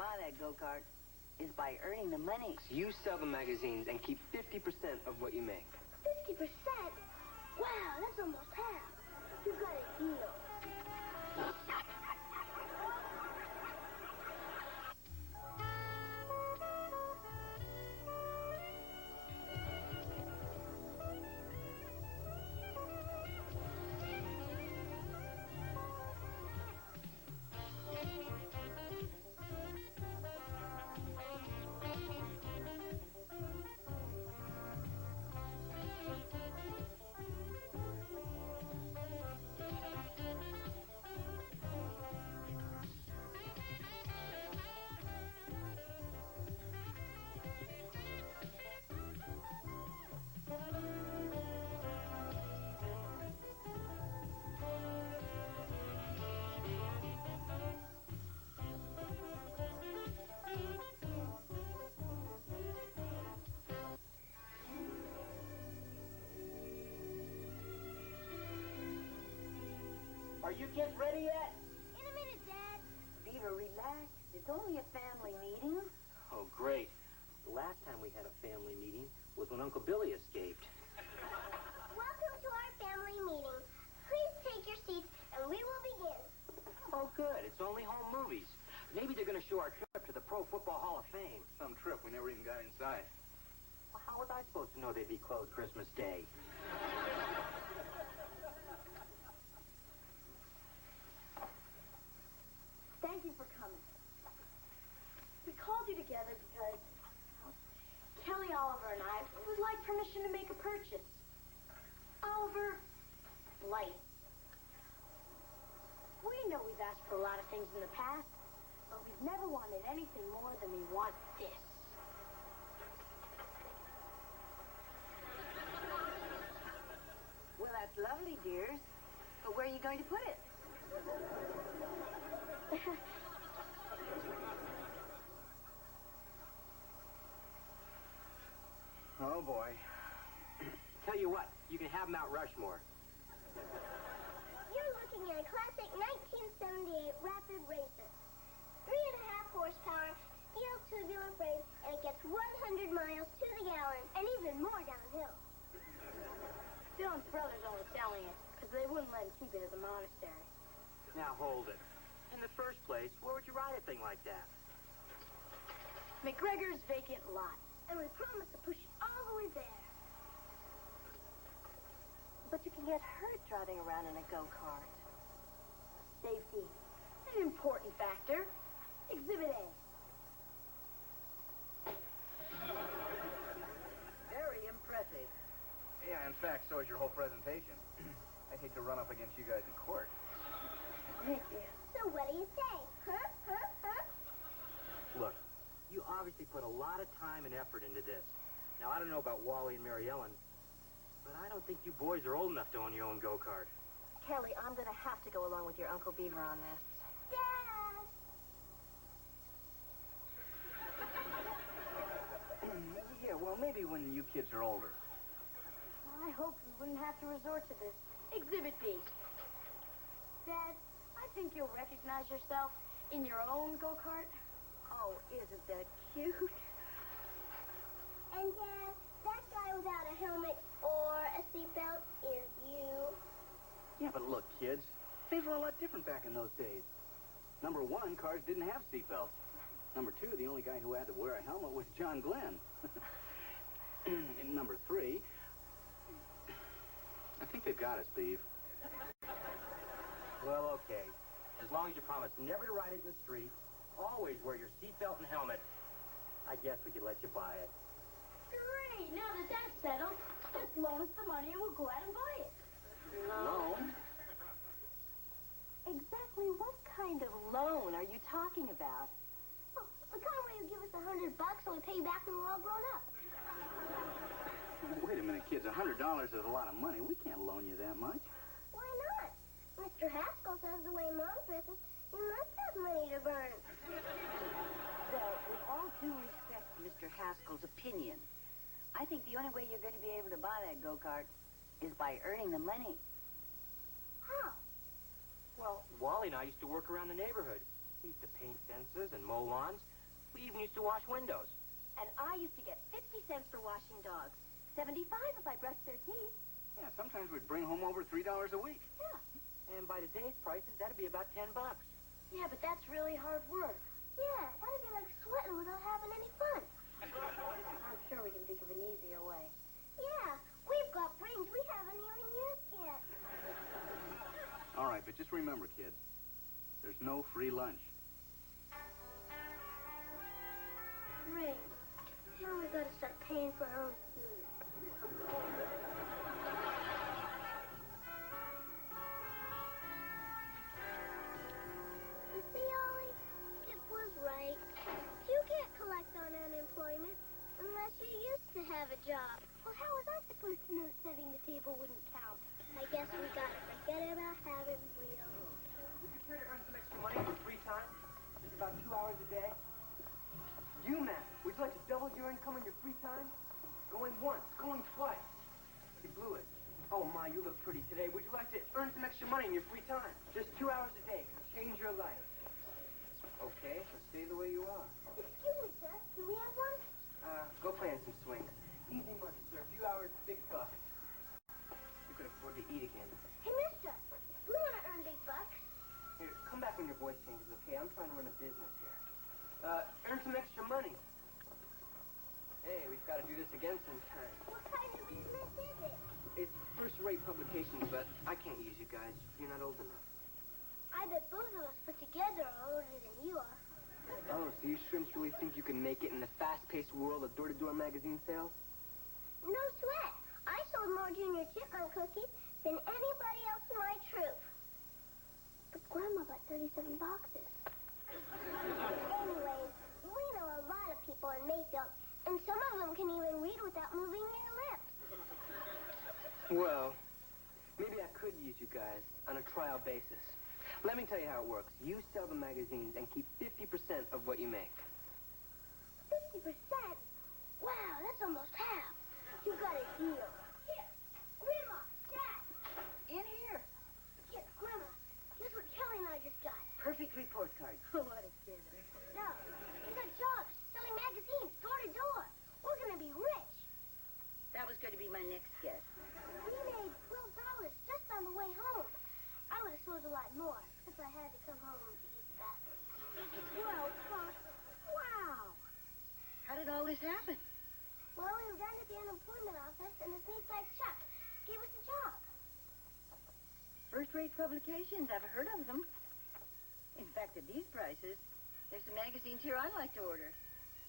buy that go-kart is by earning the money. So you sell the magazines and keep 50% of what you make. 50%? Wow, that's almost half. You got a deal. Are you kids ready yet? In a minute, Dad. Beaver, relax. It's only a family meeting. Oh, great. The last time we had a family meeting was when Uncle Billy escaped. Welcome to our family meeting. Please take your seats and we will begin. Oh, good. It's only home movies. Maybe they're going to show our trip to the Pro Football Hall of Fame. Some trip. We never even got inside. Well, how was I supposed to know they'd be closed Christmas Day? Thank you for coming. We called you together because Kelly, Oliver, and I would like permission to make a purchase. Oliver, light. We know we've asked for a lot of things in the past, but we've never wanted anything more than we want this. Well, that's lovely, dears. But where are you going to put it? Oh, boy. Tell you what, you can have Mount Rushmore. You're looking at a classic 1978 Rapid Racer. 3.5 horsepower, steel tubular frame, and it gets 100 miles to the gallon, and even more downhill. Dylan's brothers only selling it because they wouldn't let him keep it at the monastery. Now, hold it. In the first place, where would you ride a thing like that? McGregor's vacant lot. And we promise to push it all the way there. But you can get hurt driving around in a go-kart. Safety, an important factor. Exhibit A. Very impressive. Yeah, in fact, so is your whole presentation. I'd hate to run up against you guys in court. Thank you. So what do you say? Huh? Look, you obviously put a lot of time and effort into this. Now, I don't know about Wally and Mary Ellen, but I don't think you boys are old enough to own your own go-kart. Kelly, I'm going to have to go along with your Uncle Beaver on this. Dad! Yeah, well, maybe when you kids are older. I hope we wouldn't have to resort to this. Exhibit B. Dad, I think you'll recognize yourself in your own go-kart. Oh, isn't that cute? And Dad, that guy without a helmet or a seatbelt is you. Yeah, but look, kids, things were a lot different back in those days. Number one, cars didn't have seatbelts. Number two, the only guy who had to wear a helmet was John Glenn. And number three, I think they've got us, Beav. Well, okay. As long as you promise never to ride it in the street, always wear your seatbelt and helmet, I guess we could let you buy it. Great, now that that's settled, just loan us the money and we'll go out and buy it. No. Exactly what kind of loan are you talking about? Oh, the kind where you give us $100 and we pay you back when we're all grown up. Wait a minute, kids. $100 is a lot of money. We can't loan you that much. Why not? Mr. Haskell says the way Mom dresses, you must have money to burn. Well, with all due respect to Mr. Haskell's opinion, I think the only way you're going to be able to buy that go-kart is by earning the money. How? Well, Wally and I used to work around the neighborhood. We used to paint fences and mow lawns. We even used to wash windows. And I used to get 50 cents for washing dogs. 75 if I brushed their teeth. Yeah, sometimes we'd bring home over $3 a week. Yeah. And by today's prices, that'd be about $10. Yeah, but that's really hard work. Yeah, that'd be like sweating without having any fun. I'm sure we can think of an easier way. Yeah, we've got brains we haven't even used yet. All right, but just remember, kids, there's no free lunch. Great. Now we gotta start paying for our own food. You see, Ollie? Skip was right. You can't collect on unemployment unless you used to have a job. Well, how was I supposed to know setting the table wouldn't count? I guess we gotta forget about having real. Would you care to earn some extra money in your free time? Just about 2 hours a day? You, man, would you like to double your income in your free time? Going once, going twice. You blew it. Oh, my, you look pretty today. Would you like to earn some extra money in your free time? Just 2 hours a day can change your life. Okay, so stay the way you are. Excuse me, sir. Can we have one? Go play in some swings. Easy money, sir. A few hours, big bucks. You could afford to eat again. Hey, mister. We want to earn big bucks. Here, come back when your voice changes, okay? I'm trying to run a business here. Earn some extra money. Hey, we've got to do this again sometime. What kind of business is it? It's first-rate publications, but I can't use you guys. You're not old enough. I bet both of us put together are older than you are. Oh, so you shrimps really think you can make it in the fast-paced world of door-to-door magazine sales? No sweat. I sold more Junior Chipmunk cookies than anybody else in my troop. But Grandma bought 37 boxes. Anyways, we know a lot of people in Mayfield, and some of them can even read without moving their lips. Well, maybe I could use you guys on a trial basis. Let me tell you how it works. You sell the magazines and keep 50% of what you make. 50%? Wow, that's almost half. You got a deal. Here, Grandma, Dad. In here. Here, Grandma, guess what Kelly and I just got? Perfect report card. What a kid. No, we got jobs selling magazines door to door. We're gonna be rich. That was going to be my next guess. We made $12 just on the way home. I would have sold a lot more if I had to come home to use the bathroom. Wow. How did all this happen? Well, we were down at the unemployment office, and this neat guy Chuck gave us a job. First-rate publications. I've heard of them. In fact, at these prices, there's some magazines here I'd like to order.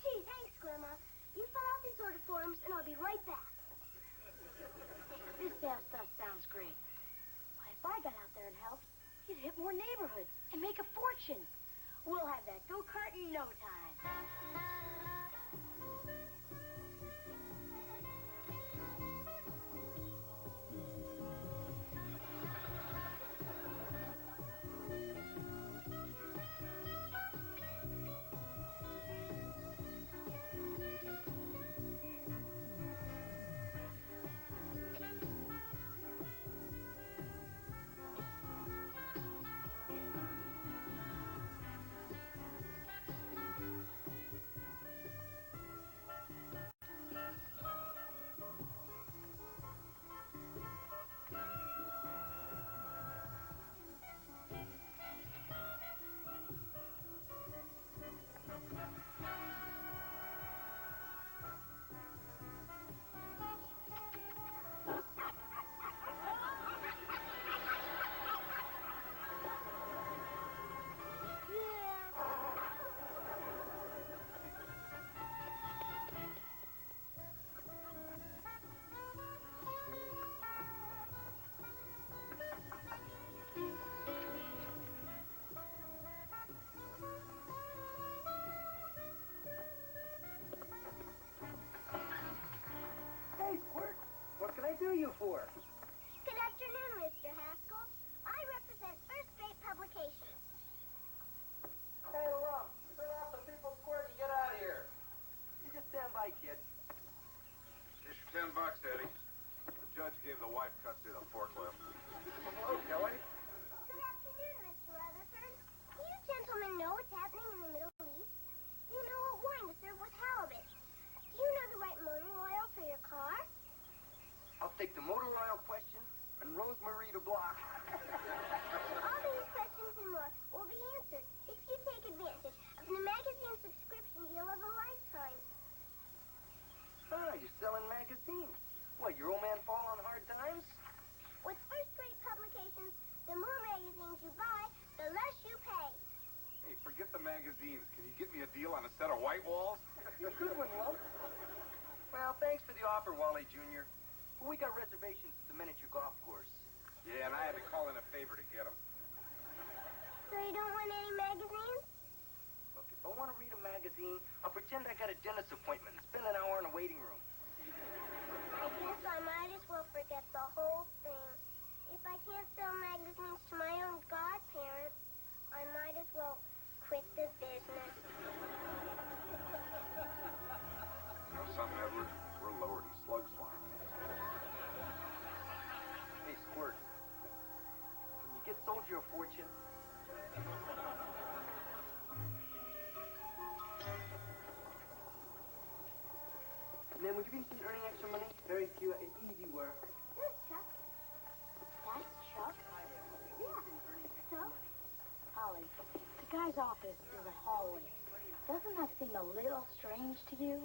Gee, thanks, Grandma. You fill out these order forms, and I'll be right back. This sales stuff sounds great. Why, if I got out there and helped, you'd hit more neighborhoods and make a fortune. We'll have that go-kart in no time. What can I do you for? Good afternoon, Mr. Haskell. I represent First Rate Publications. Hey, Lum, turn off the People's Court and get out of here. You just stand by, kid. Here's your $10, Eddie. The judge gave the wife custody of the forklift. Hello, Kelly. Good afternoon, Mr. Rutherford. Do you gentlemen know what trying to serve with halibut. Do you know the right motor oil for your car? I'll take the motor oil question and Rosemary to block. All these questions and more will be answered if you take advantage of the magazine subscription deal of a lifetime. Oh, you're selling magazines. What, your old man fall on hard times? With first-rate publications, the more magazines you buy, the less you pay. Hey, forget the magazines. Can you get me a deal on a set of white walls? Good one, Walt. Well, thanks for the offer, Wally Jr. We got reservations at the miniature golf course. Yeah, and I had to call in a favor to get them. So you don't want any magazines? Look, if I want to read a magazine, I'll pretend I got a dentist appointment and spend an hour in a waiting room. I guess I might as well forget the whole thing. If I can't sell magazines to my own godparents, I might as well quit the business. You know something, Edward? We're lower than slug slime. Hey, Squirt, can you get Soldier a fortune? Man, would you be interested in earning extra money? Very few, easy work. Here's Chuck. That's Chuck? Yeah. So? Ollie, the guy's office is a hallway. Doesn't that seem a little strange to you?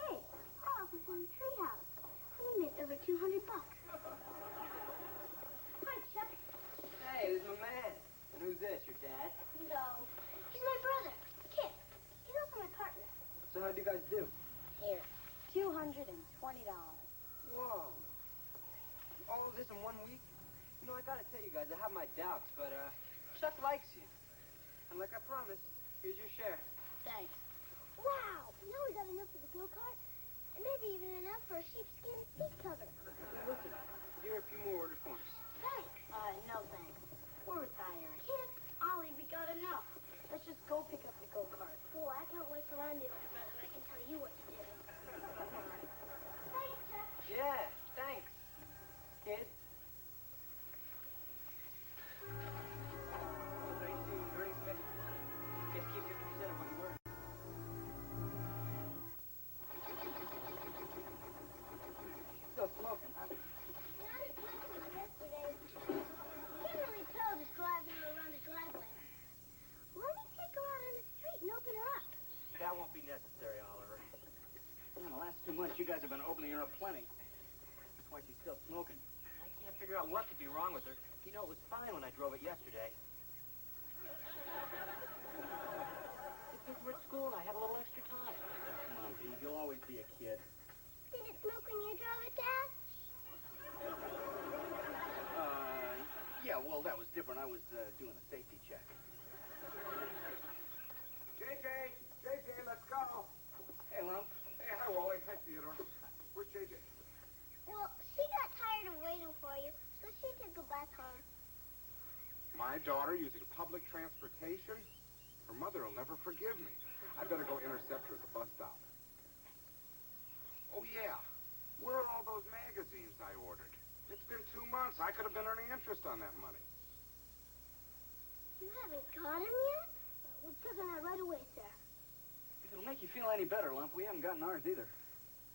Hey, our office is in the treehouse. We made over $200. Hi, Chuck. Hey, this is my man. And who's this, your dad? No. He's my brother, Kip. He's also my partner. So how'd you guys do? Here, $220. Whoa. All of this in 1 week? You know, I gotta tell you guys, I have my doubts, but, Chuck likes you. And like I promised, here's your share. Thanks. Wow. Now we got enough for the go-kart, and maybe even enough for a sheepskin seat cover. Listen, here are a few more order forms. Thanks. No thanks. We're retiring. Kip. Ollie, we got enough. Let's just go pick up the go-kart. Boy, I can't wait till I'm the old man and I can tell you what to do. Thanks, Chuck. Yeah, thanks, kid. Guess keep 50% of what you earn. Still smoking, huh? Not as much as yesterday. Can't really tell just driving around the driveway. Let me take her out on the street and open her up. That won't be necessary, Oliver. In the last 2 months, you guys have been opening her up plenty. That's why she's still smoking. I can't figure out what could be wrong with her. You know, it was fine when I drove it yesterday. Because we're at school and I had a little extra time. Come on, Dee, you'll always be a kid. Did it smoke when you drove it, Dad? Yeah, well, that was different. I was doing a safety check. JJ, let's go. Hey, Lump. Hey, hi, Wally. Hi, Theodore. Where's JJ? Well, she got tired of waiting for you, so she took go back home. My daughter using public transportation? Her mother will never forgive me. I better go intercept her at the bus stop. Oh, yeah. Where are all those magazines I ordered? It's been 2 months. I could have been earning interest on that money. You haven't got him yet? We're taking that right away, sir. If it'll make you feel any better, Lump, we haven't gotten ours either.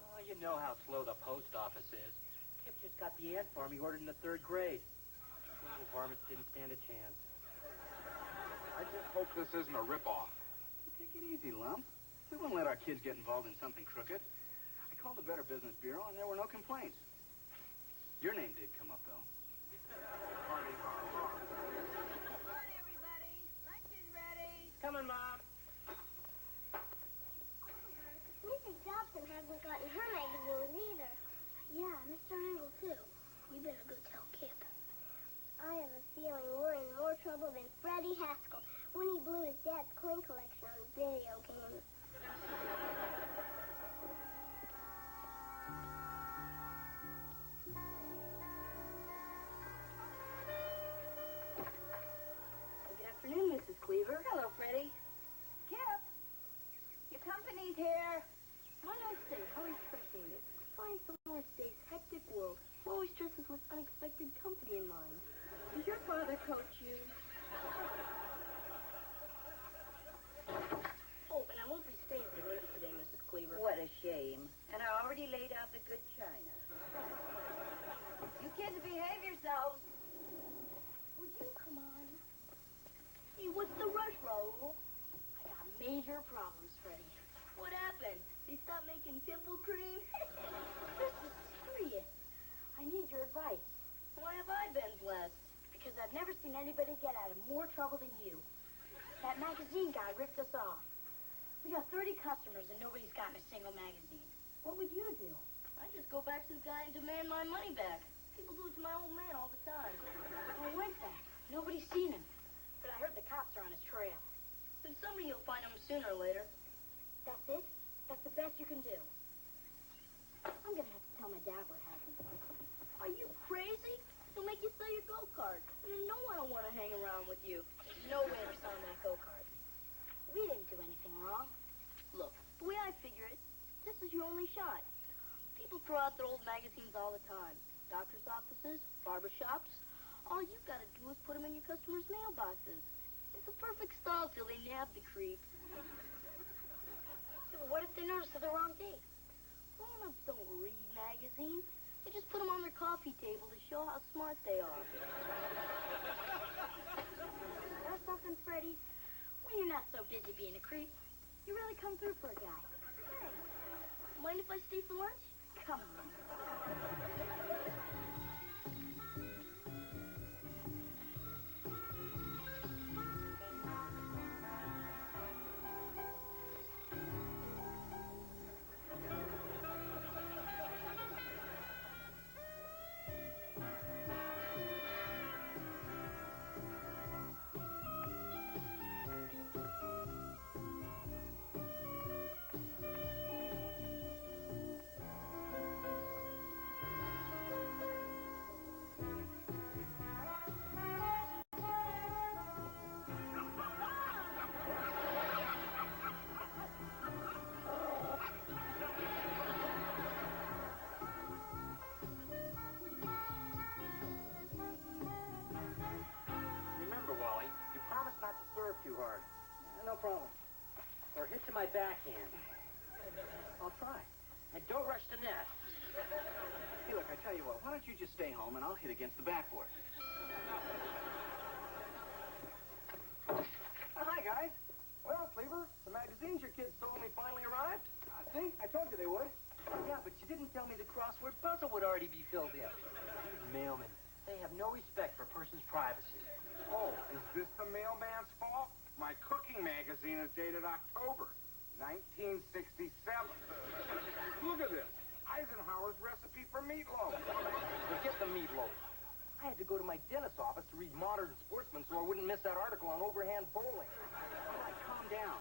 Oh, you know how slow the post office is. Kip just got the ant farm he ordered in the 3rd grade. Little varmints didn't stand a chance. I just hope this isn't a ripoff. Take it easy, Lump. We won't let our kids get involved in something crooked. I called the Better Business Bureau, and there were no complaints. Your name did come up, though. Party hard. Come on, everybody. Lunch is ready. Coming, Mom. Mrs. Dobson hasn't gotten her magazines either. Yeah, Mr. Angle, too. You better go tell Kip. I have a feeling we're in more trouble than Freddie Haskell when he blew his dad's coin collection on video games. Good afternoon, Mrs. Cleaver. Hello, Freddie. Kip, your company's here. Why not say how refreshing it is to find someone in today's hectic world who always dresses with unexpected company in mind. Did your father coach you? Oh, and I won't be staying for late today. kids behave yourselves. Would you come on? Hey, what's the rush, Raul? I got major problems, Freddie. What happened? They stopped making pimple cream? This is serious. I need your advice. Why have I been blessed? Because I've never seen anybody get out of more trouble than you. That magazine guy ripped us off. We got 30 customers and nobody's gotten a single magazine. What would you do? I'd just go back to the guy and demand my money back. People do it to my old man all the time. I went back. Nobody's seen him. But I heard the cops are on his trail. Then somebody will find him sooner or later. That's it? That's the best you can do. I'm gonna have to tell my dad what happened. Are you crazy? He'll make you sell your go-kart. And then no one will want to hang around with you. There's no way we're selling that go-kart. We didn't do anything wrong. Look, the way I figure it, this is your only shot. People throw out their old magazines all the time. Doctor's offices, barber shops. All you've got to do is put them in your customers' mailboxes. It's a perfect stall till they nab the creep. So what if they notice the wrong date? Grown-ups don't read magazines. They just put them on their coffee table to show how smart they are. That's something, Freddie. When you're not so busy being a creep, you really come through for a guy. Hey, mind if I stay for lunch? Come on. Too hard. No problem. Or hit to my backhand. I'll try. And don't rush the net. Hey, look, I tell you what, why don't you just stay home and I'll hit against the backboard? Hi, guys. Well, Cleaver, the magazines your kids told me finally arrived. See? I told you they would. Yeah, but you didn't tell me the crossword puzzle would already be filled in. These mailmen, they have no respect for a person's privacy. Oh, is this the mailman's fault? My cooking magazine is dated October 1967. Look at this. Eisenhower's recipe for meatloaf. Forget the meatloaf. I had to go to my dentist's office to read Modern Sportsman so I wouldn't miss that article on overhand bowling. All right, calm down.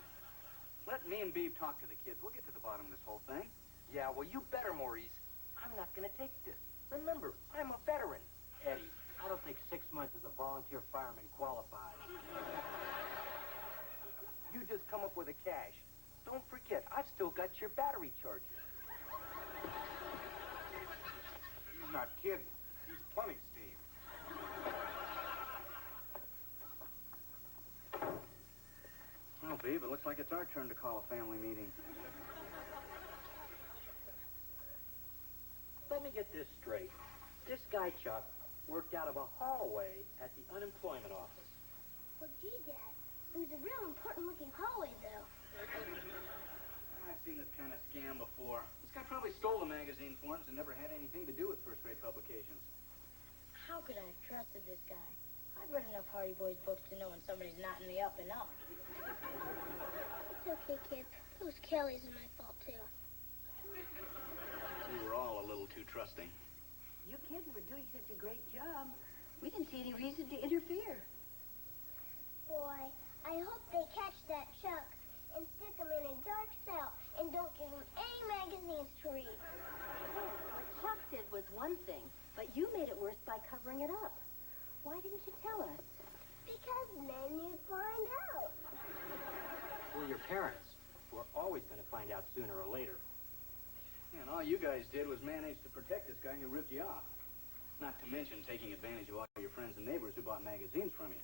Let me and Beaver talk to the kids. We'll get to the bottom of this whole thing. Yeah, well, you better, Maurice. I'm not going to take this. Remember, I'm a veteran. Eddie, I don't think 6 months as a volunteer fireman qualifies. You just come up with the cash. Don't forget, I've still got your battery charger. He's not kidding. He's plenty steam. Well, Beaver, it looks like it's our turn to call a family meeting. Let me get this straight. This guy, Chuck, worked out of a hallway at the unemployment office. Well, gee, Dad, it was a real important-looking hallway, though. I've seen this kind of scam before. This guy probably stole the magazine forms and never had anything to do with first-rate publications. How could I have trusted this guy? I've read enough Hardy Boys books to know when somebody's not in the up and up. It's okay, kids. It was Kelly's and my fault, too. We were all a little too trusting. You kids were doing such a great job. We didn't see any reason to interfere. Boy, I hope they catch that Chuck and stick him in a dark cell and don't give him any magazines to read. What Chuck did was one thing, but you made it worse by covering it up. Why didn't you tell us? Because then you'd find out. Well, your parents were always going to find out sooner or later. Yeah, and all you guys did was manage to protect this guy who ripped you off. Not to mention taking advantage of all your friends and neighbors who bought magazines from you.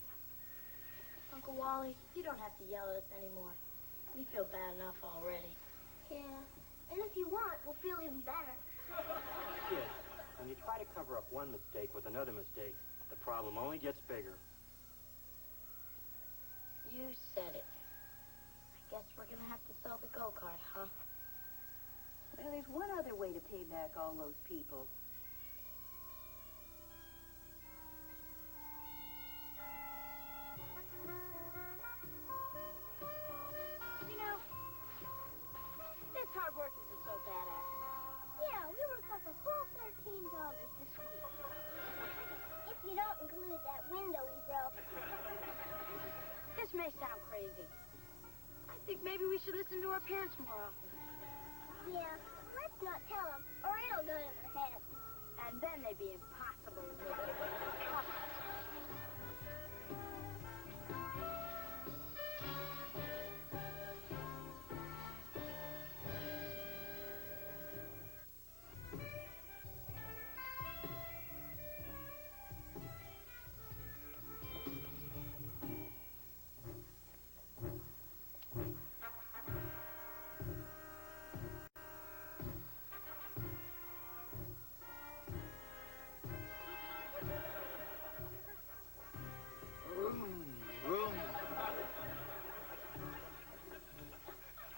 Uncle Wally, you don't have to yell at us anymore. We feel bad enough already. Yeah, and if you want, we'll feel even better. Kids, when you try to cover up one mistake with another mistake, the problem only gets bigger. You said it. I guess we're gonna have to sell the go-kart, huh? Well, there's one other way to pay back all those people. You know, this hard work isn't so bad after all. Yeah, we worked up a whole $13 this week. If you don't include that window we broke. This may sound crazy. I think maybe we should listen to our parents more often. Yeah, let's not tell them, or it'll go to their heads. And then they'd be impossible to live with.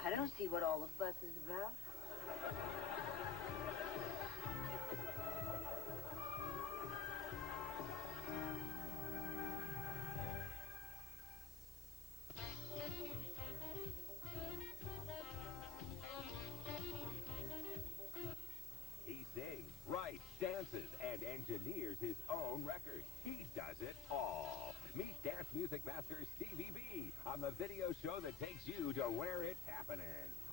I don't see what all the fuss is about. He sings, writes, dances, and engineers his own records. He does it all. Meet dance music master Stevie B on the video show that takes you to where it's happening.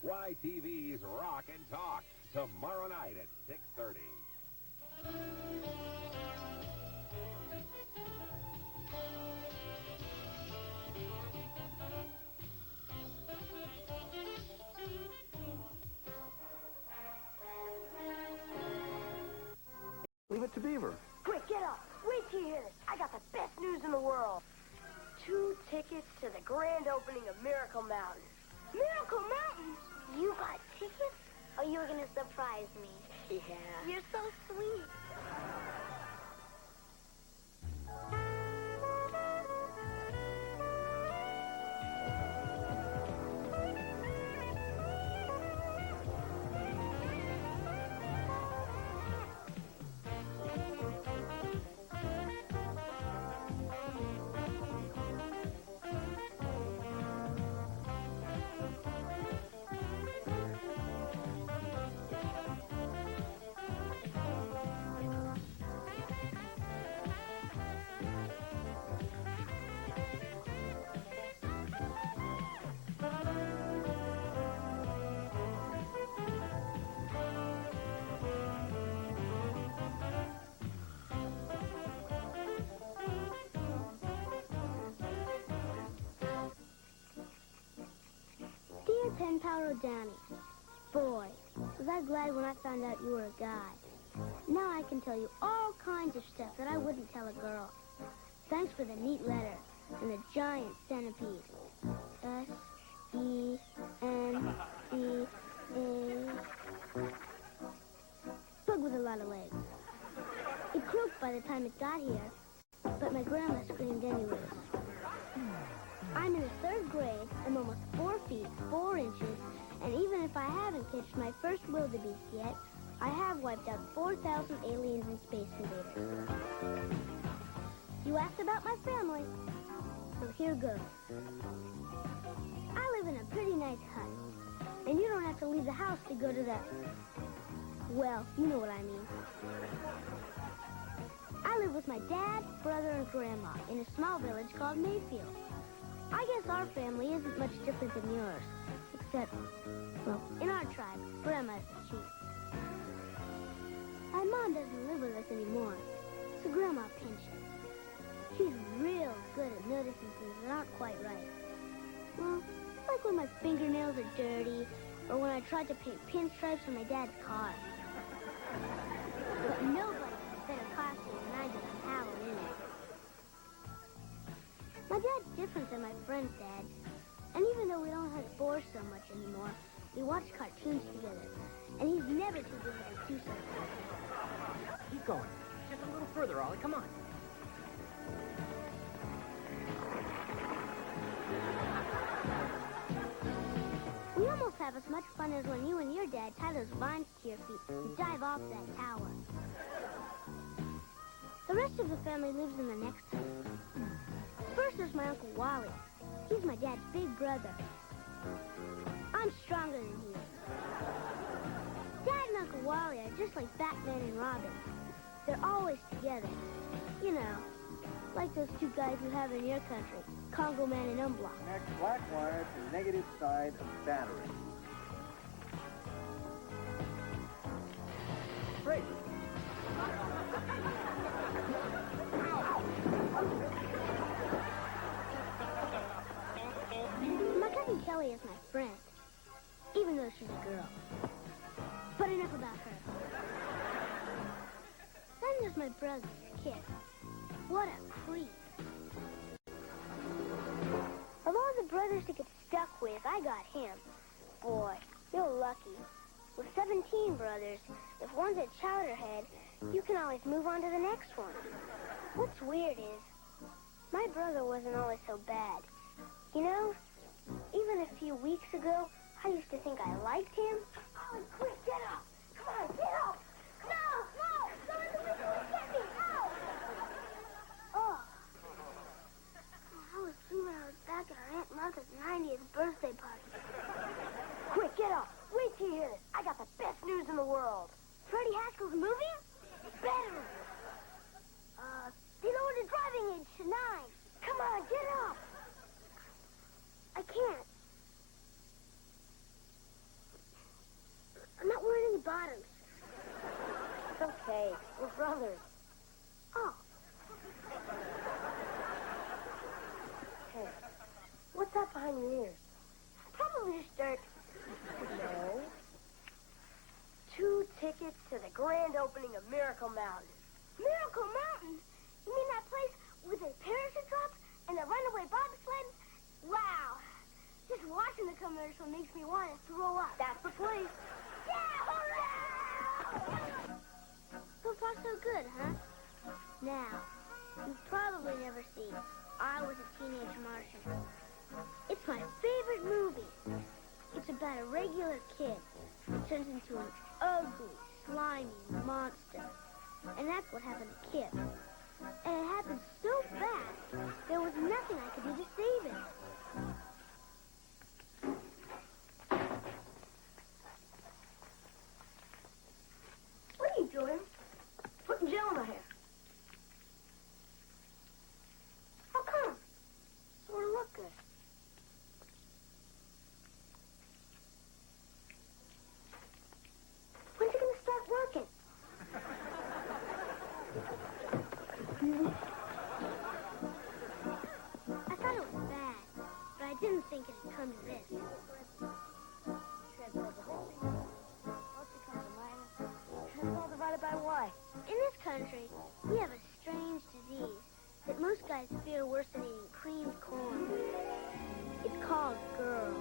YTV's Rock and Talk, tomorrow night at 6:30. Leave it to Beaver. Quick, get up. Wait till you hear this. I got the best news in the world. 2 tickets to the grand opening of Miracle Mountain. Miracle Mountain? You got tickets? Or you're gonna surprise me? Yeah. You're so sweet. Dear 10-Power Danny, boy, was I glad when I found out you were a guy. Now I can tell you all kinds of stuff that I wouldn't tell a girl. Thanks for the neat letter and the giant centipede. S-E-N-T-A. Bug with a lot of legs. It croaked by the time it got here, but my grandma screamed anyways. I'm in the 3rd grade. I'm almost 4 feet, 4 inches, and even if I haven't catched my first wildebeest yet, I have wiped out 4,000 aliens and space invaders. You asked about my family, so here goes. I live in a pretty nice hut, and you don't have to leave the house to go to the... Well, you know what I mean. I live with my dad, brother, and grandma in a small village called Mayfield. I guess our family isn't much different than yours, except, well, in our tribe, Grandma's the chief. My mom doesn't live with us anymore, so Grandma pinches. She's real good at noticing things that aren't quite right. Well, like when my fingernails are dirty, or when I tried to paint pinstripes on my dad's car. But nobody has a better costume than I do on Halloween. My dad's different than my friend's dad. And even though we don't hunt boars so much anymore, we watch cartoons together. And he's never too busy to do something. He Keep going. Just a little further, Ollie. Come on. We almost have as much fun as when you and your dad tie those vines to your feet and dive off that tower. The rest of the family lives in the next house. First, there's my Uncle Wally. He's my dad's big brother. I'm stronger than he is. Dad and Uncle Wally are just like Batman and Robin. They're always together. You know, like those two guys you have in your country, Congo Man and Umblock. Connect black wire to the negative side of battery. Great. My cousin Kelly is my friend, even though she's a girl. But enough about her. Then there's my brother, Kip. What a creep. Of all the brothers to get stuck with, I got him. Boy, you're lucky. With 17 brothers, if one's a chowderhead, you can always move on to the next one. What's weird is, my brother wasn't always so bad. You know, even a few weeks ago, I used to think I liked him. Oh, quick, get up! Come on, get up! No! Don't let the wind get me! No! Oh. I was dreaming I was back at our Aunt Martha's 90th birthday party. Quick, get up! Wait till you hear this. I got the best news in the world. Freddie Haskell's moving? Better. They lowered the driving age to 9. Come on, get up! I can't. I'm not wearing any bottoms. It's okay. We're brothers. Oh. Hey, what's that behind your ears? Probably just dirt. No. 2 tickets to the grand opening of Miracle Mountain. Miracle Mountain? You mean that place with the parachute drops and the runaway bobsled? Wow. Just watching the commercial makes me want to throw up. That's the place. Yeah, hooray! So far, so good, huh? Now, you've probably never seen I Was a Teenage Martian. It's my favorite movie. It's about a regular kid who turns into an ugly, slimy monster. And that's what happened to Kip. And it happened so fast, there was nothing I could do to save him. What are you doing? Putting gel in my hair. How come? Sort of look good. When's it going to start working? I thought it was bad, but I didn't think it'd come to this. It's all divided by Y. In this country, we have a strange disease that most guys fear worse than eating creamed corn. It's called girl.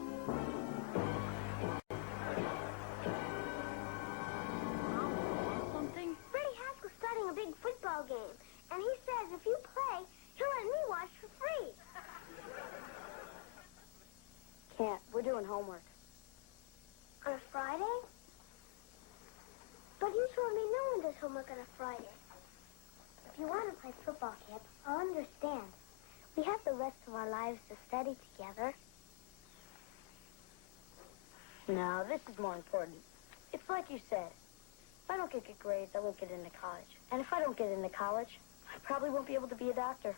Something? Freddie Haskell's starting a big football game, and he says if you play, he'll let me watch for free. Can't. We're doing homework. On a Friday? But you told me no one does homework on a Friday. If you want to play football, Kip, I'll understand. We have the rest of our lives to study together. No, this is more important. It's like you said. If I don't get good grades, I won't get into college. And if I don't get into college, I probably won't be able to be a doctor.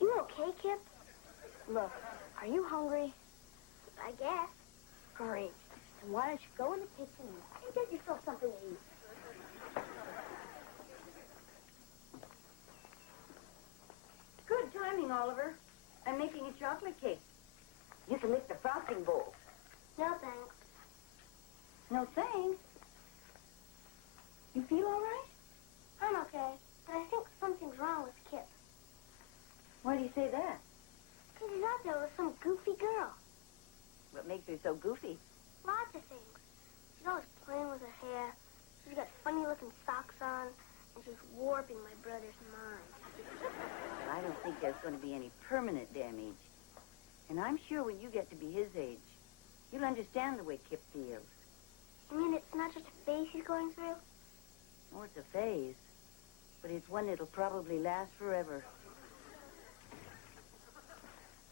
You okay, Kip? Look, are you hungry? I guess. Great. Then why don't you go in the kitchen and get yourself something to eat? Good timing, Oliver. I'm making a chocolate cake. You can lick the frosting bowl. No, thanks. No thanks. You feel all right? I'm okay, but I think something's wrong with Kip. Why do you say that? Because he's out there with some goofy girl. What makes her so goofy? Lots of things. She's always playing with her hair. She's got funny-looking socks on, and she's warping my brother's mind. I don't think there's going to be any permanent damage. And I'm sure when you get to be his age, you'll understand the way Kip feels. You mean it's not just a phase he's going through? Oh, it's a phase, but it's one that'll probably last forever.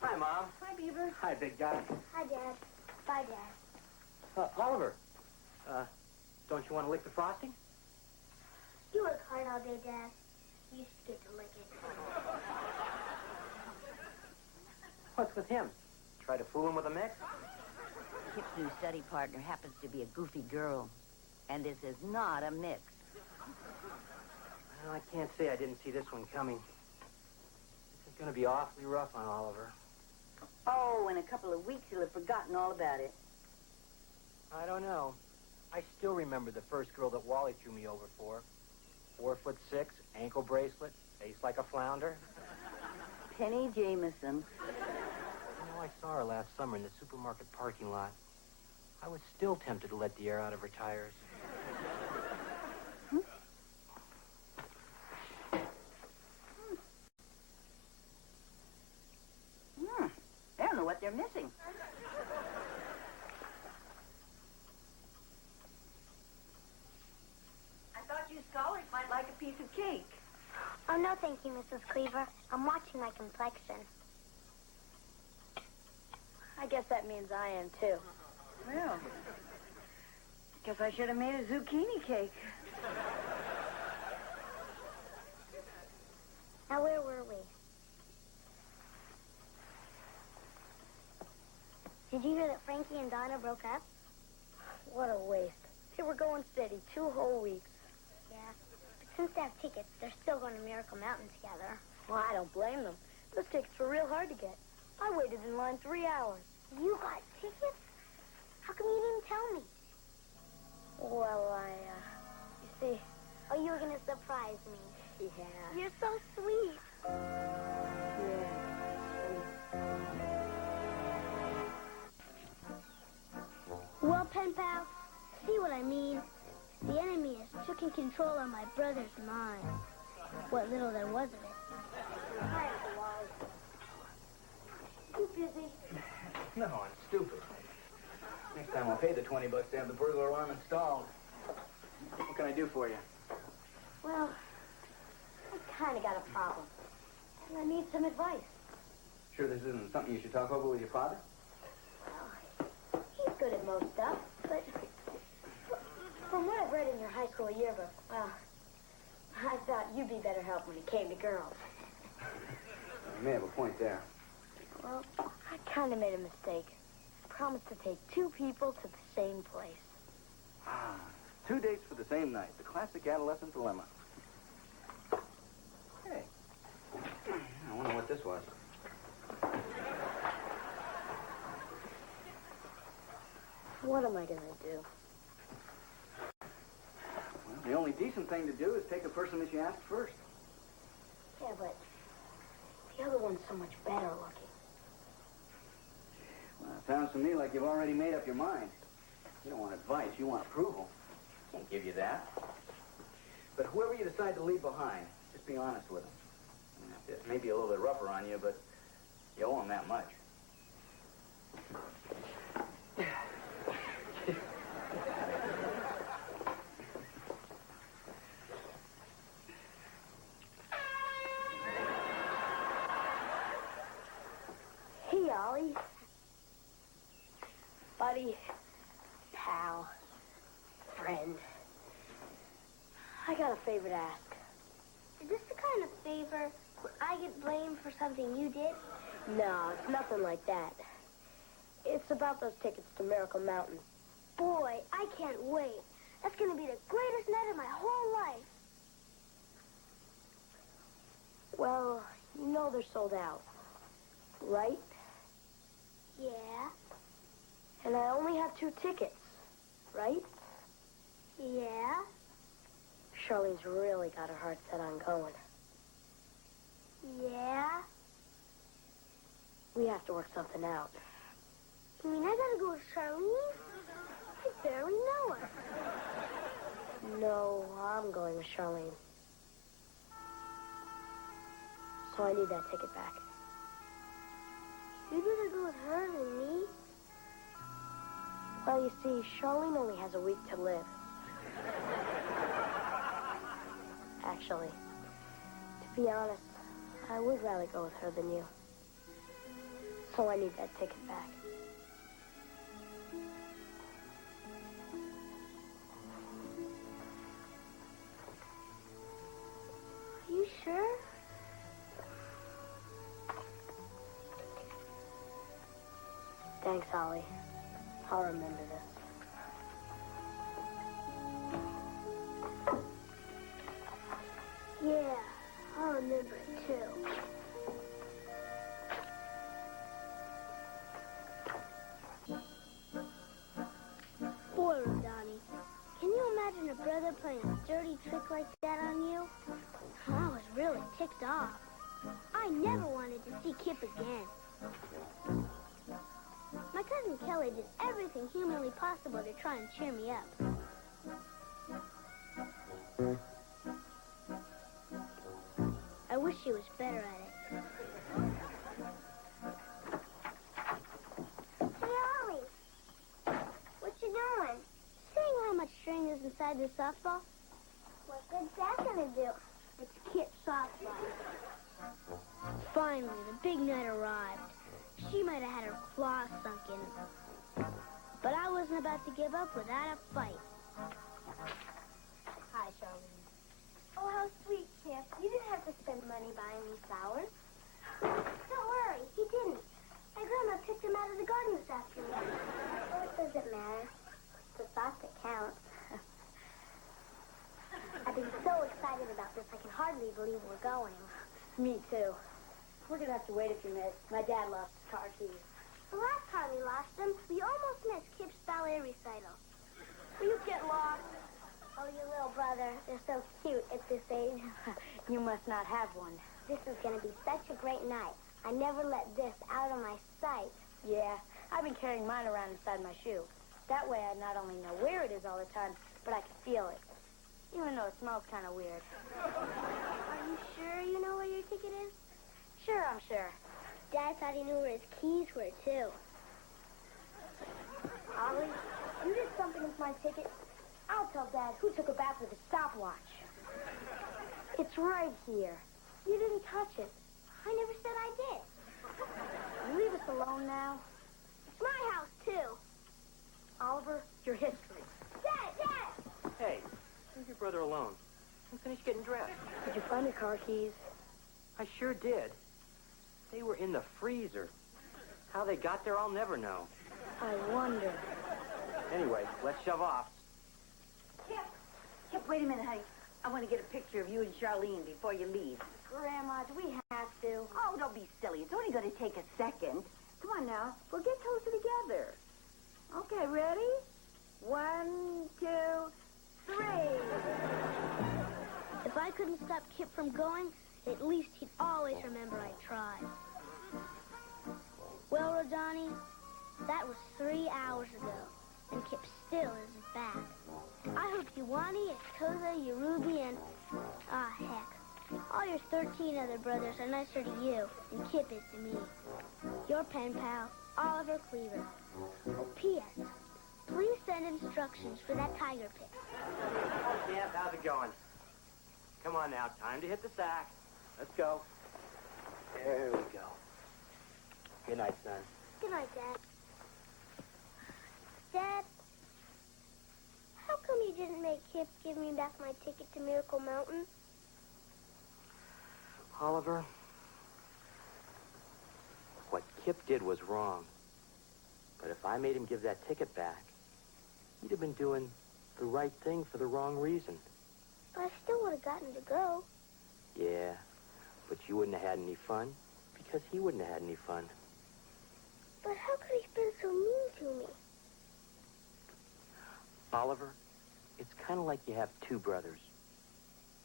Hi, Mom. Hi, Beaver. Hi, big guy. Hi, Dad. Bye, Dad. Oliver, don't you want to lick the frosting? You work hard all day, Dad. You should get to lick it. What's with him? Try to fool him with a mix? Kip's new study partner happens to be a goofy girl, and this is not a mix. Well, I can't say I didn't see this one coming. This is going to be awfully rough on Oliver. Oh, in a couple of weeks, he'll have forgotten all about it. I don't know. I still remember the first girl that Wally threw me over for. 4'6", ankle bracelet, face like a flounder. Penny Jameson. You know, I saw her last summer in the supermarket parking lot. I was still tempted to let the air out of her tires. I don't know what they're missing. I thought you scholars might like a piece of cake. Oh, no, thank you, Mrs. Cleaver. I'm watching my complexion. I guess that means I am, too. Well, guess I should have made a zucchini cake. Now, where were we? Did you hear that Frankie and Donna broke up? What a waste. They were going steady 2 whole weeks. Yeah. But since they have tickets, they're still going to Miracle Mountain together. Well, I don't blame them. Those tickets were real hard to get. I waited in line 3 hours. You got tickets? How come you didn't tell me? Well, you see, Oh, you were going to surprise me. yeah. You're so sweet. Yeah. Well, pen pal, see what I mean? The enemy has taken control of my brother's mind. What little there was of it. Hi, Uncle Wally. You busy? No, I'm stupid. Next time I'll pay the $20 to have the burglar alarm installed. What can I do for you? Well, I kind of got a problem. And I need some advice. Sure this isn't something you should talk over with your father? Well, he's good at most stuff, but from what I've read in your high school yearbook, well, I thought you'd be better help when it came to girls. You may have a point there. Well, I kind of made a mistake. I promised to take 2 people to the same place. 2 dates for the same night. The classic adolescent dilemma. Hey. I wonder what this was. What am I going to do? Well, the only decent thing to do is take a person that you asked first. Yeah, but the other one's so much better looking. Well, it sounds to me like you've already made up your mind. You don't want advice, you want approval. Can't give you that. But whoever you decide to leave behind, just be honest with them. It may be a little bit rougher on you, but you owe them that much. Hey, Ollie. Buddy. Pal. Friend. I got a favor to ask. Is this the kind of favor where I get blamed for something you did? No, it's nothing like that. It's about those tickets to Miracle Mountain. Boy, I can't wait. That's going to be the greatest night of my whole life. Well, you know they're sold out, right? Yeah? And I only have 2 tickets, right? Yeah? Charlene's really got her heart set on going. Yeah? We have to work something out. You mean I gotta go with Charlene? I barely know her. No, I'm going with Charlene. So I need that ticket back. You'd rather go with her than me? Well, you see, Charlene only has a week to live. Actually, to be honest, I would rather go with her than you. So I need that ticket back. Are you sure? Thanks, Ollie. I'll remember this. Yeah, I'll remember it too. Boy, Donnie, can you imagine a brother playing a dirty trick like that on you? I was really ticked off. I never wanted to see Kip again. My cousin Kelly did everything humanly possible to try and cheer me up. I wish she was better at it. Hey, Ollie. What you doing? Seeing how much string is inside this softball? What good's that gonna do? It's Kit's softball. Finally, the big night arrived. She might have had her claws sunk in. But I wasn't about to give up without a fight. Hi, Charlene. Oh, how sweet, Kip. You didn't have to spend money buying me flowers. Don't worry, he didn't. My grandma picked him out of the garden this afternoon. What does it matter? It's the thought that counts. I've been so excited about this, I can hardly believe we're going. Me too. We're gonna have to wait a few minutes. My dad lost his car keys. The last time we lost them, we almost missed Kip's ballet recital. Will you get lost? Oh, your little brother. They're so cute at this age. You must not have one. This is going to be such a great night. I never let this out of my sight. Yeah, I've been carrying mine around inside my shoe. That way I not only know where it is all the time, but I can feel it. Even though it smells kind of weird. Are you sure you know where your ticket is? Sure, I'm sure. Dad thought he knew where his keys were, too. Ollie, you did something with my ticket. I'll tell Dad who took a bath with a stopwatch. It's right here. You didn't touch it. I never said I did. You leave us alone now. It's my house, too. Oliver, your history. Dad, Dad! Hey, leave your brother alone. I'm finished getting dressed. Did you find the car keys? I sure did. They were in the freezer. How they got there, I'll never know. I wonder. Anyway, let's shove off. Kip, wait a minute, honey. I want to get a picture of you and Charlene before you leave. Grandma, do we have to? Oh, don't be silly. It's only going to take a second. Come on now. We'll get closer together. Okay, ready? 1, 2, 3. If I couldn't stop Kip from going, at least he'd always remember I tried. Well, Rodani, that was 3 hours ago, and Kip still isn't back. I hope Yuani, Koza, Yorubi, and... heck. All your 13 other brothers are nicer to you than Kip is to me. Your pen pal, Oliver Cleaver. Oh, P.S. Please send instructions for that tiger pit. Yeah, how's it going? Come on now, time to hit the sack. Let's go. There we go. Good night, son. Good night, Dad. Dad, how come you didn't make Kip give me back my ticket to Miracle Mountain? Oliver, what Kip did was wrong. But if I made him give that ticket back, he'd have been doing the right thing for the wrong reason. But I still would have gotten to go. Yeah, but you wouldn't have had any fun because he wouldn't have had any fun. But how could he been so mean to me? Oliver, it's kind of like you have two brothers.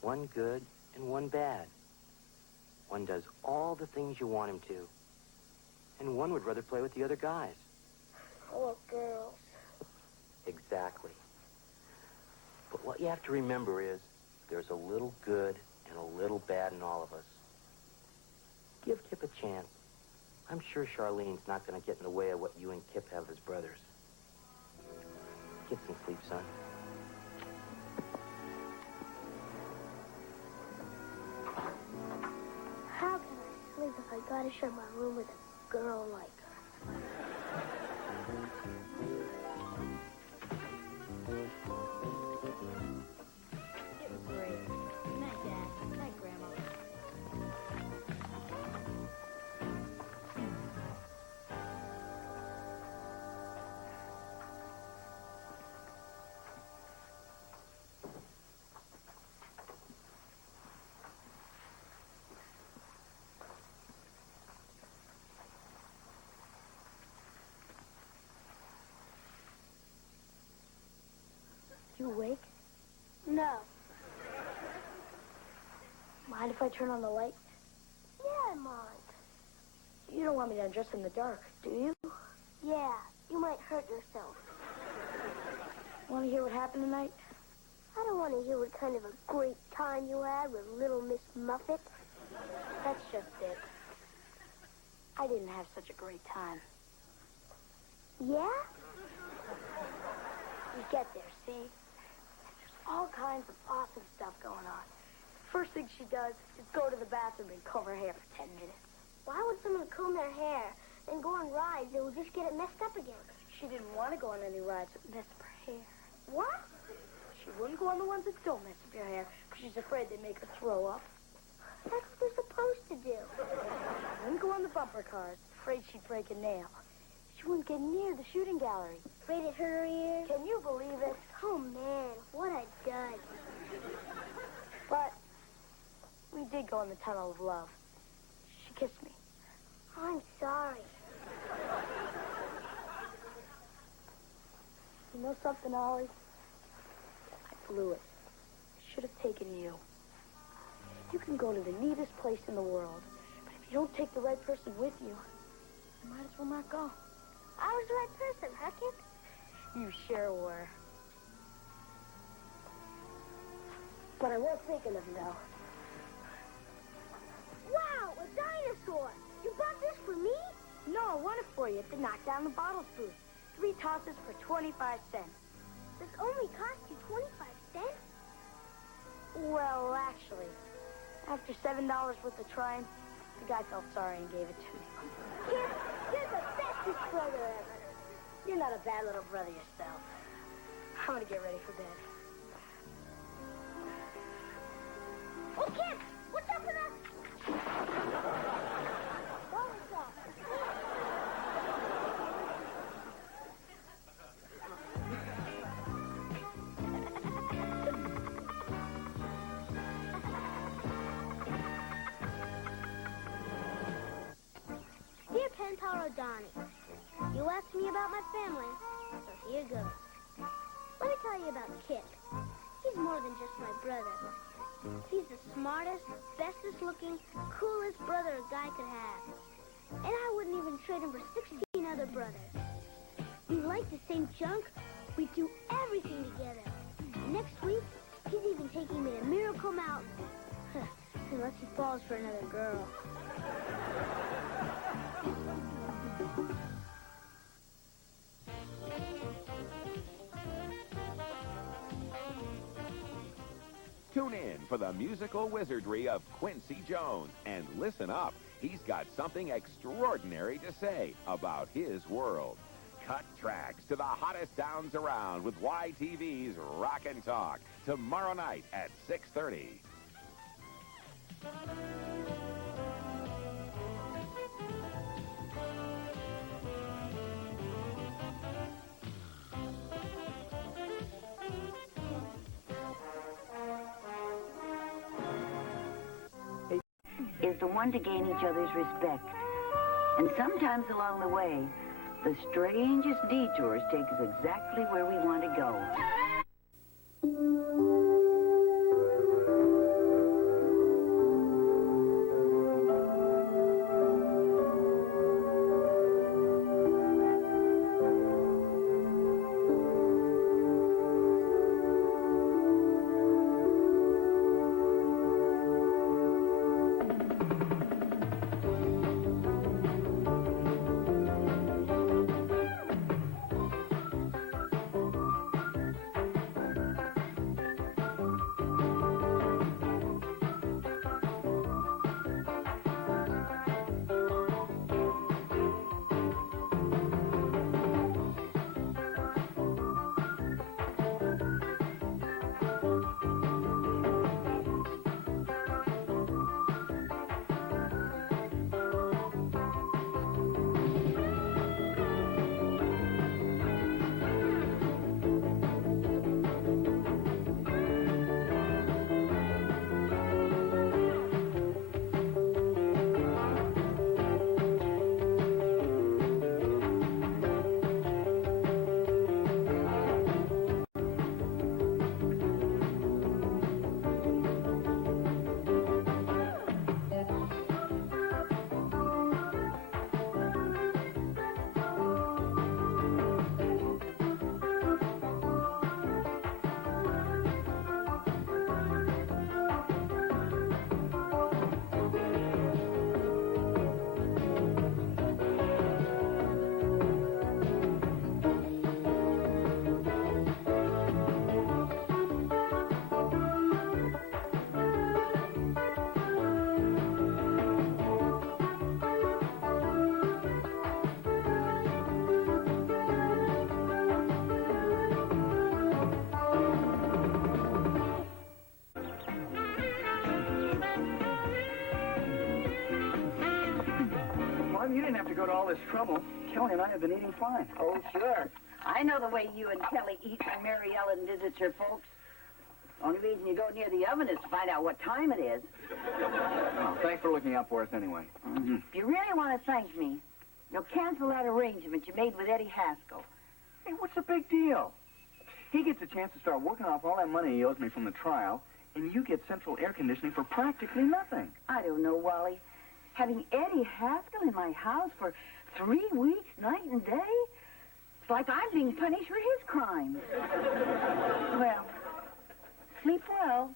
One good and one bad. One does all the things you want him to. And one would rather play with the other guys. Oh, girls. Exactly. But what you have to remember is there's a little good and a little bad in all of us. Give Kip a chance. I'm sure Charlene's not going to get in the way of what you and Kip have as brothers. Get some sleep, son. How can I sleep if I gotta share my room with a girl like her? It was great. Good night, Dad. Good night, Grandma. You awake? No. Mind if I turn on the light? Yeah, I mind. You don't want me to undress in the dark, do you? Yeah, you might hurt yourself. Want to hear what happened tonight? I don't want to hear what kind of a great time you had with little Miss Muffet. That's just it. I didn't have such a great time. Yeah? We get there, see? There's all kinds of awesome stuff going on. First thing she does is go to the bathroom and comb her hair for 10 minutes. Why would someone comb their hair and go on rides that would just get it messed up again? She didn't want to go on any rides that mess up her hair. What? She wouldn't go on the ones that don't mess up your hair because she's afraid they make her throw up. That's what they're supposed to do. She wouldn't go on the bumper cars, afraid she'd break a nail. She wouldn't get near the shooting gallery. Afraid it hurt her ears? Can you believe it? Oh, man, what a dud. But we did go in the tunnel of love. She kissed me. I'm sorry. You know something, Ollie? I blew it. I should have taken you. You can go to the neatest place in the world, but if you don't take the right person with you, you might as well not go. I was the right person, huh, Kip? You sure were. But I was thinking of you, though. Wow, a dinosaur! You bought this for me? No, I won it for you at the Knock Down the Bottles booth. 3 tosses for 25 cents. This only cost you 25 cents? Well, actually, after $7 worth of trying, the guy felt sorry and gave it to me. Kip, you're the bestest brother ever. You're not a bad little brother yourself. I'm gonna get ready for bed. Oh, Kip, what's up with us? What was up? Dear Pen Pal O'Donnell, you asked me about my family, so here goes. Let me tell you about Kip. He's more than just my brother. He's the smartest, bestest looking, coolest brother a guy could have. And I wouldn't even trade him for 16 other brothers. We like the same junk. We do everything together. Next week, he's even taking me to Miracle Mountain. Unless he falls for another girl. Tune in for the musical wizardry of Quincy Jones and listen up. He's got something extraordinary to say about his world. Cut tracks to the hottest sounds around with YTV's Rock and Talk tomorrow night at 6:30. Is the one to gain each other's respect. And sometimes along the way, the strangest detours take us exactly where we want to go. you didn't have to go to all this trouble. Kelly and I have been eating fine. Oh, sure. I know the way you and Kelly eat when Mary Ellen visits her folks. Only reason you go near the oven is to find out what time it is. Oh, thanks for looking out for us anyway. Mm-hmm. If you really want to thank me, you'll cancel that arrangement you made with Eddie Haskell. Hey, what's the big deal? He gets a chance to start working off all that money he owes me from the trial, and you get central air conditioning for practically nothing. I don't know, Wally. Having Eddie Haskell in my house for 3 weeks, night and day? It's like I'm being punished for his crimes. Well, sleep well.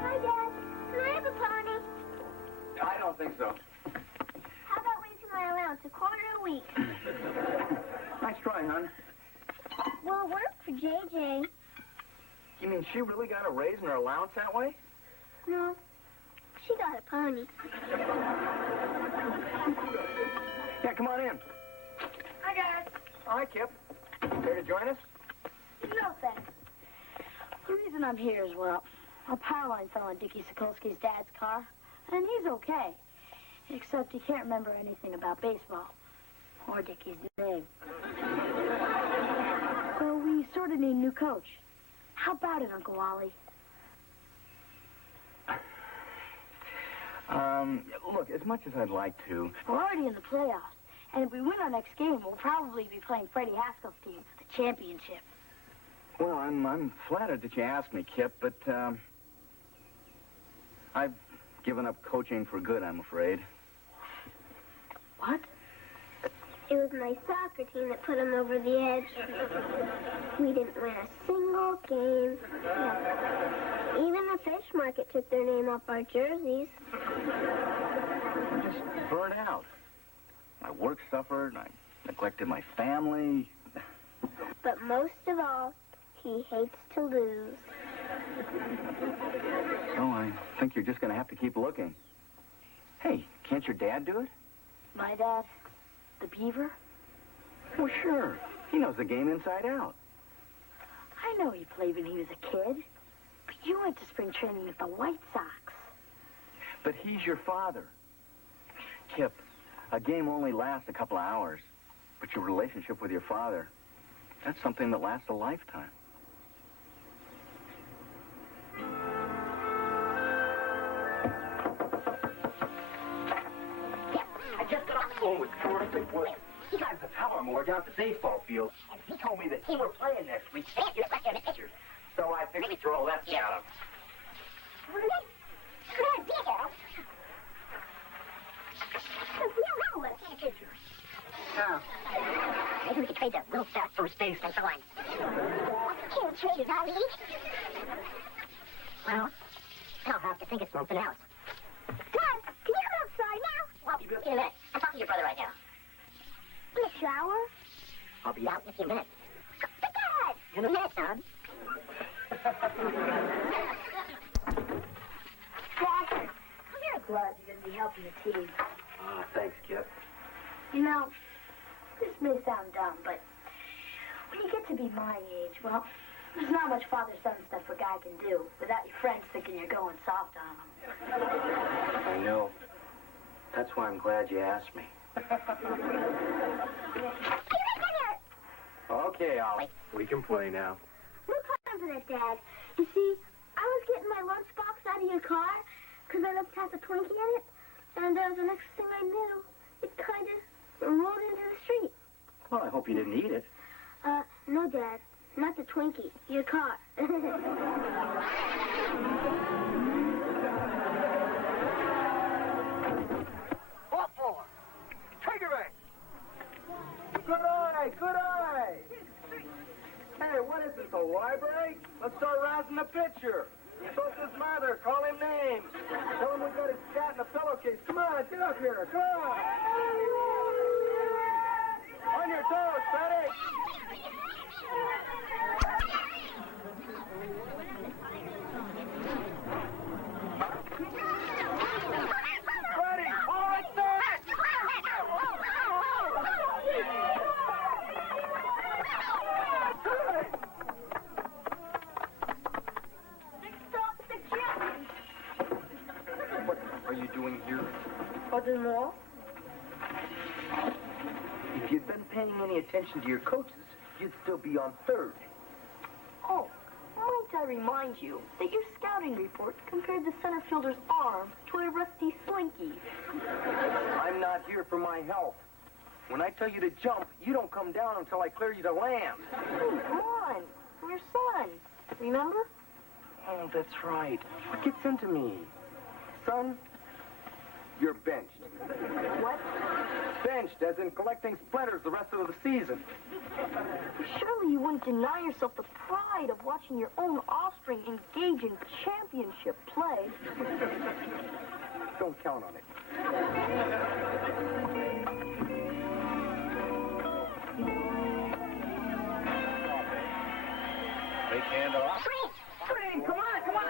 Hi, Dad. Can I have a pony? I don't think so. How about raising my allowance a quarter a week? Nice try, hon. Well, it worked for JJ. You mean she really got a raise in her allowance that way? No, she got a pony. Yeah, come on in. Hi, guys. Hi, Kip. Care to join us? No, thanks. The reason I'm here is, well, a power line fell on Dickie Sokolsky's dad's car, and he's okay. Except he can't remember anything about baseball. Or Dickie's name. So we sort of need a new coach. How about it, Uncle Wally? Look, as much as I'd like to... We're already in the playoffs. And if we win our next game, we'll probably be playing Freddie Haskell's team, the championship. Well, I'm flattered that you asked me, Kip, but, I've given up coaching for good, I'm afraid. What? It was my soccer team that put him over the edge. We didn't win a single game. Even the fish market took their name off our jerseys. I'm just burnt out. My work suffered, I neglected my family. But most of all, he hates to lose. So I think you're just going to have to keep looking. Hey, can't your dad do it? My dad? The Beaver? Well, sure. He knows the game inside out. I know he played when he was a kid. But you went to spring training with the White Sox. But he's your father. Kip, a game only lasts a couple of hours. But your relationship with your father, that's something that lasts a lifetime. I just got off the phone with George and Bush. He got the power more down at the baseball field, and he told me that he were playing next week. You're back in the pitchers. So I figured he'd throw a lefty at him. Maybe we could trade that little fat first baseman for one. Can't trade it, Ollie. Well, I'll have to think of something else. Dad, can you come outside now? Well, I'll be in a minute. I'm talking to your brother right now. In the shower? I'll be out in a few minutes. But Dad! In a minute, son. Dad, I'm very glad you're going to be helping the team. Oh, thanks, Kip. You know, this may sound dumb, but when you get to be my age, well, there's not much father-son stuff a guy can do without your friends thinking you're going soft on them. I know. That's why I'm glad you asked me. Okay, Ollie. We can play now. No time for that, Dad. You see, I was getting my lunchbox out of your car because I left half a Twinkie in it, and the next thing I knew, it kind of rolled into the street. Well, I hope you didn't eat it. No, Dad. Not the Twinkie. Your car. What for? Trigger ring. Good eye, good eye. Hey, what is this, a library? Let's start rousing the pitcher. So's his mother. Call him names. Tell him we got his cat in a pillowcase. Come on, get up here. Come on. On your toes, Betty. Ready, all right, there. brother-in-law. If you'd been paying any attention to your coaches, you'd still be on third. Oh, might I remind you that your scouting report compared the center fielder's arm to a rusty slinky. I'm not here for my health. When I tell you to jump, you don't come down until I clear you to land. Hey, come on. I'm your son. Remember? Oh, that's right. What gets into me? Son, you're benched. What? Benched, as in collecting splinters the rest of the season. Surely you wouldn't deny yourself the pride of watching your own offspring engage in championship play. Don't count on it. Big hand off. Green, come on, come on.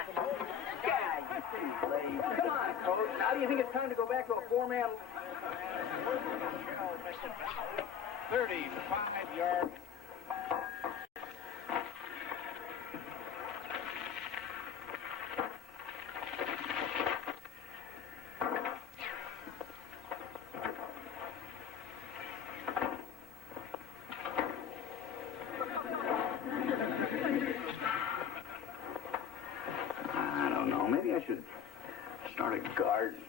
Yeah, you see, late. Come on, coach. Now do you think it's time to go back to a four-man? 35-yard. I don't know. Maybe I should start a garden.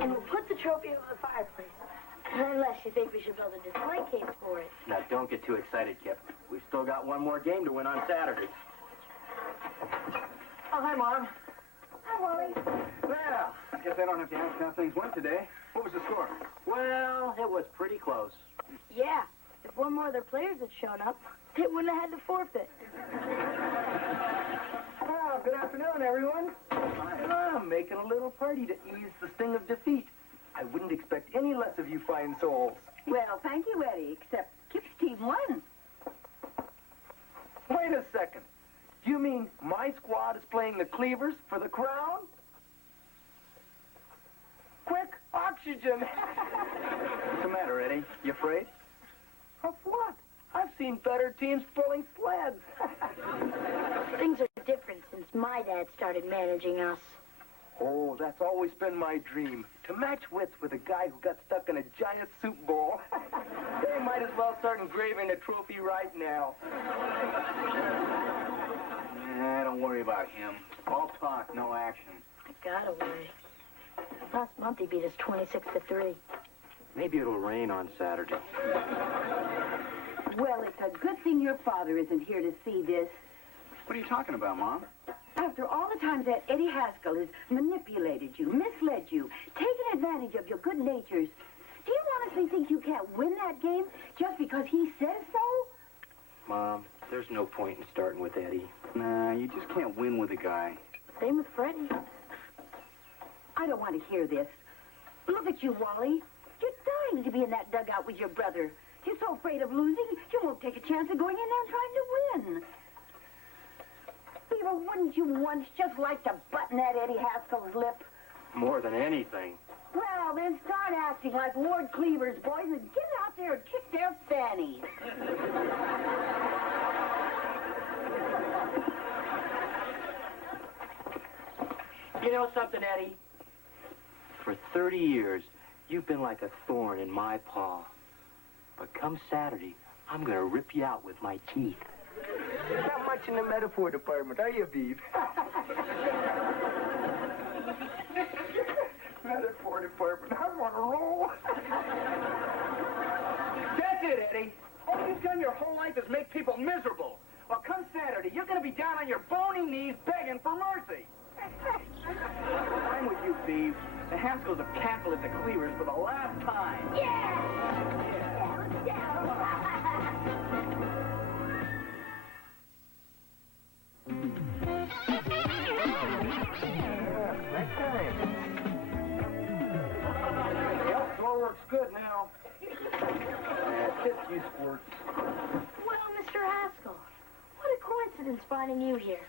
And we'll put the trophy over the fireplace. Unless you think we should build a display case for it. Now, don't get too excited, Kip. We've still got one more game to win on Saturday. Oh, hi, Mom. Hi, Wally. Well, I guess I don't have to ask how things went today. What was the score? Well, it was pretty close. Yeah, if one more of their players had shown up, they wouldn't have had to forfeit. Oh, good afternoon, everyone. I'm making a little party to ease the sting of defeat. I wouldn't expect any less of you fine souls. Well, thank you, Eddie, except Kip's team won. Wait a second. Do you mean my squad is playing the Cleavers for the crown? Quick, oxygen! What's the matter, Eddie? You afraid? Of what? I've seen better teams pulling sleds. Things are different since my dad started managing us. Oh, that's always been my dream. To match wits with a guy who got stuck in a giant soup bowl. They might as well start engraving the trophy right now. Don't worry about him. All talk, no action. I got away. Last month he beat us 26-3. Maybe it'll rain on Saturday. Well, it's a good thing your father isn't here to see this. What are you talking about, Mom? After all the times that Eddie Haskell has manipulated you, misled you, taken advantage of your good natures, do you honestly think you can't win that game just because he says so? Mom, there's no point in starting with Eddie. Nah, you just can't win with a guy. Same with Freddie. I don't want to hear this. Look at you, Wally. You're dying to be in that dugout with your brother. You're so afraid of losing, you won't take a chance of going in there and trying to win. Beaver, wouldn't you once just like to button that Eddie Haskell's lip? More than anything. Well, then start acting like Ward Cleaver's boys and get out there and kick their fannies. You know something, Eddie? For 30 years, you've been like a thorn in my paw. But come Saturday, I'm going to rip you out with my teeth. Not much in the metaphor department, are you, Beav? Metaphor department, I'm on a roll. That's it, Eddie. All you've done your whole life is make people miserable. Well, come Saturday, you're going to be down on your bony knees begging for mercy. I'm with you, Beav. The Haskells have tackled at the Cleavers for the last time. Yep, floor works good now. Tip you squirt. Well, Mr. Haskell, what a coincidence finding you here.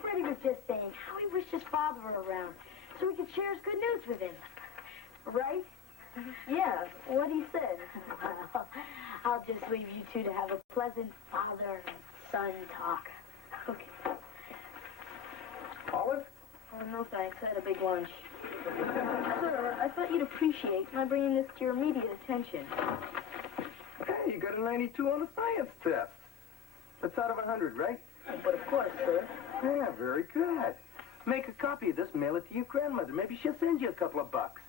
Freddie was just saying how he wished his father were around so he could share his good news with him. Right? Yeah, what he said. Well, I'll just leave you two to have a pleasant father and son talk. cooking. Olive? Oh, no thanks. I had a big lunch. Sir, I thought you'd appreciate my bringing this to your immediate attention. Hey, you got a 92 on the science test. That's out of 100, right? But of course, sir. Yeah, very good. Make a copy of this, mail it to your grandmother. Maybe she'll send you a couple of bucks.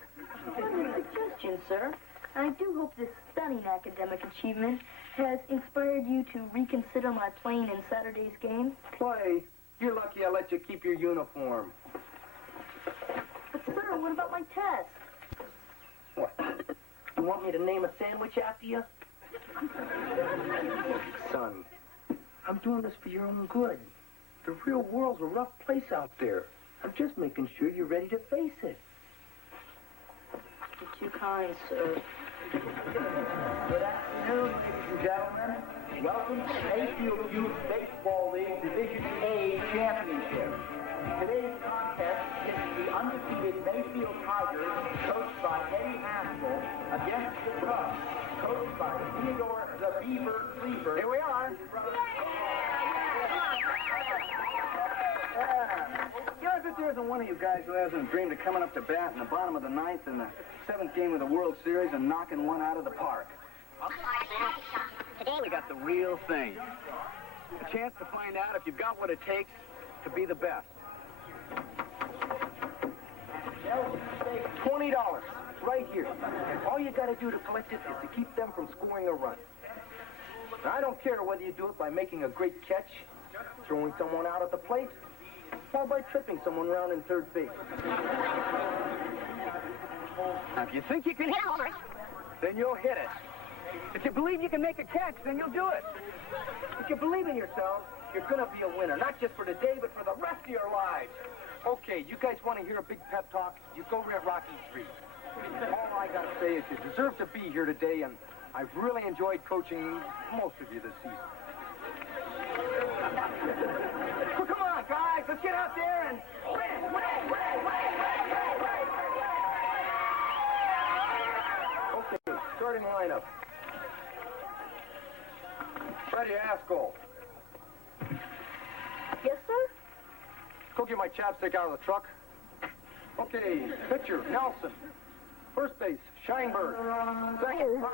Suggestion, sir. I do hope this stunning academic achievement has inspired you to reconsider my playing in Saturday's game. Play. You're lucky I let you keep your uniform. But, sir, what about my test? What? You want me to name a sandwich after you? Son, I'm doing this for your own good. The real world's a rough place out there. I'm just making sure you're ready to face it. You're too kind, sir. Good afternoon, ladies and gentlemen. Welcome to the Mayfield Youth Baseball League Division A Championship. Today's contest is the undefeated Mayfield Tigers, coached by Eddie Haskell, against the Cubs, coached by Theodore the Beaver Cleaver. Here we are. Guys, if there isn't one of you guys who hasn't dreamed of coming up to bat in the bottom of the ninth in the 7th game of the World Series and knocking one out of the park. Today we got the real thing. A chance to find out if you've got what it takes to be the best. $20, right here. All you got to do to collect it is to keep them from scoring a run. Now, I don't care whether you do it by making a great catch, throwing someone out at the plate, or by tripping someone around in third base. Now, if you think you can hit it, then you'll hit it. If you believe you can make a catch, then you'll do it. If you believe in yourself, you're going to be a winner, not just for today, but for the rest of your lives. Okay, you guys want to hear a big pep talk? You go rent Rocky Street. All I got to say is you deserve to be here today, and I've really enjoyed coaching most of you this season. Well, come on, guys, let's get out there and win. Okay, starting lineup. Freddie Haskell. Yes, sir? Go get my chapstick out of the truck. Okay, pitcher, Nelson. First base, Scheinberg. Second,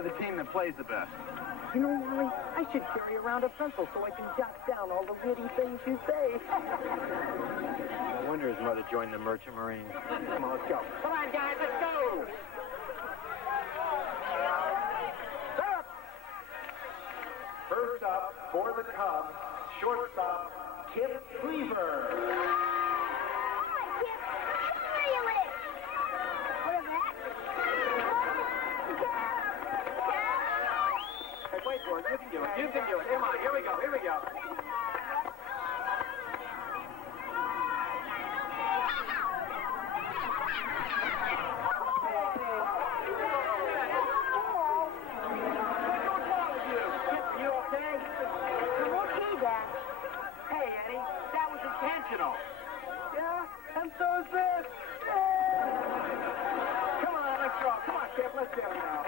Or the team that plays the best. You know, Wally, I should carry around a pencil so I can jot down all the witty things you say. No wonder his mother joined the Merchant Marines. Come on, let's go. Come on, guys, let's go. Stop. First up for the Cubs, shortstop, Kip Beaver. Wait for it. You can do it. You can do it. Come on. Here we go. Here we go. You okay? I'm okay, Dad. Hey, Eddie, that was intentional. Yeah? And so is this. Come on, let's go. Come on, Kip. Let's get it now.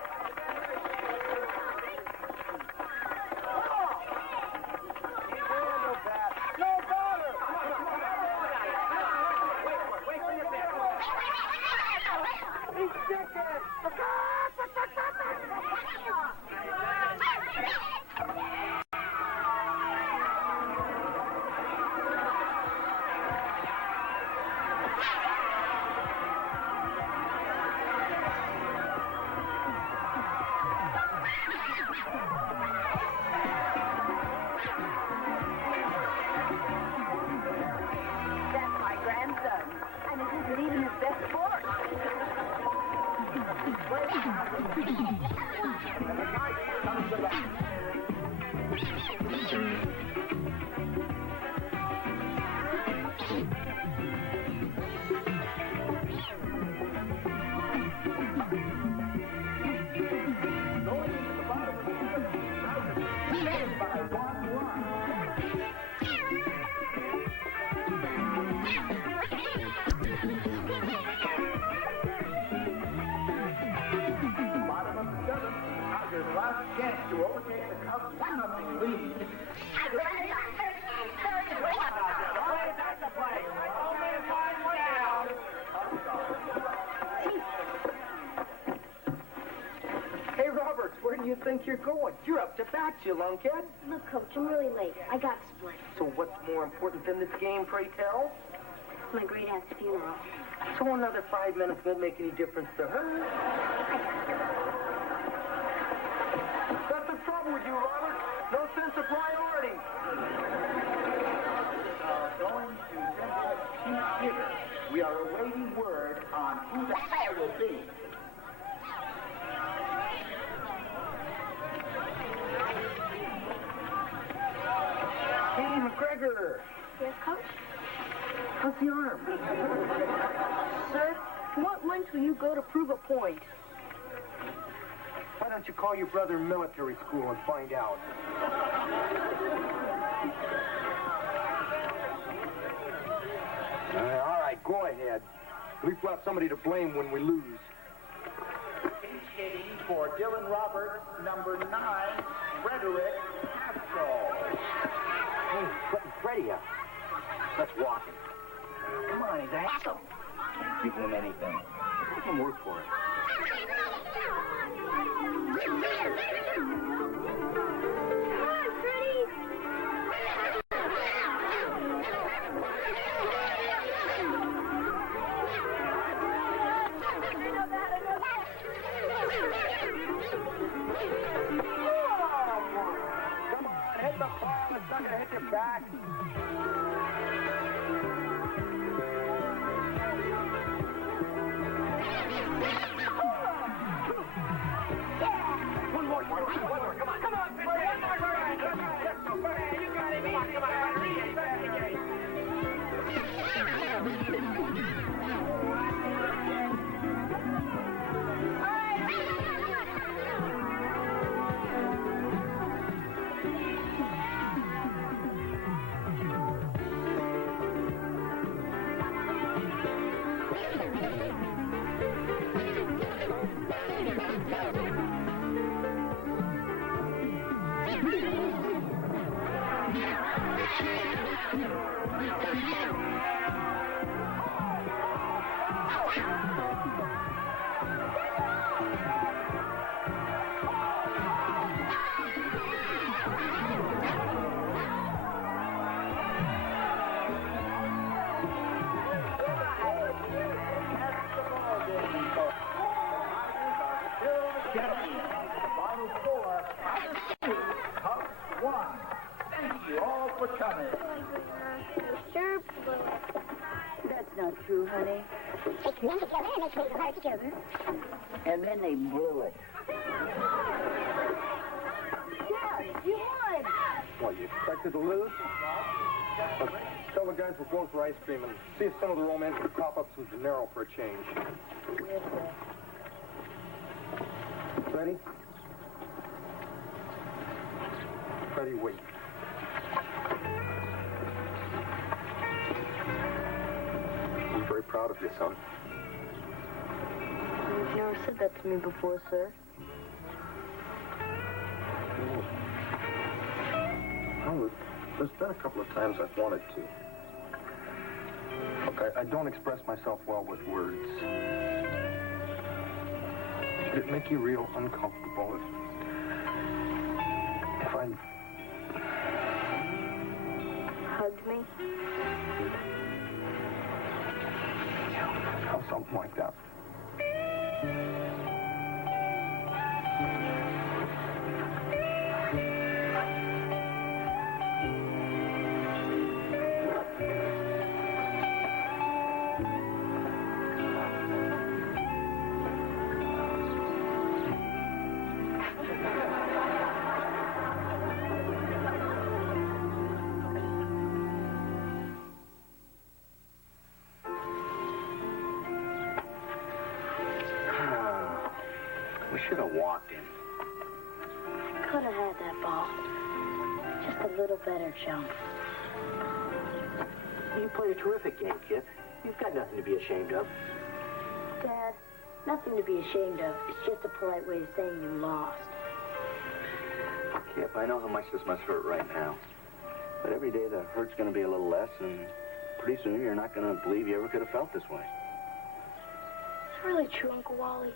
Last chance to overtake the Cubs' 1-0 lead. Hey, Roberts, where do you think you're going? You're up to bat, you lunkhead. Look, Coach, I'm really late. I got split. So what's more important than this game, pray tell? My great aunt's funeral. So another 5 minutes won't make any difference to her. That's the trouble with you, Robert. No sense of priority. Going to Central Chief Theater. We are awaiting word on who the hell will be. Hey, McGregor. Yes, Coach? How's the arm? Sir, to what length will you go to prove a point? Why don't you call your brother in military school and find out? All right, go ahead. At least we'll have somebody to blame when we lose. Skating for Dylan Roberts, number 9, Frederick Haskell. Hey, Freddie, let's walk him. Come on, he's a hassle. Give him anything. Let him work for it. Come on, hit the ball. It's not going to hit your back. One more. Come on. Come on, Freddie. Let's go, Freddie. You got it. Come on. Final score, Cubs 1. Thank you all for coming. Sure. That's not true, honey. Take them together and they take the heart together. And then they blew it. Dad, you won. What, you expected to lose? Look, tell the guys we'll go for ice cream and see if some of the old men can pop up some dinero for a change. Yes, sir. Ready? Freddie, wait. I'm very proud of you, son. You've never said that to me before, sir. Well, there's been a couple of times I've wanted to. Look, I don't express myself well with words. It'd make you real uncomfortable if I... Hugged me? Or something like that. We should have walked in. Could have had that ball. Just a little better jump. You played a terrific game, Kip. You've got nothing to be ashamed of. Dad, nothing to be ashamed of. It's just a polite way of saying you lost. Kip, I know how much this must hurt right now. But every day the hurt's going to be a little less, and pretty soon you're not going to believe you ever could have felt this way. It's really true, Uncle Wally.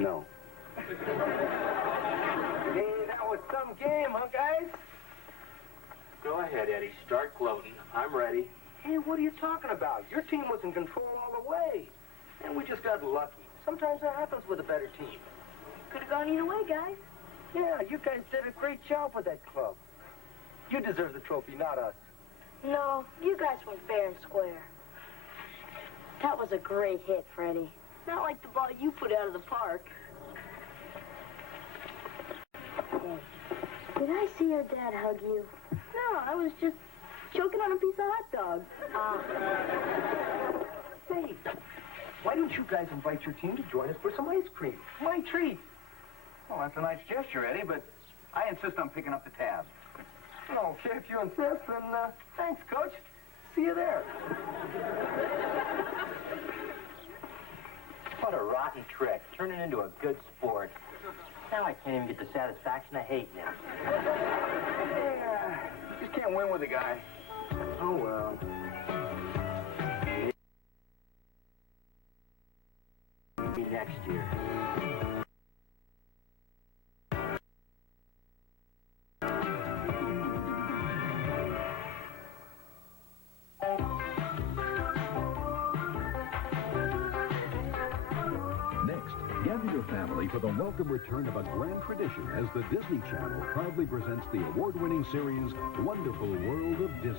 No. Hey, that was some game, huh, guys? Go ahead, Eddie. Start gloating. I'm ready. Hey, what are you talking about? Your team was in control all the way. And we just got lucky. Sometimes that happens with a better team. Could have gone either way, guys. Yeah, you guys did a great job with that club. You deserve the trophy, not us. No, you guys went fair and square. That was a great hit, Freddie. Not like the ball you put out of the park. Did I see your dad hug you? No, I was just choking on a piece of hot dog. Hey, why don't you guys invite your team to join us for some ice cream? My treat. Well, that's a nice gesture, Eddie, but I insist on picking up the tab. Okay, if you insist, then thanks, Coach. See you there. What a rotten trick. Turning into a good sport. Now I can't even get the satisfaction of hating him. Yeah, just can't win with a guy. Oh, well. Maybe next year. Gather your family for the welcome return of a grand tradition as the Disney Channel proudly presents the award-winning series Wonderful World of Disney.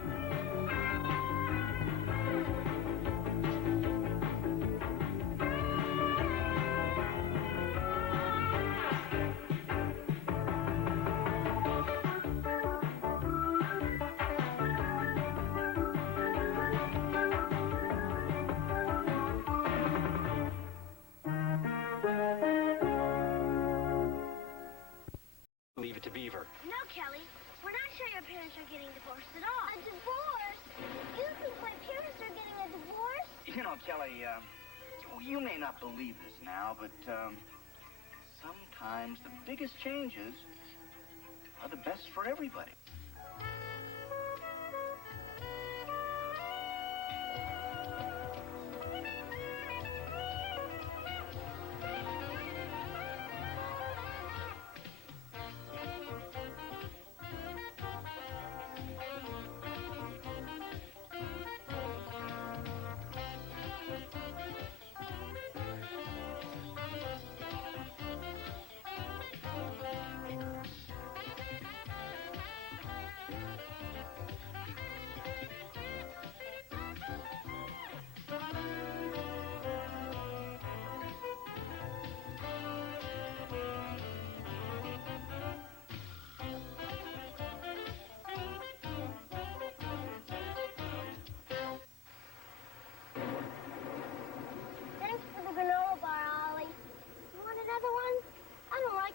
Leave it to Beaver. No, Kelly. We're not sure your parents are getting divorced at all. A divorce? You think my parents are getting a divorce? You know, Kelly, you may not believe this now, but sometimes the biggest changes are the best for everybody.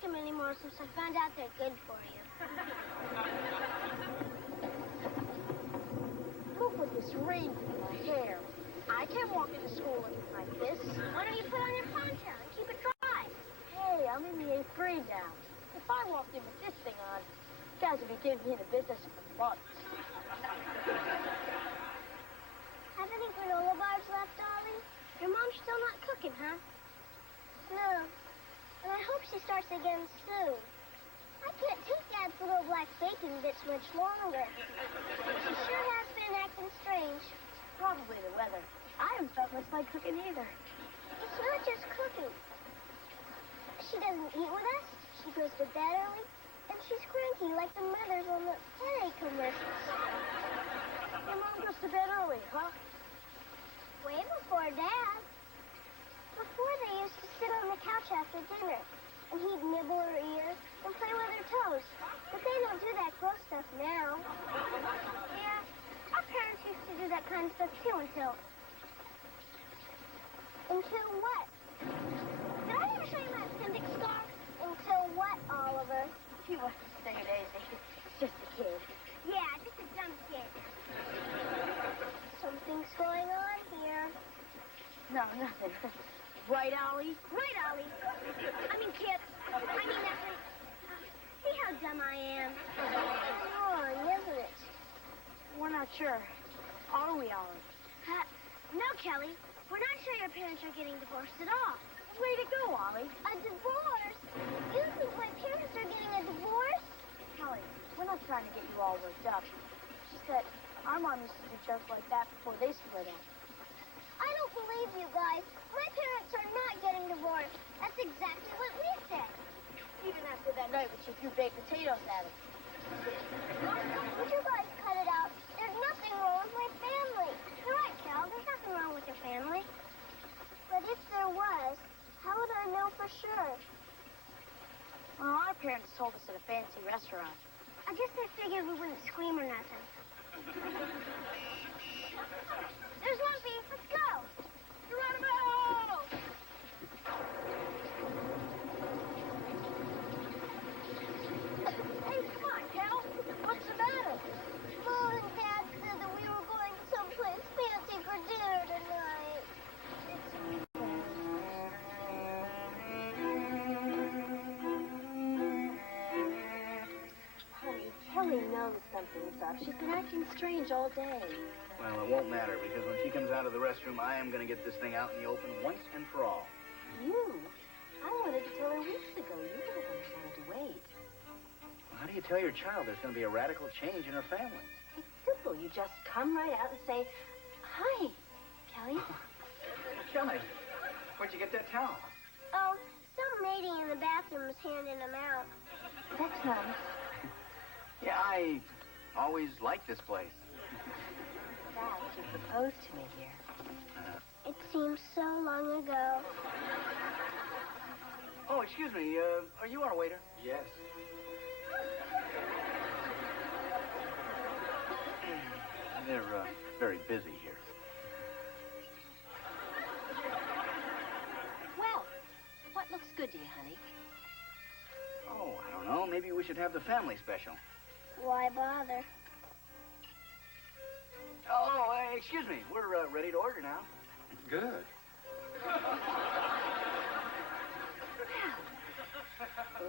Anymore since I found out they're good for you. Look at this ring in my hair. I can't walk into school looking like this. Why don't you put on your poncho and keep it dry? Hey, I'm in the 8th grade now. If I walked in with this thing on, you guys would be giving me the business for months. Have any granola bars left, Ollie? Your mom's still not cooking, huh? No. And I hope she starts again soon. I can't take Dad's little black bacon bits much longer. She sure has been acting strange. Probably the weather. I haven't felt much like cooking either. It's not just cooking. She doesn't eat with us, she goes to bed early, and she's cranky like the mothers on the Perry commercials. Your mom goes to bed early, huh? Way before Dad. Before, they used to sit on the couch after dinner, and he'd nibble her ear and play with her toes. But they don't do that gross stuff now. Yeah, our parents used to do that kind of stuff too until what? Did I ever show you my appendix scar? Until what, Oliver? He wasn't saying anything. Just a kid. Yeah, just a dumb kid. Something's going on here. No, nothing. Right, Ollie? Right, Ollie. I mean, kid. I mean, nothing. See how dumb I am. Wrong, isn't it? We're not sure. Are we, Ollie? No, Kelly. We're not sure your parents are getting divorced at all. Way to go, Ollie. A divorce? You think my parents are getting a divorce? Kelly, we're not trying to get you all worked up. It's just that our mom used to do jokes like that before they split up. I don't believe you guys. My parents are not getting divorced. That's exactly what we said. Even after that night when she threw baked potatoes at us. Would you guys cut it out? There's nothing wrong with my family. You're right, Cal. There's nothing wrong with your family. But if there was, how would I know for sure? Well, our parents told us at a fancy restaurant. I guess they figured we wouldn't scream or nothing. There's Lumpy. Let's go. Geronimo! Hey, come on, Cal. What's the matter? Mom and Dad said that we were going someplace fancy for dinner tonight. Honey, Kelly knows something's up. She's been acting strange all day. Well, it won't matter, because when she comes out of the restroom, I am going to get this thing out in the open once and for all. You? I wanted to tell her weeks ago. You were the one who wanted to wait. Well, how do you tell your child there's going to be a radical change in her family? It's simple. You just come right out and say, hi, Kelly. Kelly, where'd you get that towel? Oh, some lady in the bathroom was handing them out. That's nice. Yeah, I always liked this place. That you proposed to me here. It seems so long ago. Oh, excuse me, are you our waiter? Yes. They're, very busy here. Well, what looks good to you, honey? Oh, I don't know. Maybe we should have the family special. Why bother? Oh, excuse me. We're ready to order now. Good.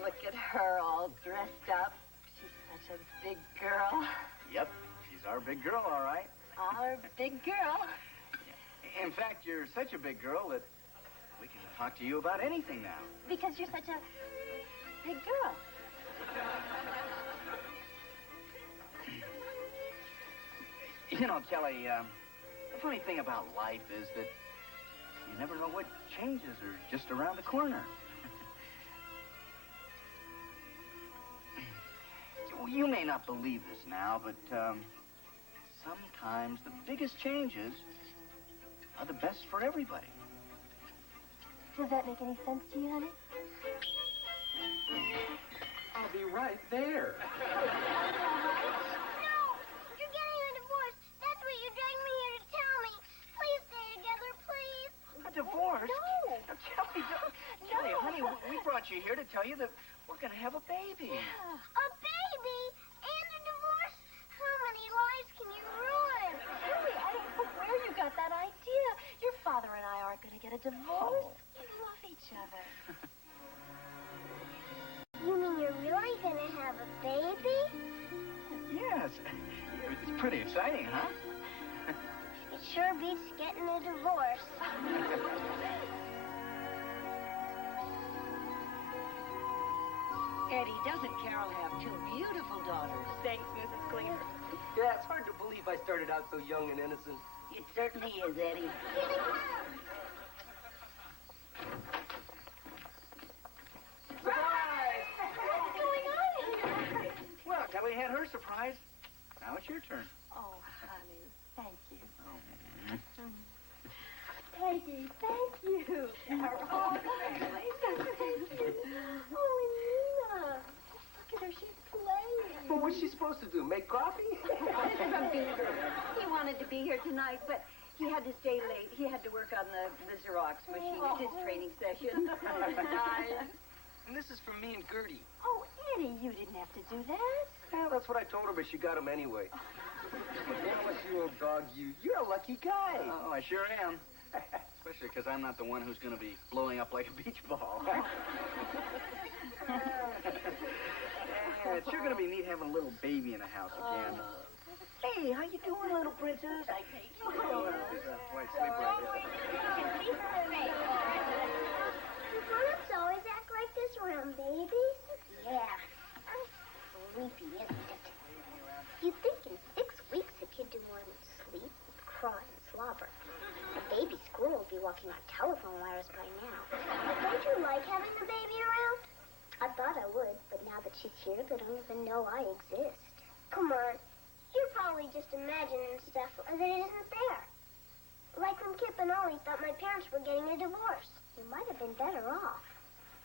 Look at her all dressed up. She's such a big girl. Yep, she's our big girl, all right. Our big girl. In fact, you're such a big girl that we can talk to you about anything now. Because you're such a big girl. You know, Kelly, the funny thing about life is that you never know what changes are just around the corner. You may not believe this now, but sometimes the biggest changes are the best for everybody. Does that make any sense to you, honey? I'll be right there. Divorce? No. Kelly, Kelly, honey, we brought you here to tell you that we're going to have a baby. Yeah. A baby? And a divorce? How many lives can you ruin? Kelly, I don't know where you got that idea. Your father and I aren't going to get a divorce. We love each other. You mean you're really going to have a baby? Yes. It's pretty exciting, huh? It sure beats getting a divorce. Eddie, doesn't Carol have two beautiful daughters? Thanks, Mrs. Cleaver. Yeah, it's hard to believe I started out so young and innocent. It certainly is, Eddie. Surprise! What's going on here? Well, Kelly had her surprise. Now it's your turn. Oh, honey, thank you. Oh. Peggy, thank you. Carol. Oh, thank you. Oh, Nina. Look at her, she's playing. Well, what's she supposed to do? Make coffee? This is from Beaver. He wanted to be here tonight, but he had to stay late. He had to work on the Xerox machine. It's his training session. And this is from me and Gertie. Oh, Eddie, you didn't have to do that. Yeah, that's what I told her, but she got him anyway. Bless you, old dog, you. You're a lucky guy. Oh, I sure am. Especially because I'm not the one who's going to be blowing up like a beach ball. Yeah, it's sure going to be neat having a little baby in the house again. Hey, how you doing, little princess? Wait, sleep right there. Grown-ups always act like this around babies. Yeah. Sleepy, isn't it? You'd think in 6 weeks a kid do more than sleep, cry, and slobber. A baby squirrel would be walking on telephone wires by now. Don't you like having the baby around? I thought I would, but now that she's here, they don't even know I exist. Come on. You're probably just imagining stuff that isn't there. Like when Kip and Ollie thought my parents were getting a divorce. You might have been better off.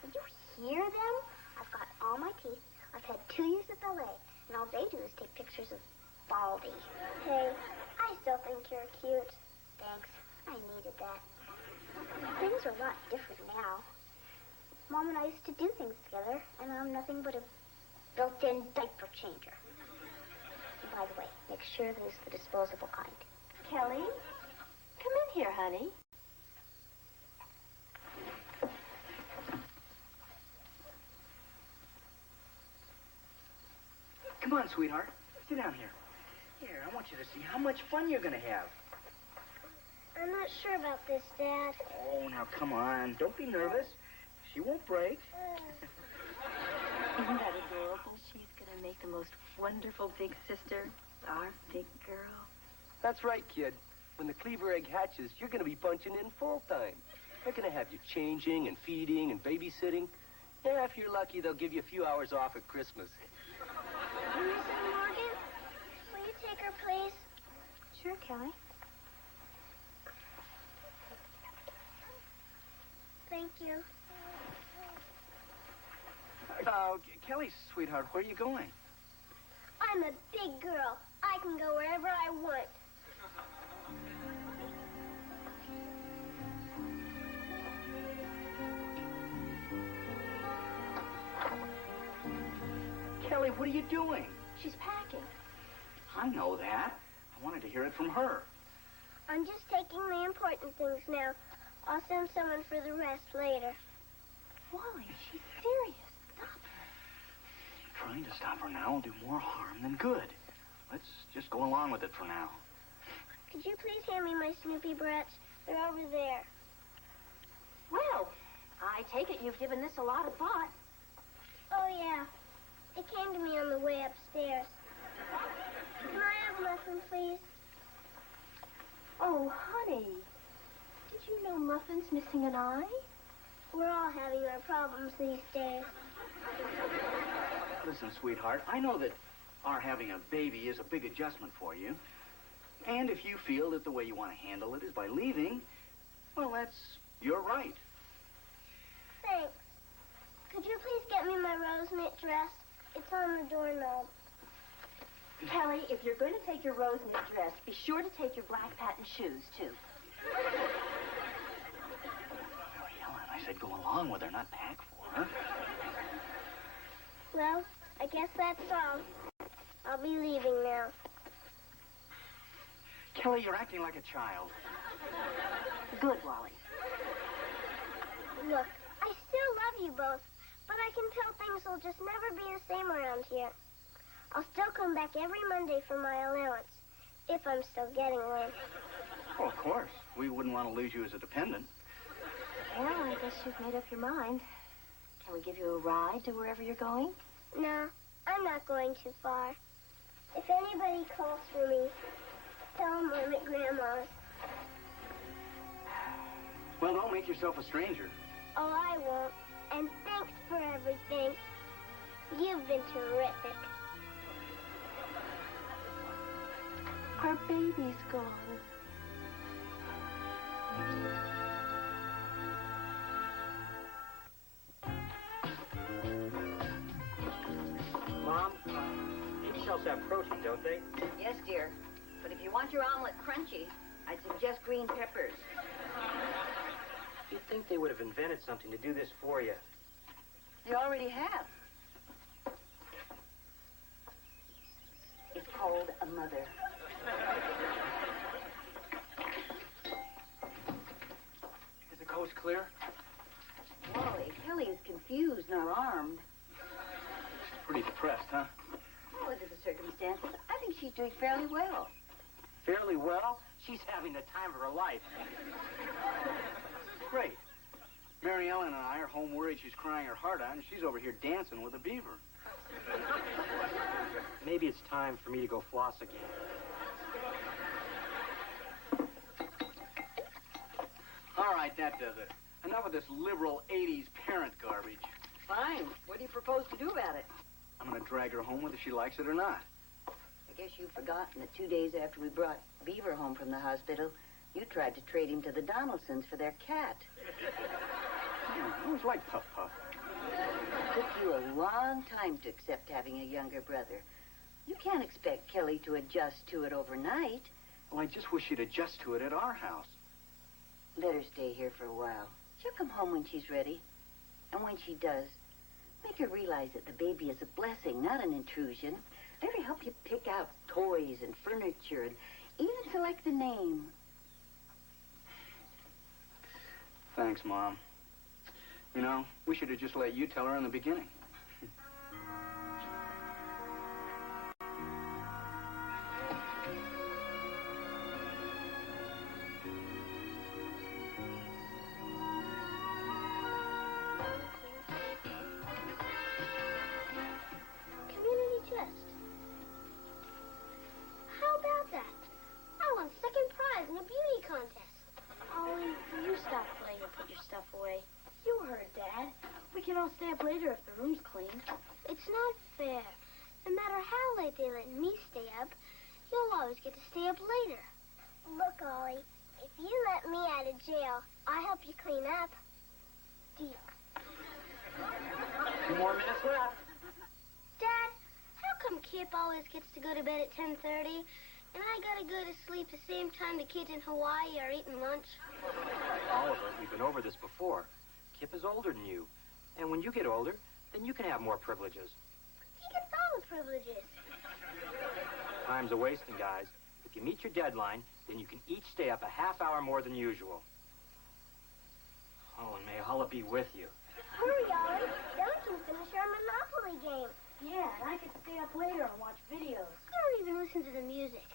Did you hear them? I've got all my teeth. I've had 2 years of ballet, and all they do is take pictures of Baldy. Hey, I still think you're cute. Thanks. I needed that. Things are a lot different now. Mom and I used to do things together, and I'm nothing but a built-in diaper changer. And by the way, make sure there's the disposable kind. Kelly, come in here, honey. Come on, sweetheart. Sit down here. Here, I want you to see how much fun you're going to have. I'm not sure about this, Dad. Oh, now, come on. Don't be nervous. She won't break. Isn't that adorable? She's going to make the most wonderful big sister, our big girl. That's right, kid. When the Cleaver egg hatches, you're going to be punching in full time. They're going to have you changing and feeding and babysitting. Yeah, if you're lucky, they'll give you a few hours off at Christmas. Mrs. Morgan, will you take her, please? Sure, Kelly. Thank you. Kelly, sweetheart, where are you going? I'm a big girl. I can go wherever I want. Kelly, what are you doing? She's packing. I know that. I wanted to hear it from her. I'm just taking the important things now. I'll send someone for the rest later. Wally, she's serious. Stop her. Trying to stop her now will do more harm than good. Let's just go along with it for now. Could you please hand me my Snoopy Bratz? They're over there. Well, I take it you've given this a lot of thought. Oh, yeah. It came to me on the way upstairs. Can I have a muffin, please? Oh, honey. Did you know Muffin's missing an eye? We're all having our problems these days. Listen, sweetheart, I know that our having a baby is a big adjustment for you. And if you feel that the way you want to handle it is by leaving, well, that's your right. Thanks. Could you please get me my rose knit dress? It's on the doorknob. Kelly, if you're going to take your rose knit dress, be sure to take your black patent shoes, too. Mary Ellen, I said go along with her, not pack for her. Well, I guess that's all. I'll be leaving now. Kelly, you're acting like a child. Good, Wally. Look, I still love you both, but I can tell things will just never be the same around here. I'll still come back every Monday for my allowance, if I'm still getting one. Oh, of course. We wouldn't want to lose you as a dependent. Well, I guess you've made up your mind. Can we give you a ride to wherever you're going? No, I'm not going too far. If anybody calls for me, tell them I'm at Grandma's. Well, don't make yourself a stranger. Oh, I won't. And thanks for everything. You've been terrific. Our baby's gone. Mom, eggshells have protein, don't they? Yes, dear. But if you want your omelet crunchy, I'd suggest green peppers. You'd think they would have invented something to do this for you. They already have. It's called a mother. Is the coast clear? Wally, Kelly is confused, not armed. Pretty depressed, huh? Well, under the circumstances, I think she's doing fairly well. Fairly well. She's having the time of her life. Great. Mary Ellen and I are home worried she's crying her heart out, and she's over here dancing with a beaver. Maybe it's time for me to go floss again. All right, that does it. Enough of this liberal 80s parent garbage. Fine. What do you propose to do about it? I'm going to drag her home whether she likes it or not. I guess you've forgotten that 2 days after we brought Beaver home from the hospital, you tried to trade him to the Donaldsons for their cat. I was like Puff Puff. It took you a long time to accept having a younger brother. You can't expect Kelly to adjust to it overnight. Well, I just wish she'd adjust to it at our house. Let her stay here for a while. She'll come home when she's ready. And when she does, make her realize that the baby is a blessing, not an intrusion. Let her help you pick out toys and furniture and even select the name. Thanks, Mom. You know, we should have just let you tell her in the beginning. Community chest. How about that? I won second prize in a beauty contest. Ollie, you stop playing and put your stuff away. You heard Dad. We can all stay up later if the room's clean. It's not fair. No matter how late they let me stay up, you'll always get to stay up later. Look, Ollie, if you let me out of jail, I'll help you clean up. Deal. 2 more minutes left. Dad, how come Kip always gets to go to bed at 10:30, and I gotta go to sleep the same time the kids in Hawaii are eating lunch? Oliver, we've been over this before. Kip is older than you. And when you get older, then you can have more privileges. He gets all the privileges. Time's a wasting, guys. If you meet your deadline, then you can each stay up a half hour more than usual. Oh, and may Allah be with you. Hurry, Ollie. Then we can finish our Monopoly game. Yeah, and I could stay up later and watch videos. You don't even listen to the music.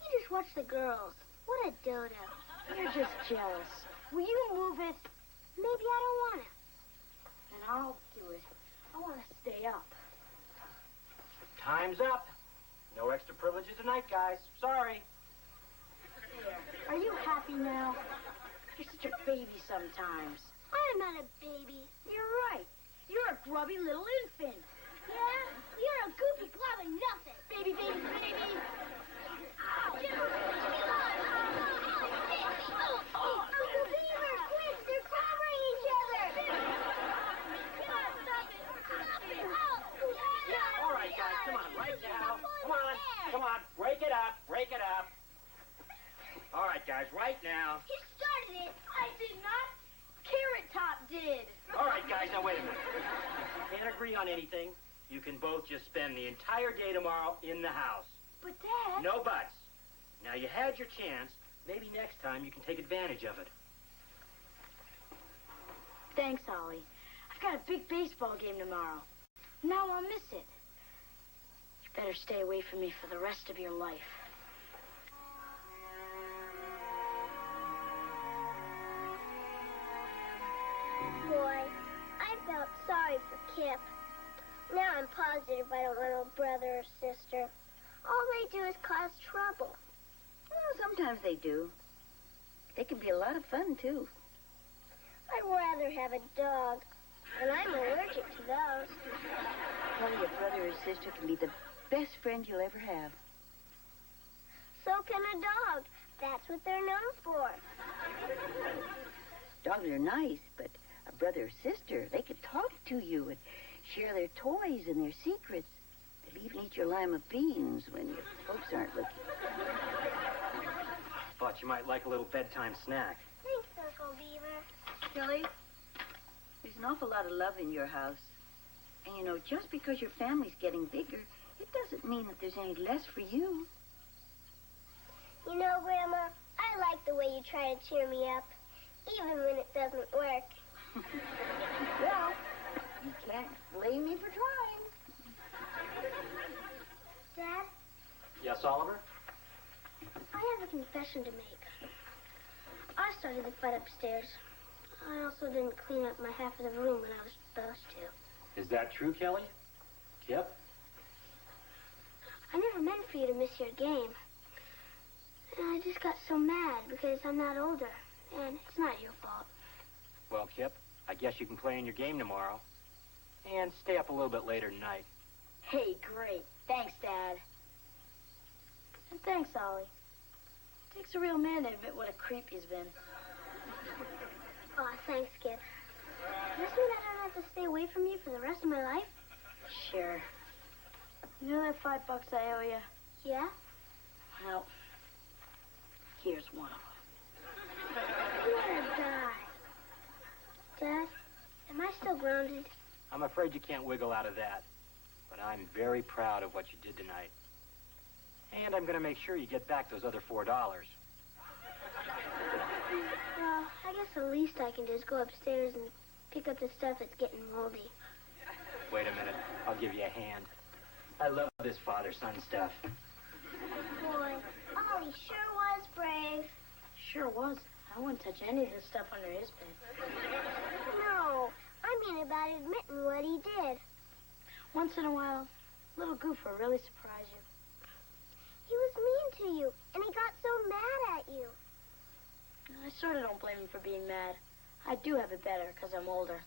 You just watch the girls. What a dodo. You're just jealous. Will you move it? Maybe I don't want to. Then I'll do it. I want to stay up. Time's up. No extra privileges tonight, guys. Sorry. There. Are you happy now? You're such a baby sometimes. I'm not a baby. You're right. You're a grubby little infant. Yeah? You're a goofy glob of nothing. Baby, baby, baby. Uncle Beaver, quick! They're clobbering each other! All right, guys, come on, right now. Come on, break it up. All right, guys, right now. He started it. I did not. Carrot Top did. All right, guys, now wait a minute. If you can't agree on anything, you can both just spend the entire day tomorrow in the house. But, Dad... No buts. Now, you had your chance. Maybe next time you can take advantage of it. Thanks, Ollie. I've got a big baseball game tomorrow. Now I'll miss it. You better stay away from me for the rest of your life. Boy, I felt sorry for Kip. Now I'm positive I don't want a brother or sister. All they do is cause trouble. Well, sometimes they do. They can be a lot of fun, too. I'd rather have a dog, and I'm allergic to those. Well, your brother or sister can be the best friend you'll ever have. So can a dog. That's what they're known for. Dogs are nice, but a brother or sister, they can talk to you and share their toys and their secrets. They'll even eat your lima beans when your folks aren't looking. you might like a little bedtime snack. Thanks, Uncle Beaver. Kelly, there's an awful lot of love in your house. And, you know, just because your family's getting bigger, it doesn't mean that there's any less for you. You know, Grandma, I like the way you try to cheer me up, even when it doesn't work. Well, you can't blame me for trying. Dad, Yes, Oliver? I have a confession to make. I started the fight upstairs. I also didn't clean up my half of the room when I was supposed to. Is that true, Kelly? Kip? I never meant for you to miss your game. And I just got so mad because I'm not older, and it's not your fault. Well, Kip, I guess you can play in your game tomorrow. And stay up a little bit later tonight. Hey, great. Thanks, Dad. And thanks, Ollie. It takes a real man to admit what a creep he's been. Aw, thanks, Skip. Does this mean I don't have to stay away from you for the rest of my life? Sure. You know that $5 I owe you? Yeah? Well, here's one of them. I'm gonna die. Dad, am I still grounded? I'm afraid you can't wiggle out of that. But I'm very proud of what you did tonight. And I'm going to make sure you get back those other $4. Well, I guess the least I can do is go upstairs and pick up the stuff that's getting moldy. Wait a minute. I'll give you a hand. I love this father-son stuff. Boy, Ollie sure was brave. Sure was. I wouldn't touch any of the stuff under his bed. No, I mean about admitting what he did. Once in a while, a little goof will really surprise you. He was mean to you, and he got so mad at you. I sort of don't blame him for being mad. I do have it better because I'm older.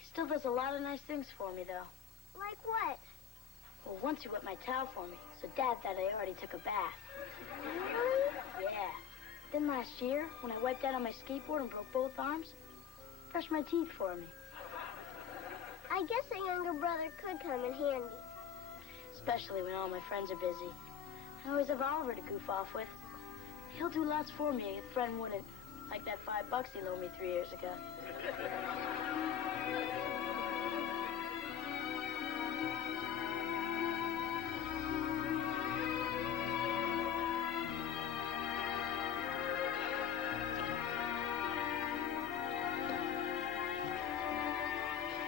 He still does a lot of nice things for me, though. Like what? Well, once he wet my towel for me, so Dad thought I already took a bath. Really? Yeah. Then last year, when I wiped out on my skateboard and broke both arms, brushed my teeth for me. I guess a younger brother could come in handy. Especially when all my friends are busy. I always have Oliver to goof off with. He'll do lots for me a friend wouldn't, like that $5 he loaned me 3 years ago.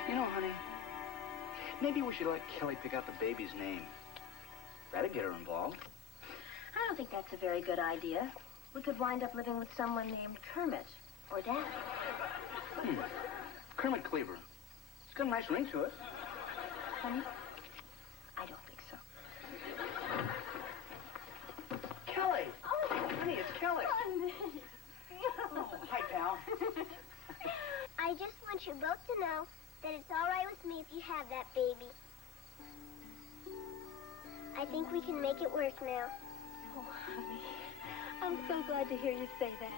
You know, honey, maybe we should let Kelly pick out the baby's name. That'd get her involved. I don't think that's a very good idea. We could wind up living with someone named Kermit or Dad. Kermit Cleaver. It's got a nice ring to it. Honey, I don't think so. Kelly! Oh, Honey, it's Kelly. Oh, hi, pal. I just want you both to know that it's all right with me if you have that baby. I think we can make it work now. Oh, honey, I'm so glad to hear you say that.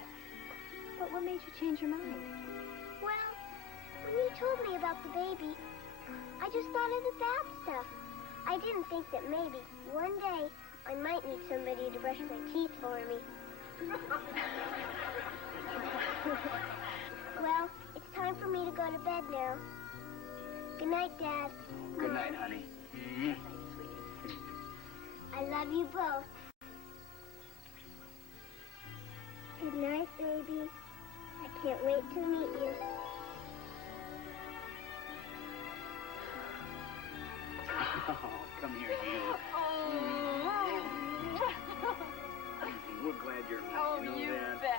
But what made you change your mind? Well, when you told me about the baby, I just thought of the bad stuff. I didn't think that maybe one day I might need somebody to brush my teeth for me. Well, it's time for me to go to bed now. Good night, Dad. Good night, honey. Good night, sweetie. I love you both. Good night, baby. I can't wait to meet you. Oh, come here, you. We're glad you're here. Oh, know you that. bet.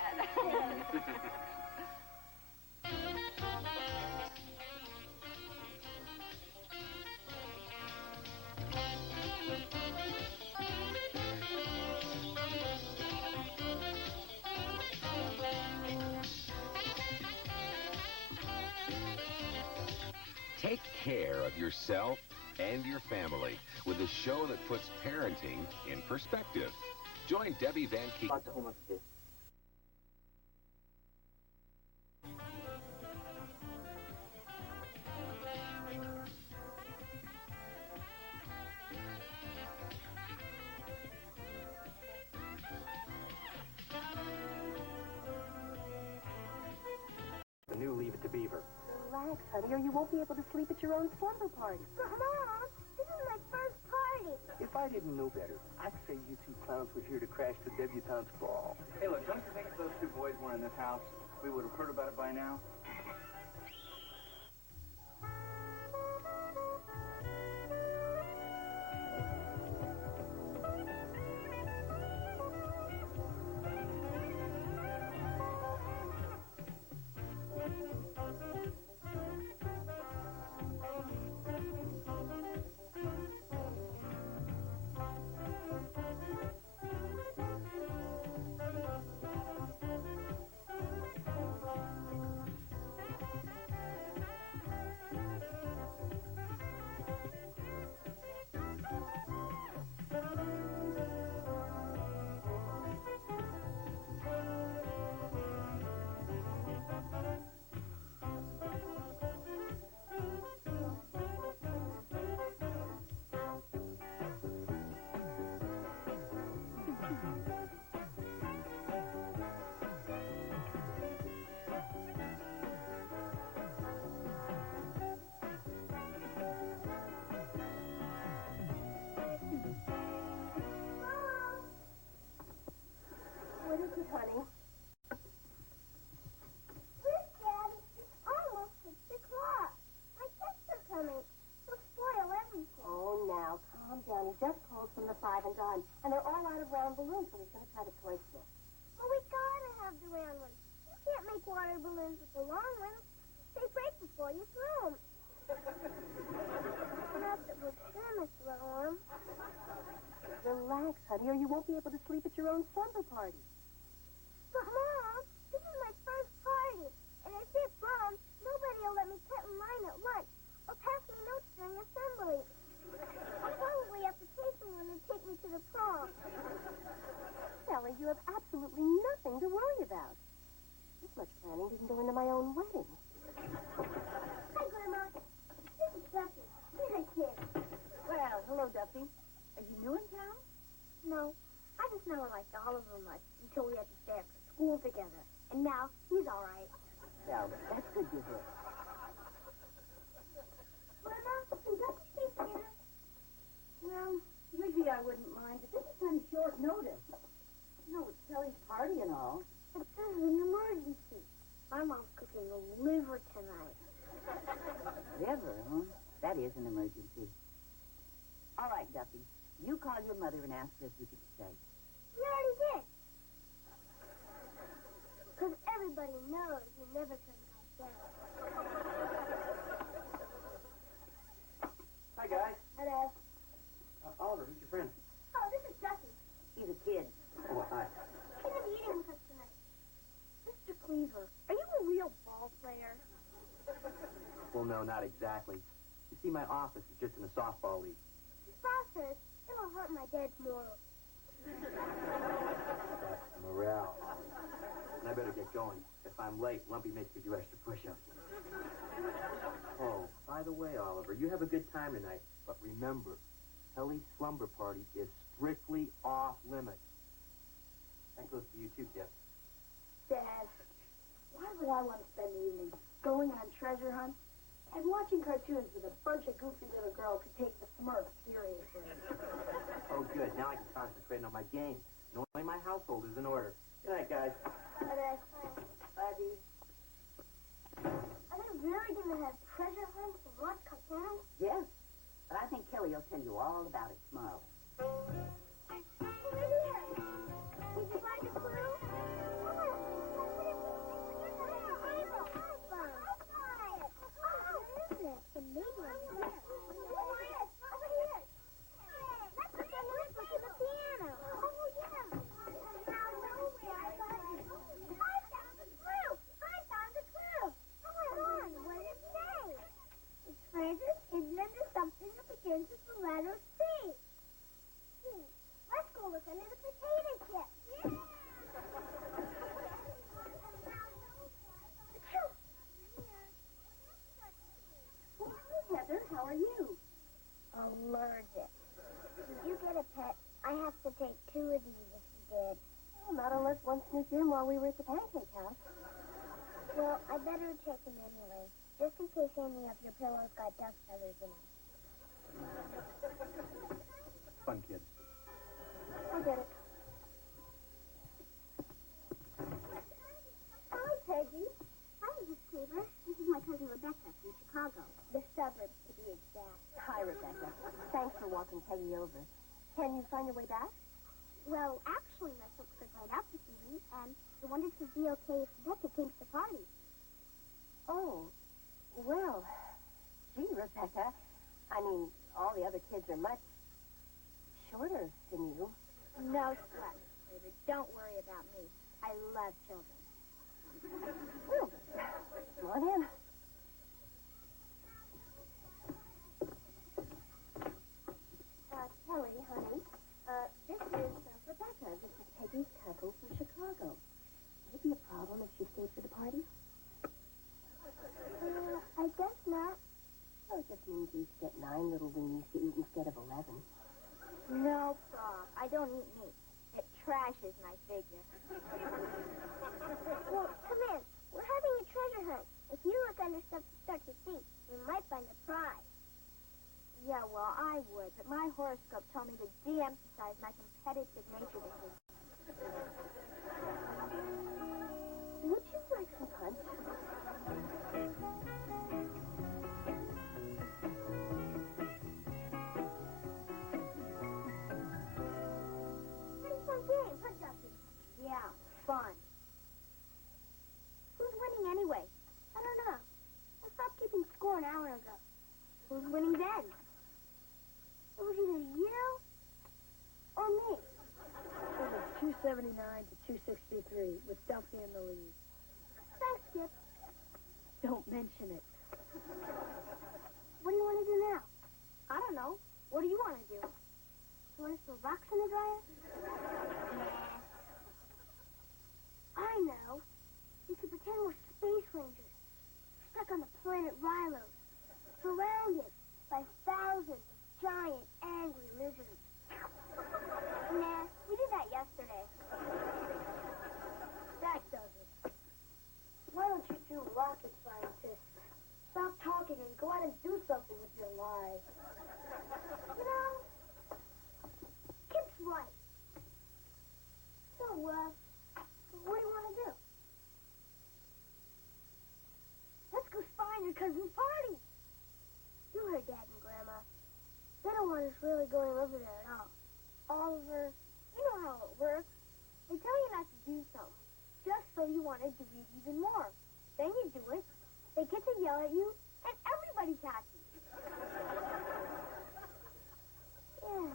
Take care of yourself and your family with a show that puts parenting in perspective. Join Debbie Van Keek. Relax, honey, or you won't be able to sleep at your own slumber party. But, Mom, this is my first party. If I didn't know better, I'd say you two clowns were here to crash the debutante's ball. Hey, look, don't you think if those two boys weren't in this house, we would have heard about it by now? What is it, honey? Please, Daddy, it's almost 6 o'clock. My guests are coming. They'll spoil everything. Oh, now, calm down. He just called from the 5 and dime, and they're all out of round balloons, so he's going to try the toy store. Well, we gotta have the round ones. You can't make water balloons with the long ones. They break before you throw them. Not that we're gonna throw them. Relax, honey, or you won't be able to sleep at your own slumber party. But, Mom, this is my first party. And if it bombs, nobody will let me cut in line at lunch or pass me notes during assembly. I'll probably have to pay someone to take me to the prom. Sally, you have absolutely nothing to worry about. This much planning didn't go into my own wedding. Hi, Grandma. This is Duffy. He's a kid. Well, hello, Duffy. Are you new in town? No, I just never liked Oliver much until we had to stay after school together. And now he's all right. Well, that's good to hear. Grandma, can Duffy stay here? Well, usually I wouldn't mind, but this is kind of short notice. You know, it's Kelly's party and all. But this is an emergency. My mom's cooking a liver tonight. Liver, huh? That is an emergency. All right, Duffy. You call your mother and ask her if you can stay. We already did. Because everybody knows you never turn us down. Hi, guys. Hi, Dad. Oliver, who's your friend? Oh, this is Duffy. He's a kid. Oh, hi. He's going to be eating with us tonight. Mr. Cleaver, are you a real ball player? Well, no, not exactly. You see, my office is just in a softball league. His boss says it'll hurt my dad's morals. That's morale. And I better get going. If I'm late, Lumpy makes me do extra push-ups. Oh, by the way, Oliver, you have a good time tonight. But remember, Kelly's slumber party is strictly off-limits. That goes to you, too, Jeff. Dad, why would I want to spend the evening going on treasure hunts and watching cartoons with a bunch of goofy little girls who take the Smurfs seriously? Oh, good. Now I can concentrate on my game. Knowing my household is in order. Good night, guys. Hi, Dad. Buddy. Are they really going to have treasure hunts and watch cartoons? Yes. But I think Kelly will tell you all about it tomorrow. Over here. Did you find a clue? The big one. Over here. That's what they want to play the piano. Oh, yeah. Now, nowhere. I found the clue. Come on, what did it say? It's treasure hidden under something that begins with the letter C. Let's go look under the potato chip. Yeah. Heather, how are you? Allergic. Did you get a pet? I have to take 2 of these if you did. Well, not unless one sneaked in while we were at the pancake house. Well, I better take them anyway. just in case any of your pillows got dust feathers in them. Fun kid. I get it. Hi, Peggy. Hi, Mrs. Beaver. This is my cousin Rebecca from Chicago. The suburbs, to be exact. Hi, Rebecca. Thanks for walking Peggy over. Can you find your way back? Well, actually, my folks are going out this evening, and I wondered if it would be okay if Rebecca came to the party. Oh, well, gee, Rebecca. I mean, all the other kids are much shorter than you. No sweat, Mrs. Beaver. Don't worry about me. I love children. Well, come on in. Kelly, honey, this is Rebecca. This is Peggy's cousin from Chicago. Would it be a problem if she stayed for the party? I guess not. Well, it just means you get 9 little weenies to eat instead of 11. No problem. I don't eat meat. It trashes my figure. Well, come in. We're having a treasure hunt. If you look under stuff to start to see, we might find a prize. Yeah, well, I would, but my horoscope told me to de-emphasize my competitive nature this week. Would you like some punch? Pretty fun game, huh, Duffy? Yeah, fun. Who's winning anyway? I don't know. I stopped keeping score an hour ago. Who's winning then? It was either you or me. It was 279 to 263 with Duffy in the lead. Thanks, Skip. Don't mention it. What do you want to do now? I don't know. What do you want to do? You want to throw rocks in the dryer? I know. We could pretend we're space rangers, stuck on the planet Rilo, surrounded by thousands of giant, angry lizards. Nah, we did that yesterday. That does it. Why don't you two rocket scientists stop talking and go out and do something with your lives? You know, Kip's right. So, what do you want to do? Let's go spy your cousin's party. You heard Dad and Grandma. They don't want us really going over there at all. Oliver, you know how it works. They tell you not to do something, just so you want to do it even more. Then you do it, they get to yell at you, and everybody's happy. Yeah.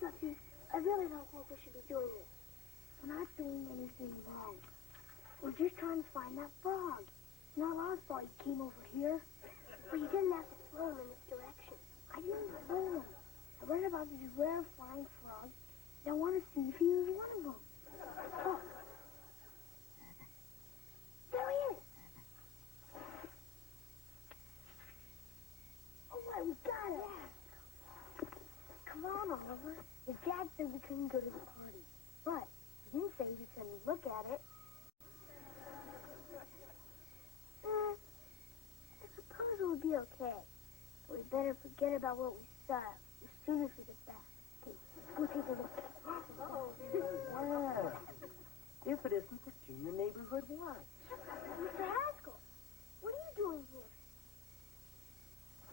Duffy, I really don't think we should be doing this. We're not doing anything wrong. We're just trying to find that frog. It's not our fault he came over here. But you didn't have to throw him in this direction. I didn't throw him. I read about these rare flying frogs, and I want to see if he was one of them. Look. There he is. All right, we got him. Yeah. Come on, Oliver. His dad said we couldn't go to the party, but he didn't say we couldn't look at it. I suppose it would be okay. But we better forget about what we saw as soon as we get back. Okay, go take a look. Oh, wow. If it isn't the Junior Neighborhood Watch. Mr. Haskell, what are you doing here?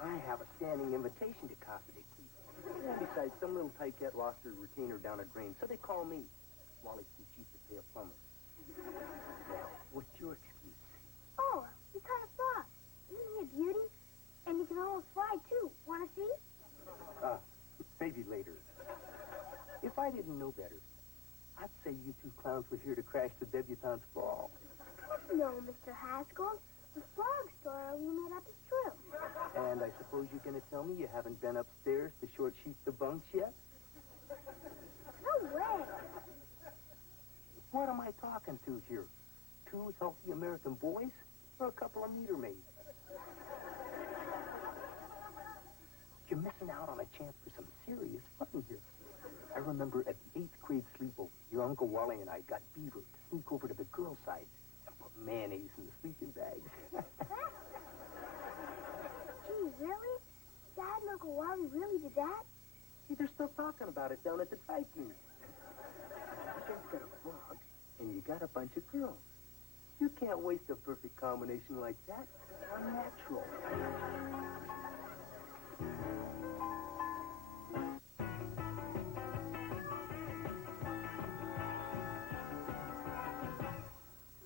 I have a standing invitation to Casa de Keith. And besides, some little tyke-cat lost her retainer down a drain, so they call me. Wally's too cheap to pay a plumber. Now, what's your excuse? Oh, we caught a frog. Isn't he a beauty? And he can almost fly, too. Want to see? Maybe later. If I didn't know better, I'd say you two clowns were here to crash the debutante's ball. No, Mr. Haskell. The frog story we made up is true. And I suppose you're going to tell me you haven't been upstairs to short sheet the bunks yet? No way. What am I talking to here? 2 healthy American boys or a couple of meter maids? you're missing out on a chance for some serious fun here. I remember at the 8th grade sleepover, your Uncle Wally and I got Beaver to sneak over to the girls' side and put mayonnaise in the sleeping bags. Gee, really? Dad and Uncle Wally really did that? See, they're still talking about it down at the dry cleaner. You've got a frog, and you got a bunch of girls. You can't waste a perfect combination like that. It's unnatural.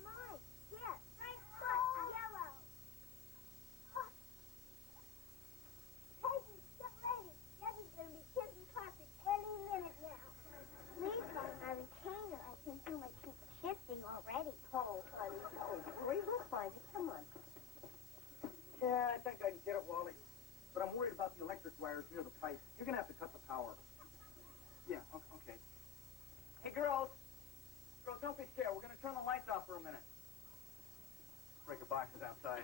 Mine, yes, right foot, yellow. Peggy, get ready. Daddy's gonna be kissing carpet any minute now. Please, on my retainer, I can do my cheek shifting already. Oh, honey, oh, great, we'll find it. Come on. Yeah, I think I can get it, Wally. But I'm worried about the electric wires near the pipe. You're gonna have to cut the power. Yeah, okay. Hey, girls. Girls, don't be scared. We're going to turn the lights off for a minute. Breaker box is outside.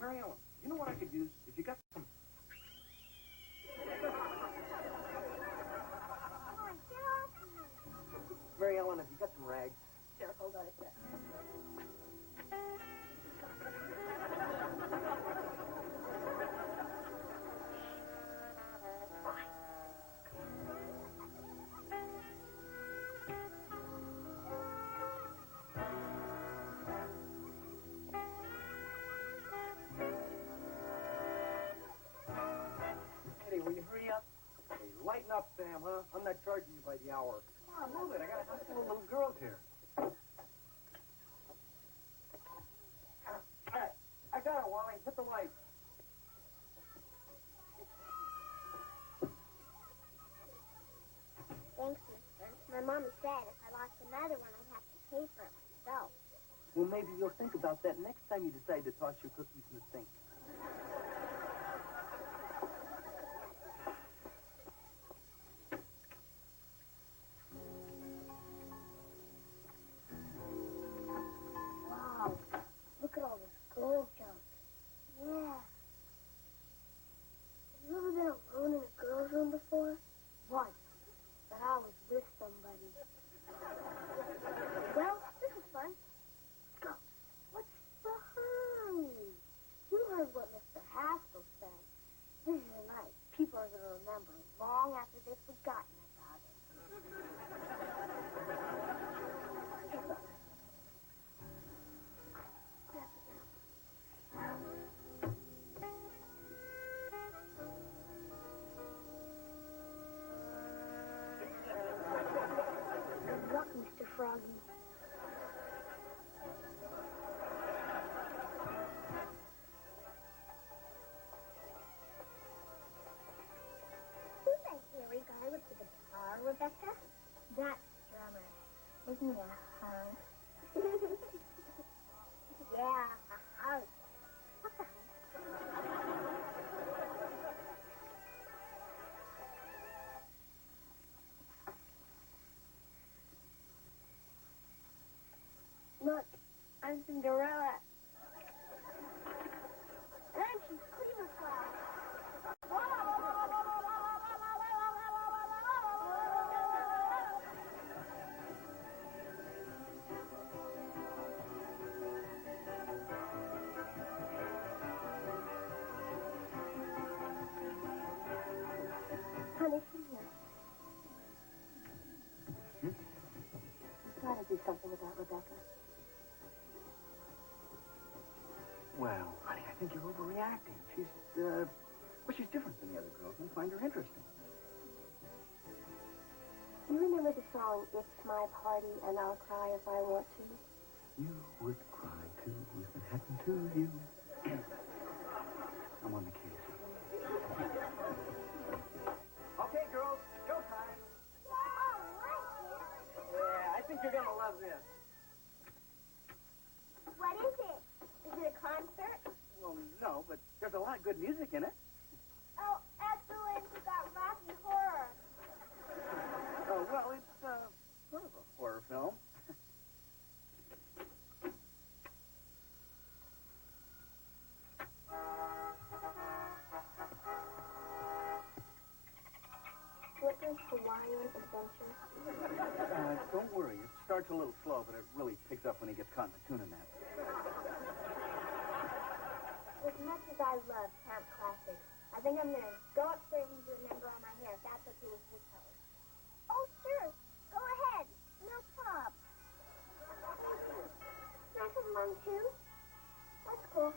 Mary Ellen, you know what I could use? If you got some... Mary Ellen, have you got some rags? Sure, hold on a sec. Hey, will you hurry up? Hey, lighten up, Sam, huh? I'm not charging you by the hour. Come on, move it. I got a handful of little girls here. All right. I got it, Wally. Hit the lights. Thanks, mister. My mommy said if I lost another one, I'd have to pay for it myself. Well, maybe you'll think about that next time you decide to toss your cookies in the sink. Wow. Look at all this gold junk. Yeah. Have you ever been alone in a girl's room before? Once. But I was with somebody. Well, this is fun. Let's go. What's behind me? You heard what Mr. Haskell said. This is a night people are going to remember long after they've forgotten about it. Hey, look. Grab it now. Good luck, Mr. Froggy. Who's that hairy guy with the guitar, Rebecca? That's the drummer. Isn't he a hunk? Yeah, a hunk. What's a hunk? Look, I'm Cinderella. And she's Cleaver Flag. Honey, come here. You've got to do something about Rebecca. Well, honey, I think you're overreacting. She's different than the other girls, and I find her interesting. Do you remember the song, It's My Party and I'll Cry If I Want to? You would cry too if it happened to you. I'm on the case. Okay, girls, showtime. Yeah, I think you're gonna love this. What is it? Is it a concert? Well, no, but there's a lot of good music in it. Oh, excellent. You got Rocky Horror. Oh, well, it's sort of a horror film. Hawaiian adventure? Don't worry. It starts a little slow, but it really picks up when he gets caught in the tuna net. As much as I love camp classics, I think I'm going to go upstairs and do a number on my hair, if that's okay with you, Kelly. Oh, sure. Go ahead. No problem. Thank you. Can I come along, too? That's cool.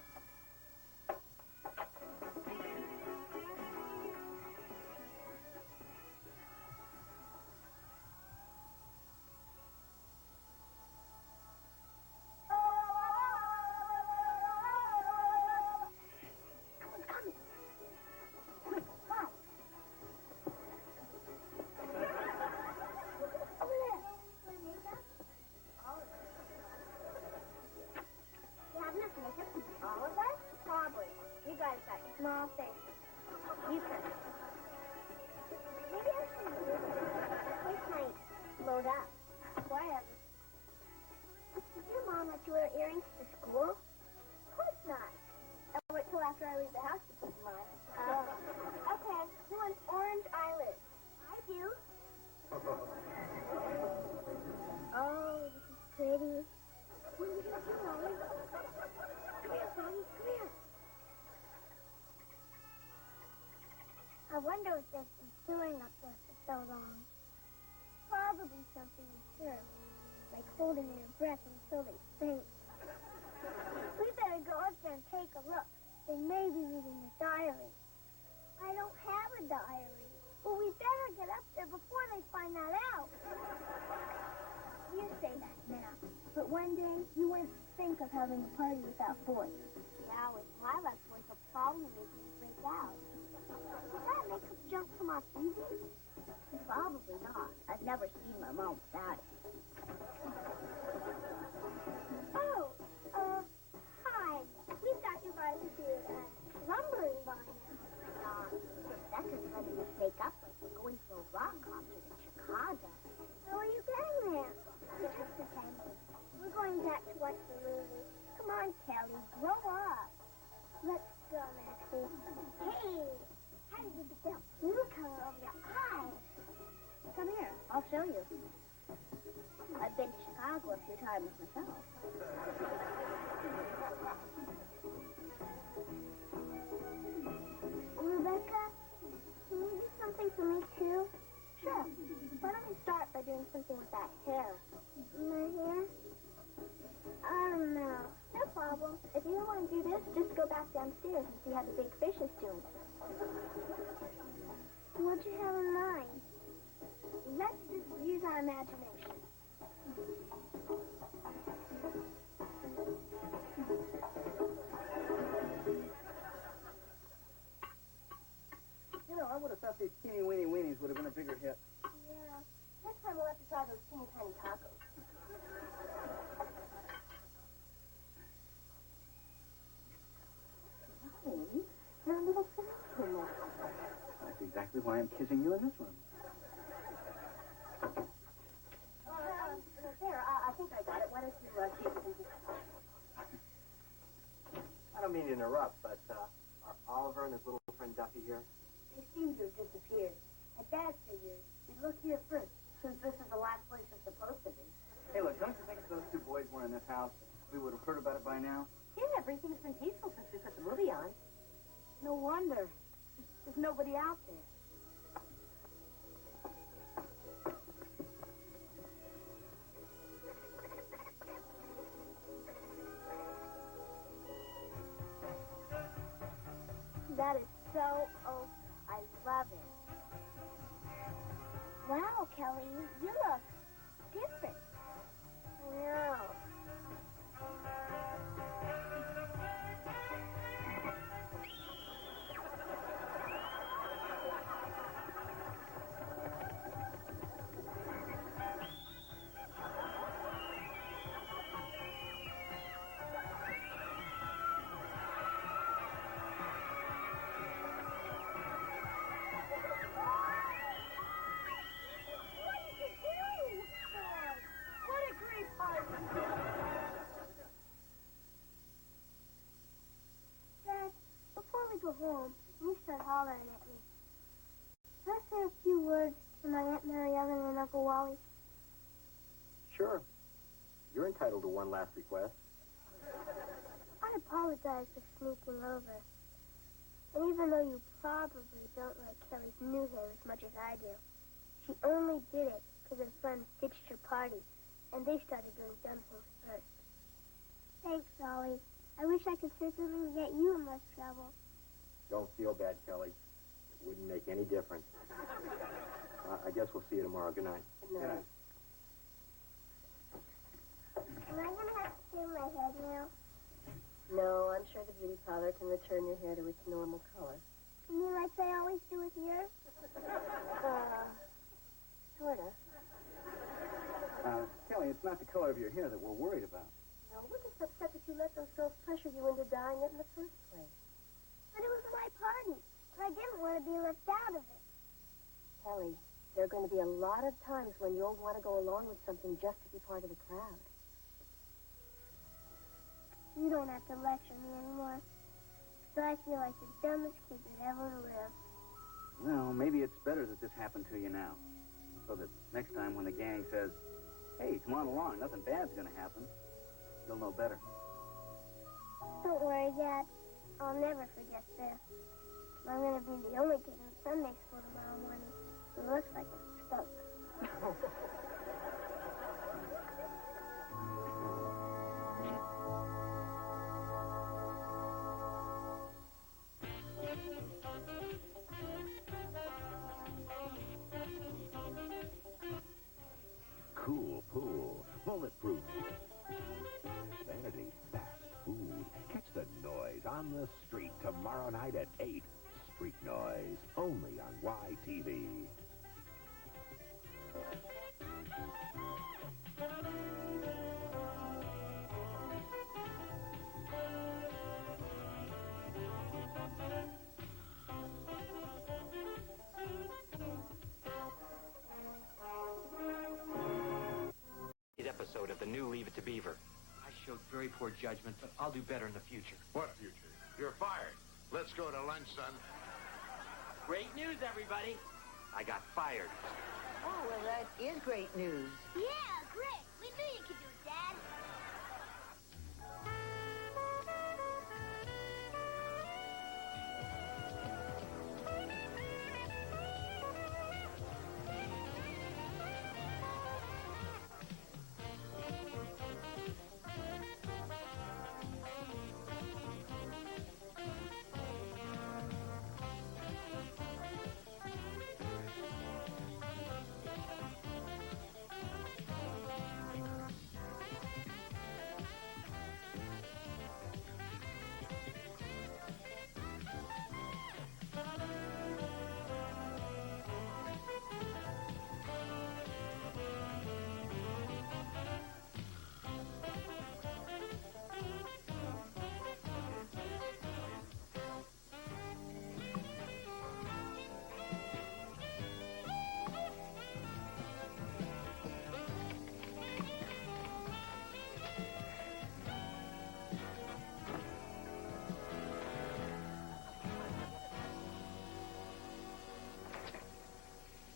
Small faces. You can. Maybe I should do this. The place might load up. Whatever. Did your mom let you wear earrings to school? Of course not. I'll wait till after I leave the house to put them on. Oh. Okay. Who wants orange eyelids? I do. Oh, this is pretty. What are you going to do, Molly? Come here, Molly. Come here. I wonder what they've been doing up there for so long. Probably something absurd, like holding their breath until they faint. We better go up there and take a look. They may be reading the diary. I don't have a diary. Well, we better get up there before they find that out. You say that now, but one day you wouldn't think of having a party without boys. Yeah, with my luck, boys will probably make me break out. Does that make us jump come off easy? Probably not. I've never seen my mom without it. Oh, hi. We thought you guys would be lumbering by now. Professor's letting us make up like we're going to a rock concert in Chicago. How are you getting there? Just pretending. We're going back to watch the movie. Come on, Kelly. Grow up. Let's go, Maxie. Hey! How did you get that blue color over your eyes? Come here. I'll show you. I've been to Chicago a few times myself. Rebecca, can you do something for me, too? Sure. Why don't we start by doing something with that hair? My hair? I don't know. No problem. If you don't want to do this, just go back downstairs and see how the big fish is doing. What'd you have in mind? Let's just use our imagination. You know, I would have thought these teeny weeny weenies would have been a bigger hit. Yeah. Next time we'll have to try those teeny tiny tacos. Hey, you're a little sensitive. That's exactly why I'm kissing you in this room. There, I think I got it. Why don't you take it into... I don't mean to interrupt, but are Oliver and his little friend Duffy here? They seem to have disappeared. My dad figured we'd look here first, since this is the last place we're supposed to be. Hey, look, don't you think if those two boys were in this house, we would have heard about it by now? Yeah, everything's been peaceful since we put the movie on. No wonder. There's nobody out there. That is so old. I love it. Wow, Kelly, you look different. I know. Go home, and you start hollering at me. Let's say a few words Can my Aunt Mary Ellen and Uncle Wally? Sure. You're entitled to one last request. I apologize for sneaking over. And even though you probably don't like Kelly's new hair as much as I do, she only did it because her friends ditched her party, and they started doing dumb things first. Thanks, Ollie. I wish I could say something to get you in less trouble. Don't feel bad, Kelly. It wouldn't make any difference. I guess we'll see you tomorrow. Good night. Good night. Am I going to have to shave my head now? No, I'm sure the beauty parlor can return your hair to its normal color. You mean like they always do with yours? Sort of. Kelly, it's not the color of your hair that we're worried about. No, we're just upset that you let those girls pressure you into dyeing it in the first place. But it was my party, and I didn't want to be left out of it. Kelly, there are going to be a lot of times when you'll want to go along with something just to be part of the crowd. You don't have to lecture me anymore. But I feel like the dumbest kid that ever lived. Well, maybe it's better that this happened to you now. So that next time when the gang says, hey, come on along, nothing bad's going to happen, you'll know better. Don't worry, Dad. I'll never forget this. I'm going to be the only kid in Sunday school tomorrow morning who looks like a skunk. Cool pool, bulletproof. Vanity, fast food. Catch the noise on the street tomorrow night at 8. Street Noise, only on YTV. Episode of the new Leave It to Beaver. I showed very poor judgment, but I'll do better in the future. What future? You're fired. Let's go to lunch, son. Great news, everybody. I got fired. Oh, well, that is great news. Yeah, great. We knew you could do it, Dad.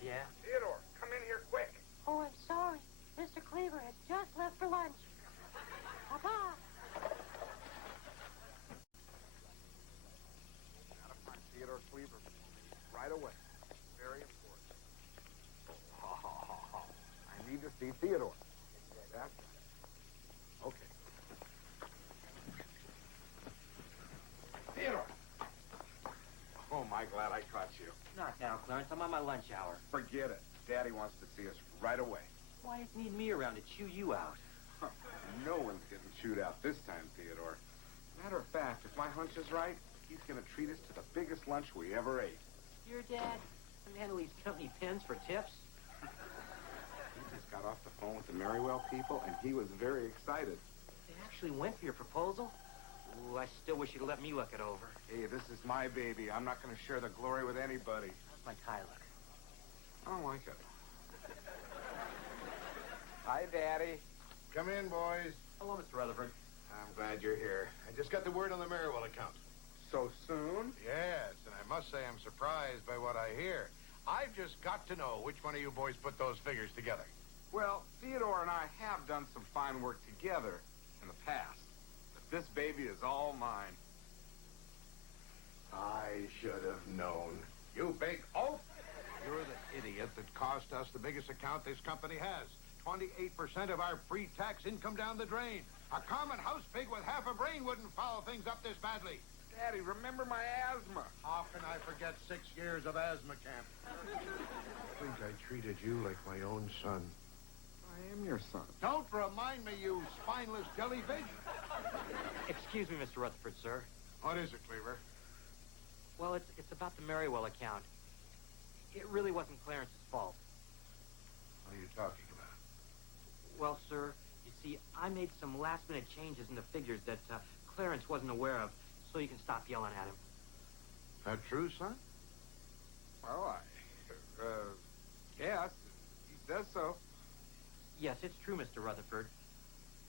Yeah? Theodore, come in here quick. Oh, I'm sorry. Mr. Cleaver has just left for lunch. Papa! Gotta find Theodore Cleaver right away. Very important. I need to see Theodore. That's right. Okay. Theodore! Oh, my glad I caught you. Not now, Clarence. I'm on my lunch hour. Forget it. Daddy wants to see us right away. Why does he need me around to chew you out? No one's getting chewed out this time, Theodore. Matter of fact, if my hunch is right, he's going to treat us to the biggest lunch we ever ate. Your dad? The man who leaves company pens for tips? He just got off the phone with the Merrywell people, and he was very excited. They actually went for your proposal? Ooh, I still wish you'd let me look it over. Hey, this is my baby. I'm not going to share the glory with anybody. How's my tie look? I don't like it. Hi, Daddy. Come in, boys. Hello, Mr. Rutherford. I'm glad you're here. I just got the word on the Merrywell account. So soon? Yes, and I must say I'm surprised by what I hear. I've just got to know which one of you boys put those figures together. Well, Theodore and I have done some fine work together in the past. But this baby is all mine. I should have known. You big oaf! You're the idiot that cost us the biggest account this company has. 28% of our pre-tax income down the drain. A common house pig with half a brain wouldn't foul things up this badly. Daddy, remember my asthma. How can I forget 6 years of asthma camp? I think I treated you like my own son. I am your son. Don't remind me, you spineless jellyfish. Excuse me, Mr. Rutherford, sir. What is it, Cleaver? Well, it's about the Merriwell account. It really wasn't Clarence's fault. What are you talking about? Well, sir, you see, I made some last-minute changes in the figures that Clarence wasn't aware of, so you can stop yelling at him. That true, son? Well, yes, he says so. Yes, it's true, Mr. Rutherford.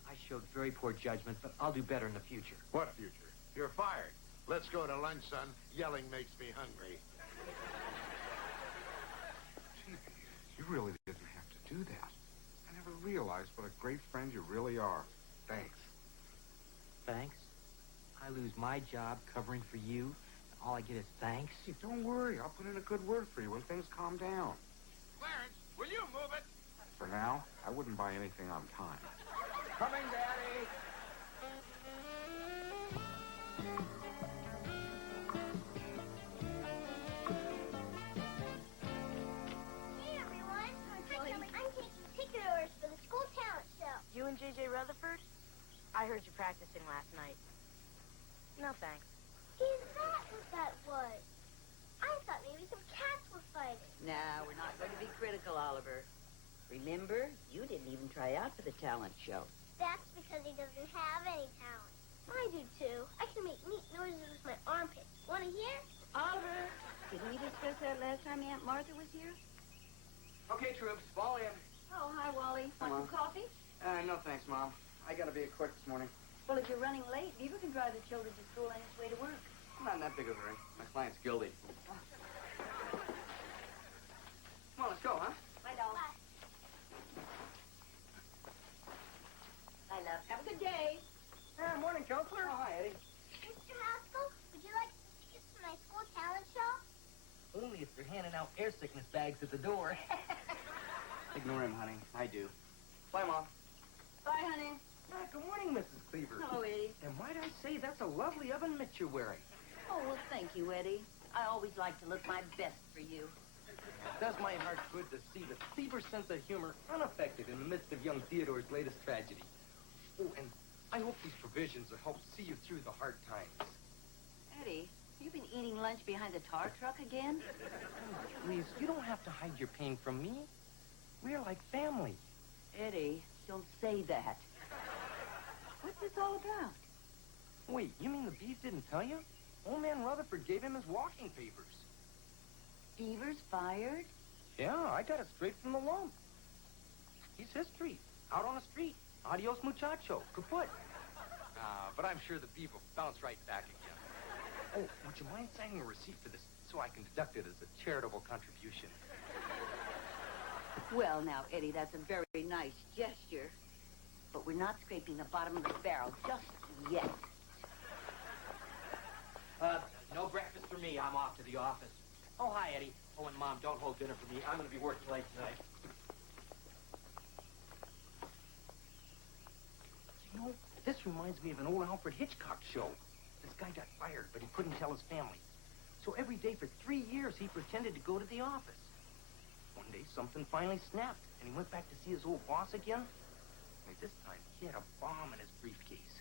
I showed very poor judgment, but I'll do better in the future. What future? You're fired. Let's go to lunch, son. Yelling makes me hungry. Gee, you really didn't have to do that. I never realized what a great friend you really are. Thanks. Thanks? I lose my job covering for you, and all I get is thanks? Hey, don't worry. I'll put in a good word for you when things calm down. Clarence, will you move it? For now, I wouldn't buy anything on time. Coming, Daddy. Hey, everyone. I'm taking ticket orders for the school talent show. You and J.J. Rutherford? I heard you practicing last night. No, thanks. Is that what that was? I thought maybe some cats were fighting. Now, we're not going to be critical, Oliver. Remember, you didn't even try out for the talent show. That's because he doesn't have any talent. I do, too. I can make neat noises with my armpits. Want to hear? Oliver, didn't we discuss that last time Aunt Martha was here? Okay, troops, fall in. Oh, hi, Wally. Want some coffee? No thanks, Mom. I gotta be quick this morning. Well, if you're running late, Beaver can drive the children to school on his way to work. I'm not in that big of a hurry. My client's guilty. Come on, let's go, huh? Bye, doll. Bye, love. Have a good day. Morning, counselor. Oh, hi, Eddie. Mr. Haskell, would you like tickets to my school talent show? Only if they're handing out air sickness bags at the door. Ignore him, honey. I do. Bye, Mom. Bye, honey. Good morning, Mrs. Cleaver. Hello, Eddie. And might I say, that's a lovely oven mitt you're wearing. Oh, well, thank you, Eddie. I always like to look my best for you. It does my heart good to see the Cleaver sense of humor unaffected in the midst of young Theodore's latest tragedy. Oh, and I hope these provisions will help see you through the hard times. Eddie, you've been eating lunch behind the tar truck again? Please, you don't have to hide your pain from me. We're like family. Eddie, don't say that. What's this all about? Wait, you mean the Beef didn't tell you? Old man Rutherford gave him his walking papers. Beaver's fired? Yeah, I got it straight from the lump. He's history. Out on the street. Adios, muchacho. Kaput. But I'm sure the Beef will bounce right back again. Oh, would you mind signing a receipt for this so I can deduct it as a charitable contribution? Well, now, Eddie, that's a very nice gesture. But we're not scraping the bottom of the barrel just yet. No breakfast for me. I'm off to the office. Oh, hi, Eddie. Oh, and Mom, don't hold dinner for me. I'm going to be working late tonight. You know, this reminds me of an old Alfred Hitchcock show. This guy got fired, but he couldn't tell his family. So every day for 3 years, he pretended to go to the office. One day, something finally snapped, and he went back to see his old boss again. Only this time, he had a bomb in his briefcase.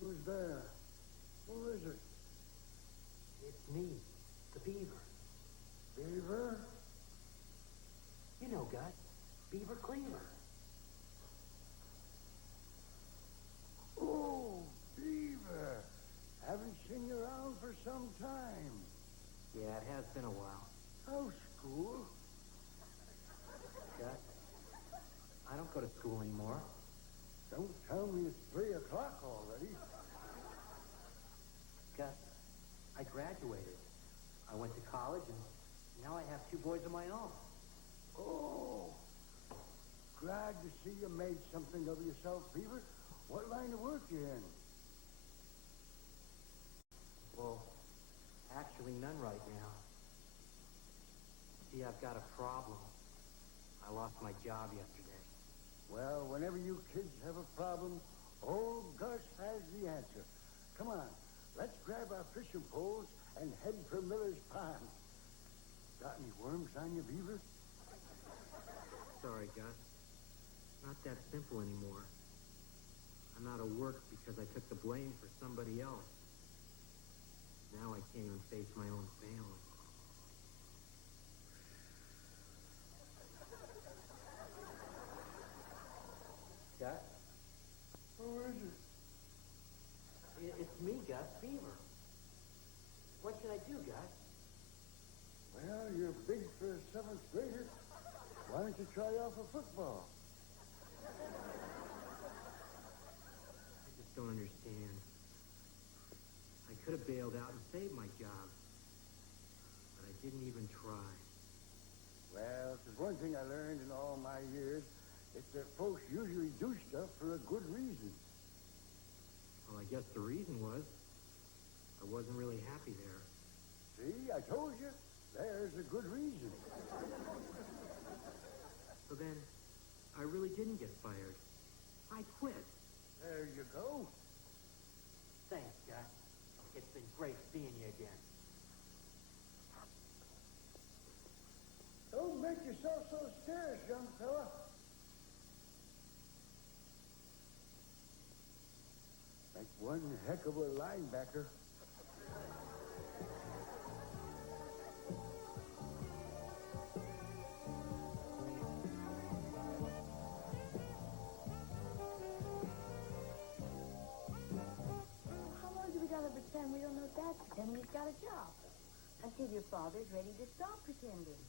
Who's there? Who is it? It's me, the Beaver. Beaver? You know, Gus. Beaver Cleaver. Oh, Beaver. Haven't seen you around for some time. Yeah, it has been a while. How's school? Gus, I don't go to school anymore. Don't tell me it's 3 o'clock already. Gus, I graduated. I went to college, and now I have 2 boys of my own. Oh, glad to see you made something of yourself, Beaver. What line of work you in? Well, actually none right now. See, I've got a problem. I lost my job yesterday. Well, whenever you kids have a problem, old Gus has the answer. Come on, let's grab our fishing poles and head for Miller's Pond. Got any worms on you, Beaver? Sorry, Gus. Not that simple anymore. I'm out of work because I took the blame for somebody else. Now I can't even face my own family. Gus? Who is it? It's me, Gus, Beaver. What should I do, Gus? Well, you're big for a 7th grader. Why don't you try out for football? I just don't understand. I could have bailed out and saved my job, but I didn't even try. Well, if there's one thing I learned in all my years, it's that folks usually do stuff for a good reason. Well, I guess the reason was I wasn't really happy there. See, I told you. There's a good reason. So then, I really didn't get fired. I quit. There you go. Thanks, Gus. It's been great seeing you again. Don't make yourself so scarce, young fella. Make one heck of a linebacker. How long do we gotta pretend we don't know Dad's pretending he's got a job? Until your father's ready to stop pretending.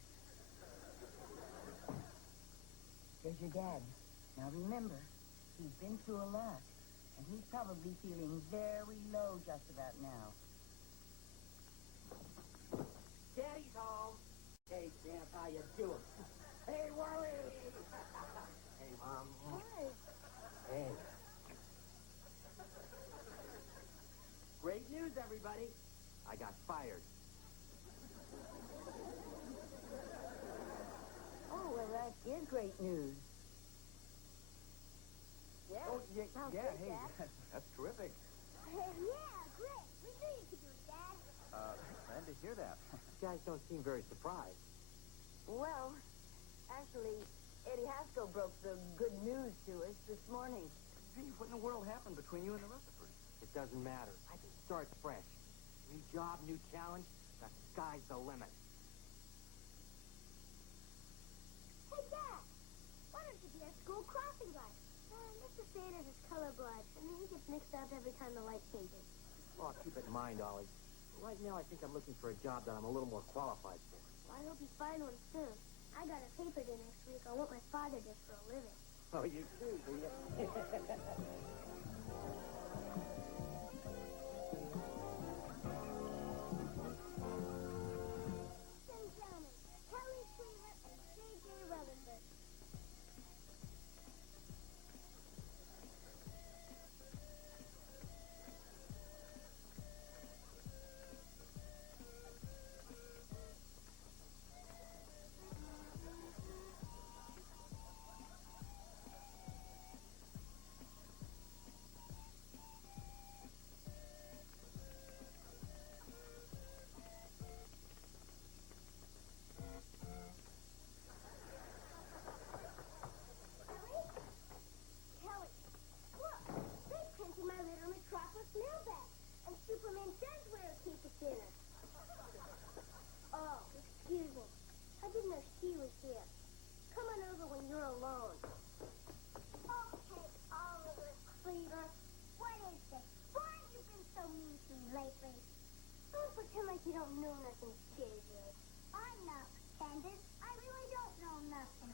There's your dad. Now remember, he's been through a lot, and he's probably feeling very low just about now. Daddy's home. Hey, Champ, how you doing? Hey, Wally! Hey, Mom. Hi. Hey. Great news, everybody. I got fired. Oh, well, that is great news. Yeah. Oh, yeah, Sounds yeah, good, hey, Dad. that's terrific. Yeah, great. We knew you could do it, Dad. Glad to hear that. You guys don't seem very surprised. Well, actually, Eddie Haskell broke the good news to us this morning. Hey, what in the world happened between you and the Rutherfords? It doesn't matter. I can start fresh. New job, new challenge. The sky's the limit. Hey, Dad, why don't you be our school crossing guard? Mr. Sanders is colorblind, and he gets mixed up every time the light changes. Oh, keep it in mind, Ollie. Right now, I think I'm looking for a job that I'm a little more qualified for. Well, I hope you find one soon. I got a paper due next week on what my father does for a living. Oh, you too, do you? Ladies and gentlemen, Kelly Cleaver and J.J. Rutherford. And Superman does wear a cape at dinner. Oh, excuse me. I didn't know she was here. Come on over when you're alone. Okay, Oliver Cleaver. What is this? Why have you been so mean to me lately? Don't pretend like you don't know nothing, David. I'm not pretending. I really don't know nothing.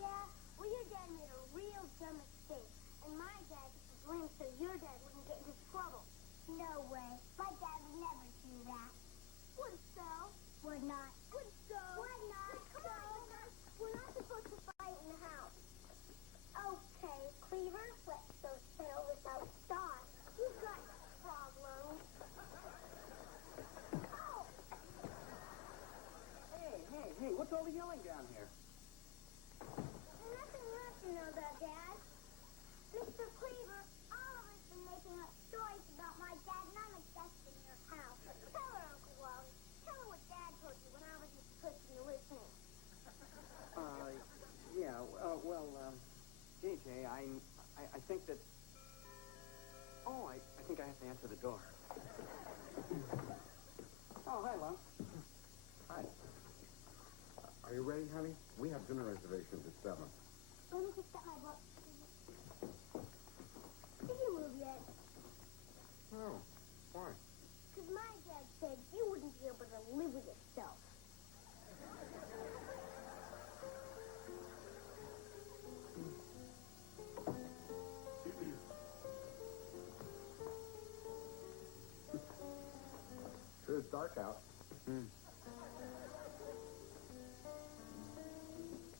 Yeah, well, your dad made a real dumb mistake. And my dad took the blame so your dad wouldn't get into trouble. No way. My dad would never do that. Would so? Would not. Would so? Would not. Come on, we're not supposed to fight in the house. Okay, Cleaver, let's go settle this outside. You've got problems. Oh! Hey, what's all the yelling down here? Nothing left to know about, Dad. Mr. Cleaver, Oliver's been making up stories about my dad, and I'm a guest in your house. Tell her, Uncle Wally. Tell her what Dad told you when I wasn't supposed to be listening. JJ, I think that... Oh, I think I have to answer the door. Oh, hi, Lon. Hi. Are you ready, honey? We have dinner reservations at 7. Let me just get my book. Did you move yet? Oh, why? Because my dad said you wouldn't be able to live with yourself. Sure is dark out.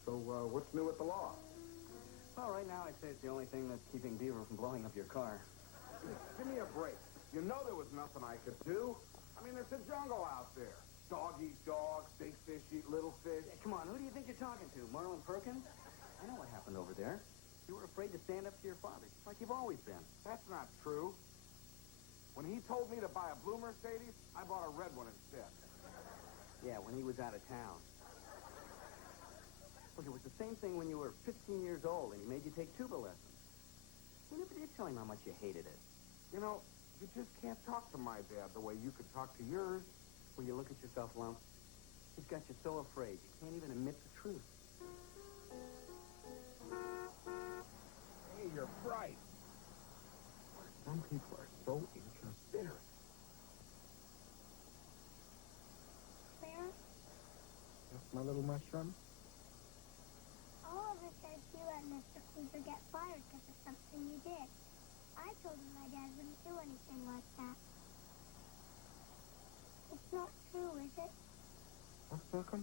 So, what's new with the law? Well, right now I'd say it's the only thing that's keeping Beaver from blowing up your car. Give me a break. You know there was nothing I could do. I mean, it's a jungle out there. Dog eat dog, big fish eat little fish. Hey, come on, who do you think you're talking to? Marlon Perkins? I know what happened over there. You were afraid to stand up to your father, just like you've always been. That's not true. When he told me to buy a blue Mercedes, I bought a red one instead. Yeah, when he was out of town. Look, it was the same thing when you were 15 years old and he made you take tuba lessons. You never did tell him how much you hated it. You know, you just can't talk to my dad the way you could talk to yours. Will you look at yourself, Lump? He's got you so afraid you can't even admit the truth. Hey, you're bright. Some people are so inconsiderate. Claire? That's my little mushroom? Oliver said you let Mr. Cleaver get fired because of something you did. I told him my dad wouldn't do anything like that. It's not true, is it? What's Sitcom?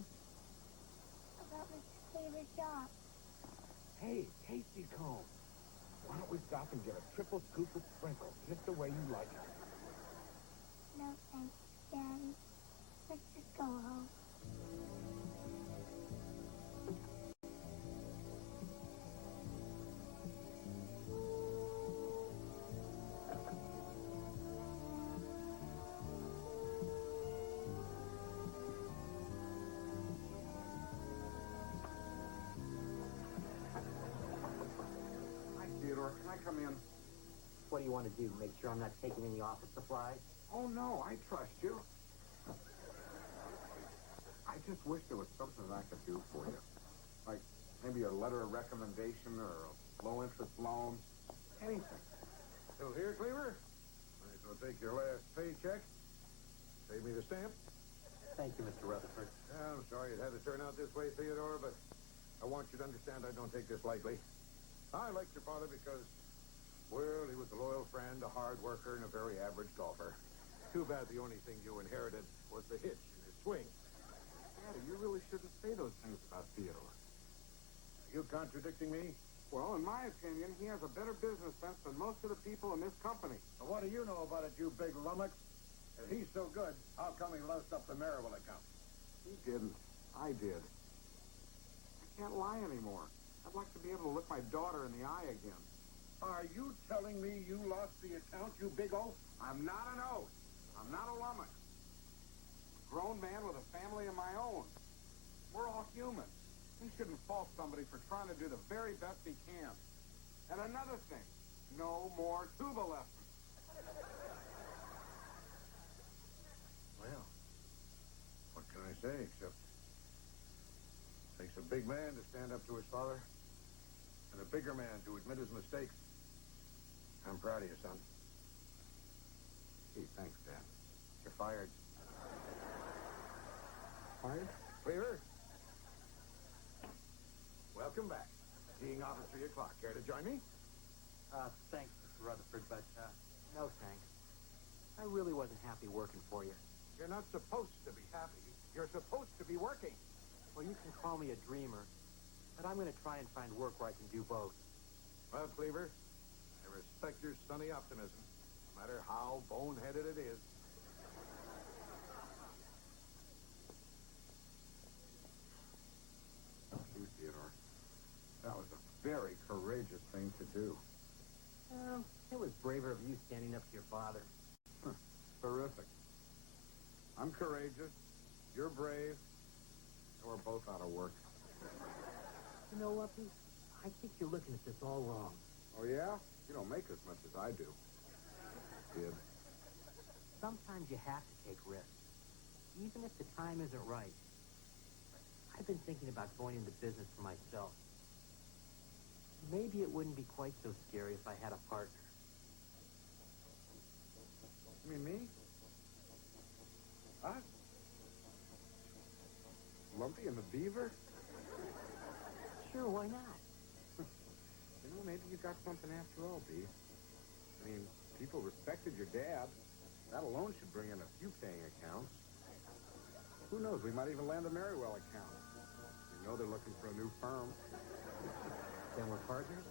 About Mr. Cleaver's job. Hey, Tasty Cone. Why don't we stop and get a triple scoop of sprinkles, just the way you like it? No, thanks, Daddy. Let's just go home. Theodore, can I come in? What do you want to do? Make sure I'm not taking any office supplies? Oh, no, I trust you. I just wish there was something I could do for you. Like maybe a letter of recommendation or a low-interest loan. Anything. Still here, Cleaver? Might as well take your last paycheck. Save me the stamp. Thank you, Mr. Rutherford. Yeah, I'm sorry it had to turn out this way, Theodore, but I want you to understand I don't take this lightly. I liked your father because, well, he was a loyal friend, a hard worker, and a very average golfer. Too bad the only thing you inherited was the hitch in his swing. Daddy, you really shouldn't say those things about Theodore. Are you contradicting me? Well, in my opinion, he has a better business sense than most of the people in this company. Well, what do you know about it, you big lummox? If he's so good, how come he lost up the Maryville account? He didn't. I did. I can't lie anymore. I'd like to be able to look my daughter in the eye again. Are you telling me you lost the account, you big oaf? I'm not an oaf. I'm not a lummox. A grown man with a family of my own. We're all human. He shouldn't fault somebody for trying to do the very best he can. And another thing, no more tuba lessons. I say, except it takes a big man to stand up to his father and a bigger man to admit his mistakes. I'm proud of you, son. Gee, thanks, Dad. You're fired. Fired? Beaver? Welcome back. Teeing off at 3 o'clock. Care to join me? Thanks, Mr. Rutherford, but, no thanks. I really wasn't happy working for you. You're not supposed to be happy. You're supposed to be working. Well, you can call me a dreamer, but I'm going to try and find work where I can do both. Well, Cleaver, I respect your sunny optimism, no matter how boneheaded it is. You, Theodore, that was a very courageous thing to do. It was braver of you standing up to your father. Terrific. I'm courageous. You're brave. And we're both out of work. You know, Lumpy, I think you're looking at this all wrong. Oh, yeah? You don't make as much as I do. Kid. Sometimes you have to take risks, even if the time isn't right. I've been thinking about going into business for myself. Maybe it wouldn't be quite so scary if I had a partner. You mean me? Us? Lumpy and the Beaver? Sure, why not? You know, maybe you got something after all, Bee. I mean, people respected your dad. That alone should bring in a few paying accounts. Who knows? We might even land a Merriwell account. You know they're looking for a new firm. Then we're partners?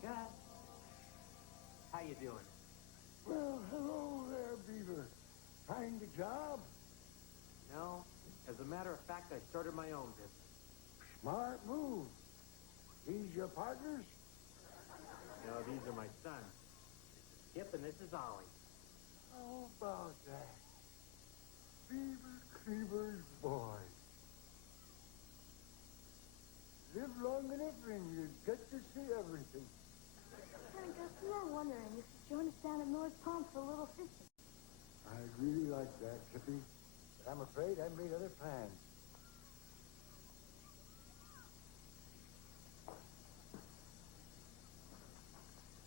Scott? How you doing? Well, hello there, Beaver. Find a job? No. As a matter of fact, I started my own business. Smart move. These your partners? No, these are my sons. This is Skip and this is Ollie. How about that? Beaver Cleaver's boy. Live long enough and you get to see everything. Hey, Gus, we were wondering if you'd join us down at North Pond for a little fishing. I'd really like that, Chippy. But I'm afraid I made other plans.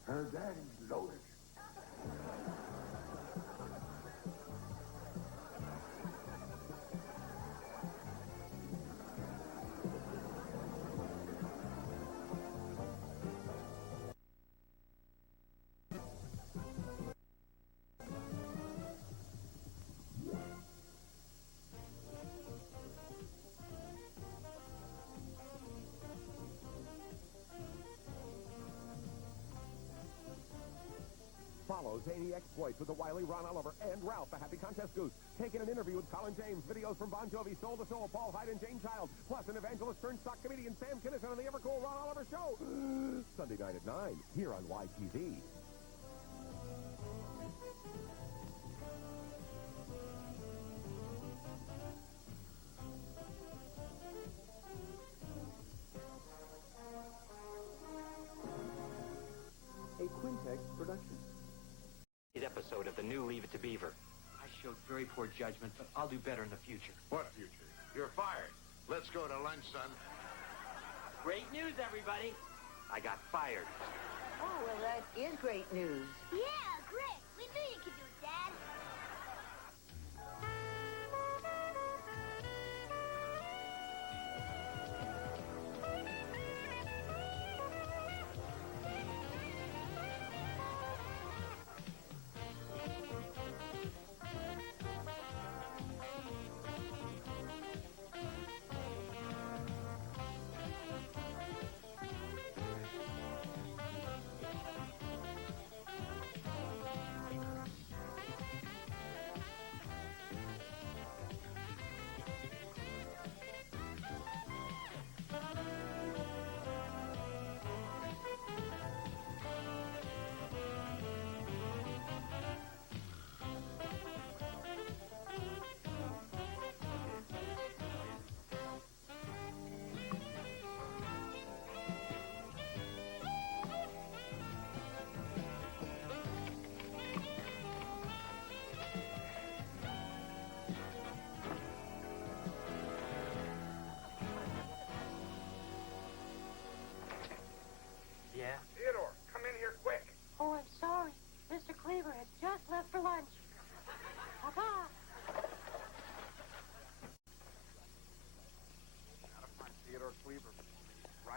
Her daddy's loaded. Follow zany exploits with the wily Ron Oliver and Ralph, the happy contest goose. Taking an interview with Colin James, videos from Bon Jovi, Soul to Soul, Paul Hyde, and Jane Child, plus an evangelist turned stock comedian, Sam Kinison, on the ever-cool Ron Oliver Show. Sunday night at 9, here on YTV. A Quintex production. Episode of the new Leave It to Beaver. I showed very poor judgment, but I'll do better in the future. What future? You're fired. Let's go to lunch, son. Great news, everybody. I got fired. Oh, well, that is great news. Yeah, great. We knew you could do it, Dad.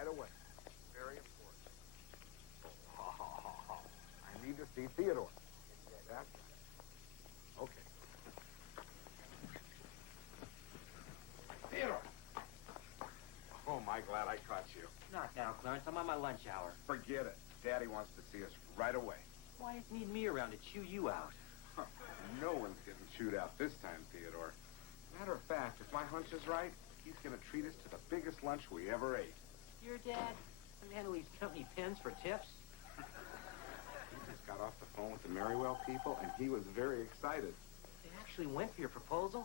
right away. Very important. I need to see Theodore. That's right. Okay. Theodore! Oh, am I glad I caught you. Not now, Clarence. I'm on my lunch hour. Forget it. Daddy wants to see us right away. Why does he need me around to chew you out? No one's getting chewed out this time, Theodore. Matter of fact, if my hunch is right, he's going to treat us to the biggest lunch we ever ate. Your dad? The man who leaves company pens for tips? He just got off the phone with the Merrywell people, and he was very excited. They actually went for your proposal?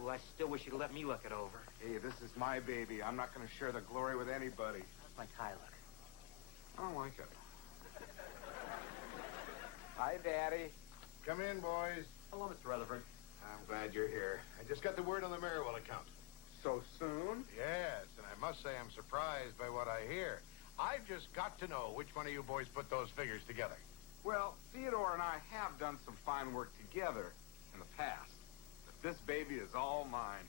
Ooh, I still wish you'd let me look it over. Hey, this is my baby. I'm not going to share the glory with anybody. How's my tie look? I don't like it. Hi, Daddy. Come in, boys. Hello, Mr. Rutherford. I'm glad you're here. I just got the word on the Merrywell account. So soon? Yes, and I must say I'm surprised by what I hear. I've just got to know which one of you boys put those figures together. Well, Theodore and I have done some fine work together in the past. But this baby is all mine.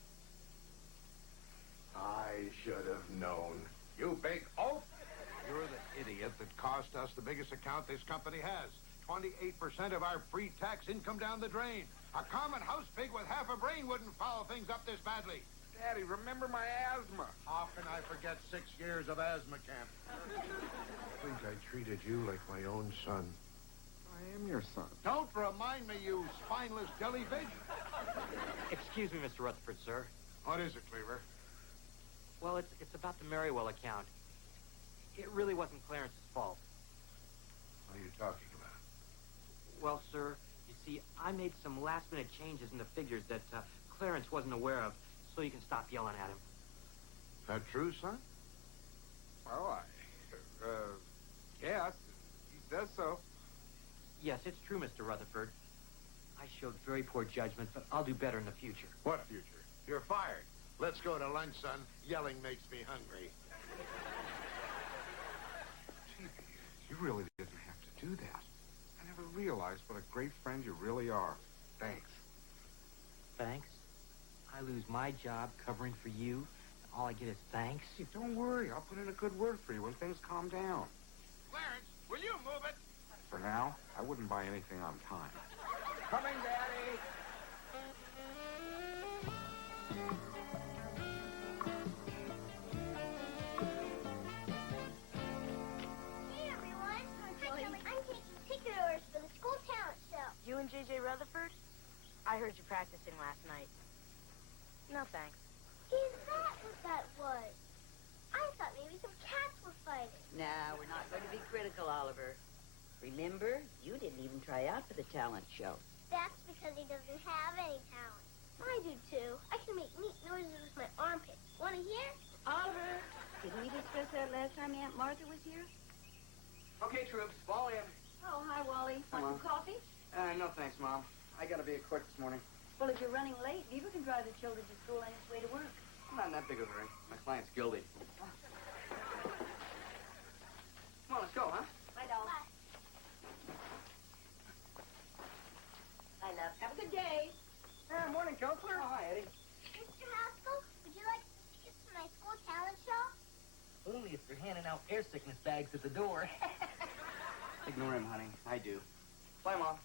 I should have known. You big oaf! You're the idiot that cost us the biggest account this company has. 28% of our pre-tax income down the drain. A common house pig with half a brain wouldn't foul things up this badly. Daddy, remember my asthma. How can I forget 6 years of asthma camp? I think I treated you like my own son. I am your son. Don't remind me, you spineless jellyfish. Excuse me, Mr. Rutherford, sir. What is it, Cleaver? Well, it's about the Merrywell account. It really wasn't Clarence's fault. What are you talking about? Well, sir, you see, I made some last-minute changes in the figures that Clarence wasn't aware of, so you can stop yelling at him. That true, son? Well, yes, he says so. Yes, it's true, Mr. Rutherford. I showed very poor judgment, but I'll do better in the future. What future? You're fired. Let's go to lunch, son. Yelling makes me hungry. Gee, you really didn't have to do that. I never realized what a great friend you really are. Thanks. Thanks? I lose my job covering for you, and all I get is thanks? Hey, don't worry. I'll put in a good word for you when things calm down. Clarence, will you move it? For now, I wouldn't buy anything on time. Coming, Daddy! Hey, everyone. Hi, Kelly. I'm taking ticket orders for the school talent show. You and J.J. Rutherford? I heard you practicing last night. No, thanks. Is that what that was? I thought maybe some cats were fighting. Now, we're not going to be critical, Oliver. Remember, you didn't even try out for the talent show. That's because he doesn't have any talent. I do, too. I can make neat noises with my armpits. Want to hear? Oliver, didn't we discuss that last time Aunt Martha was here? Okay, troops, fall in. Oh, hi, Wally. Want some coffee? No thanks, Mom. I gotta be quick this morning. Well, if you're running late, Beaver can drive the children to school on his way to work. I'm not in that big of a hurry. My client's guilty. Come on, let's go, huh? Bye, doll. Bye, love. Have a good day. Morning, counselor. Oh, hi, Eddie. Mr. Haskell, would you like tickets to my school talent show? Only if they're handing out air sickness bags at the door. Ignore him, honey. I do. Bye, Mom.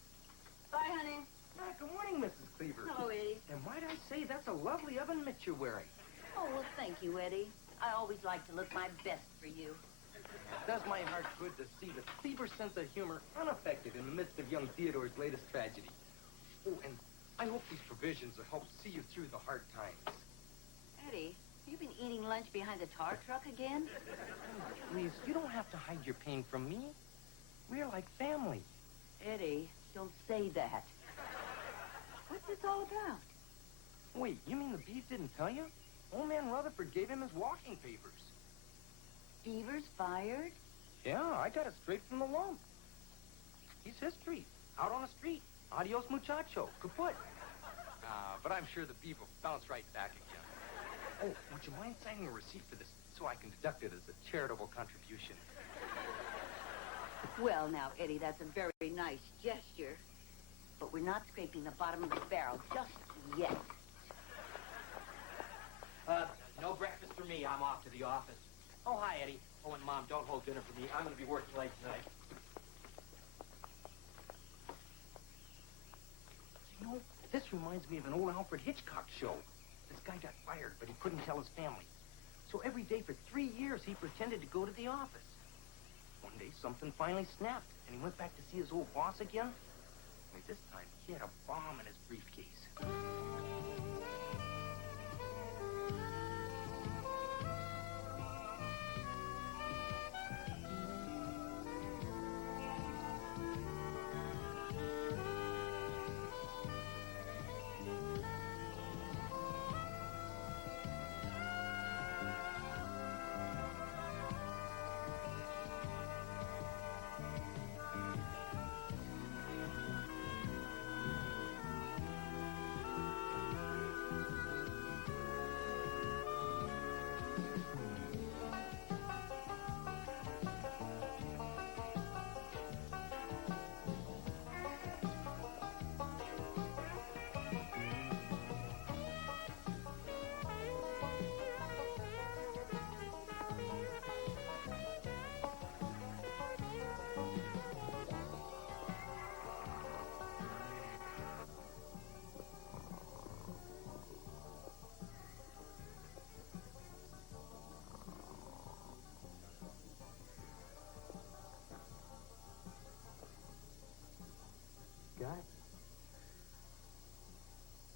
Bye, honey. Good morning, Mrs. Cleaver. Hello, Eddie. And might I say, that's a lovely oven mitt you're wearing. Oh, well, thank you, Eddie. I always like to look my best for you. It does my heart good to see the Cleaver sense of humor unaffected in the midst of young Theodore's latest tragedy. Oh, and I hope these provisions will help see you through the hard times. Eddie, you been eating lunch behind the tar truck again? Please, you don't have to hide your pain from me. We're like family. Eddie, don't say that. What's this all about? Wait, you mean the Beef didn't tell you? Old man Rutherford gave him his walking papers. Beaver's fired? Yeah, I got it straight from the lump. He's history. Out on the street. Adios, muchacho. Kaput. But I'm sure the Beaver will bounce right back again. Oh, would you mind signing a receipt for this so I can deduct it as a charitable contribution? Well, now, Eddie, that's a very nice gesture. But we're not scraping the bottom of the barrel just yet. No breakfast for me. I'm off to the office. Oh, hi, Eddie. Oh, and Mom, don't hold dinner for me. I'm going to be working late tonight. You know, this reminds me of an old Alfred Hitchcock show. This guy got fired, but he couldn't tell his family. So every day for 3 years, he pretended to go to the office. One day, something finally snapped, and he went back to see his old boss again. Only this time, he had a bomb in his briefcase.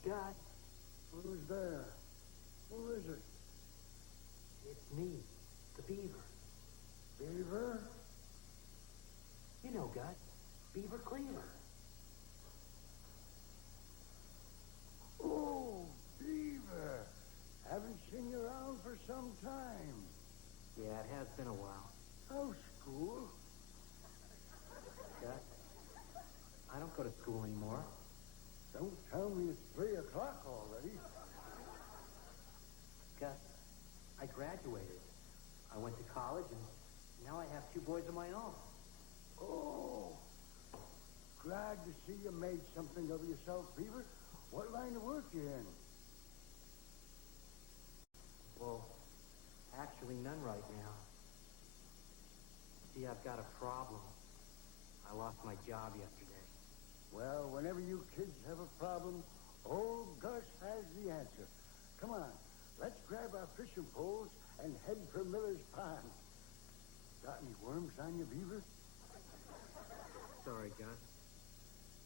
God? Who's there? Who is it? It's me, the Beaver. Beaver? You know, God. Beaver Cleaver. Oh, Beaver. Haven't seen you around for some time. Yeah, it has been a while. How's school? God, I don't go to school anymore. Don't tell me it's 3 o'clock already. Gus, I graduated. I went to college, and now I have 2 boys of my own. Oh, glad to see you made something of yourself, Beaver. What line of work you in? Well, actually none right now. See, I've got a problem. I lost my job yesterday. Well, whenever you kids have a problem, old Gus has the answer. Come on, let's grab our fishing poles and head for Miller's Pond. Got any worms on you, Beaver? Sorry, Gus.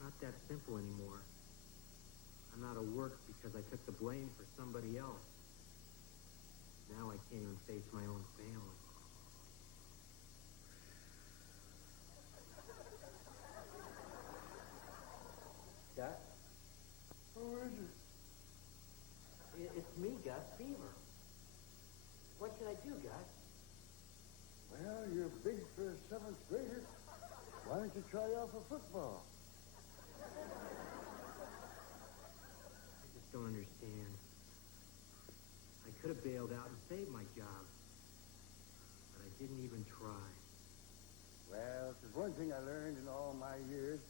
Not that simple anymore. I'm out of work because I took the blame for somebody else. Now I can't even face my own family. Gus? Who is it? It's me, Gus, Beaver. What should I do, Gus? Well, you're big for a 7th grader. Why don't you try out for football? I just don't understand. I could have bailed out and saved my job, but I didn't even try. Well, if there's one thing I learned in all my years,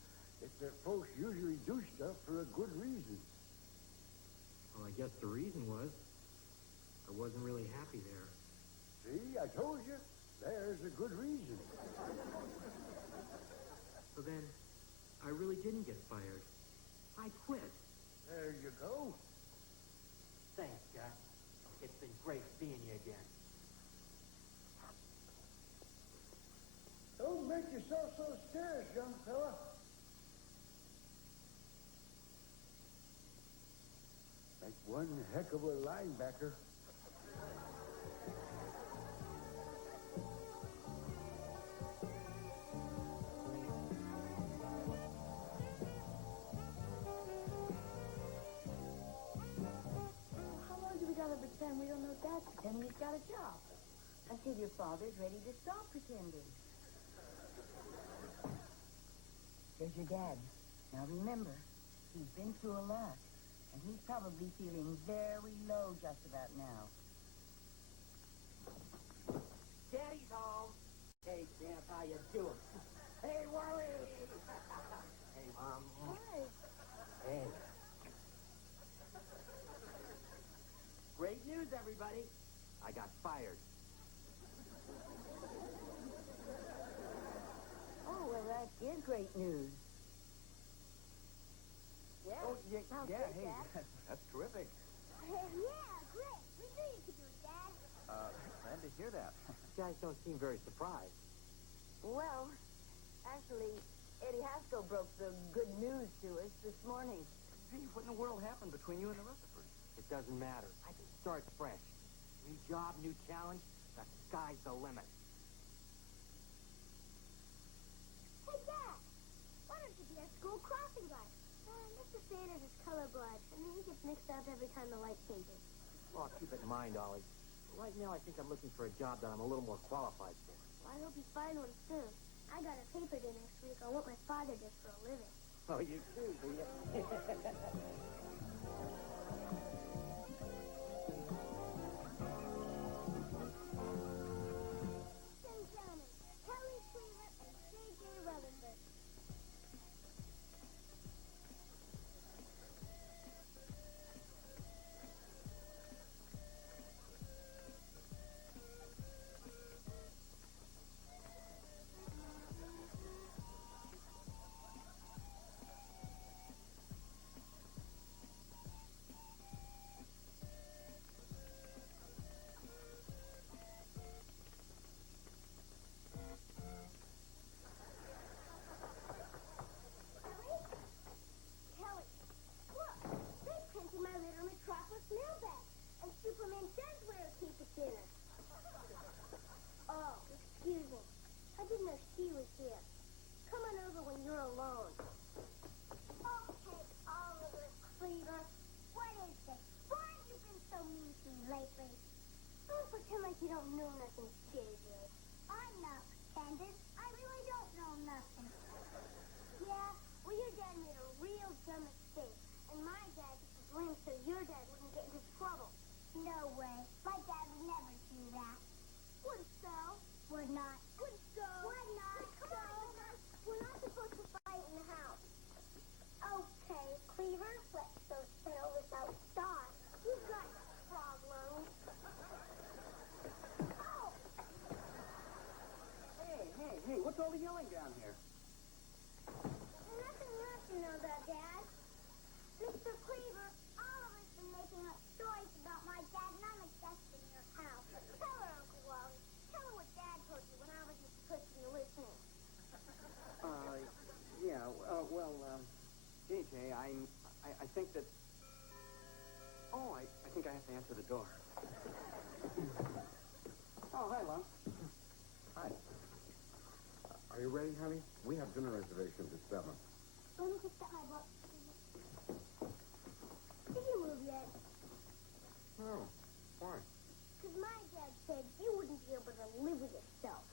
it's that folks usually do stuff for a good reason. Well, I guess the reason was I wasn't really happy there. See, I told you. There's a good reason. So then, I really didn't get fired. I quit. There you go. Thanks, Gus. It's been great seeing you again. Don't make yourself so scarce, young fella. Make one heck of a linebacker. How long do we gotta pretend we don't know Dad pretending he's got a job? Until your father's ready to stop pretending. There's your dad. Now remember, he's been through a lot, and he's probably feeling very low just about now. Daddy's home. Hey, Champ, how you doing? Hey, Wally. Hey, Mom. Hi. Hey. Great news, everybody. I got fired. Oh, well, that is great news. Yeah. Oh, yeah, Sounds yeah, good, hey, Dad. that's terrific. Yeah, great. We knew you could do it, Dad. Glad to hear that. You guys don't seem very surprised. Well, actually, Eddie Haskell broke the good news to us this morning. Hey, what in the world happened between you and the Rutherfords? It doesn't matter. I can start fresh. New job, new challenge. The sky's the limit. Hey, Dad, why don't you be our school crossing guard? Mr. Sanders is colorblind, and he gets mixed up every time the light changes. Well, keep it in mind, Ollie. Right now, I think I'm looking for a job that I'm a little more qualified for. Well, I hope you find one soon. I got a paper due next week on what my father did for a living. Oh, you too, do you? Ladies and gentlemen, Kelly Cleaver and J.J. Rutherford. Kelly, look, they printed my Little Metropolis mailbag, and Superman does wear a cape at dinner. Oh, excuse me. I didn't know she was here. Come on over when you're alone. Okay, Oliver Cleaver. What is this? Why have you been so mean to me lately? Don't pretend like you don't know nothing, JJ. I'm not pretending. I really don't know nothing. Yeah, well, your dad made a real dumb mistake, and my dad took the blame so your dad wouldn't get into trouble. No way. My dad would never do that. Would so? Would not. Would so? Would not. Come on, we're not supposed to fight in the house. Okay, Cleaver, let's go settle this outside. You've got problems. Oh! Hey, what's all the yelling down here? Nothing you have to know about, Dad. Mr. Cleaver, Oliver's been making up stories about my dad, and I'm a guest in your house. Tell her, Uncle Wally. Tell her what Dad told you when I was just supposed to be listening. Yeah, JJ, I think that... Oh, I think I have to answer the door. Oh, hi, Lon. Hi. Are you ready, honey? We have dinner reservations at 7. Let me just get my book. Did you move yet? Oh, why? Because my dad said you wouldn't be able to live with yourself.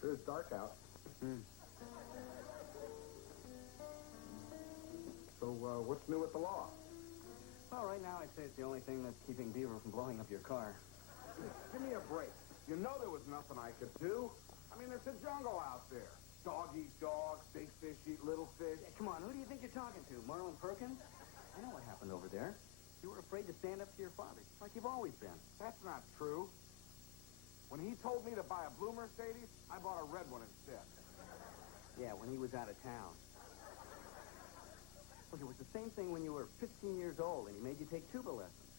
Sure is dark out. So, what's new with the law? Well, right now I'd say it's the only thing that's keeping Beaver from blowing up your car. Give me a break. You know there was nothing I could do. I mean, it's a jungle out there. Dog eat dog, big fish eat little fish. Yeah, come on, who do you think you're talking to? Marlon Perkins? I know what happened over there. You were afraid to stand up to your father, just like you've always been. That's not true. When he told me to buy a blue Mercedes, I bought a red one instead. Yeah, when he was out of town. Look, it was the same thing when you were 15 years old and he made you take tuba lessons.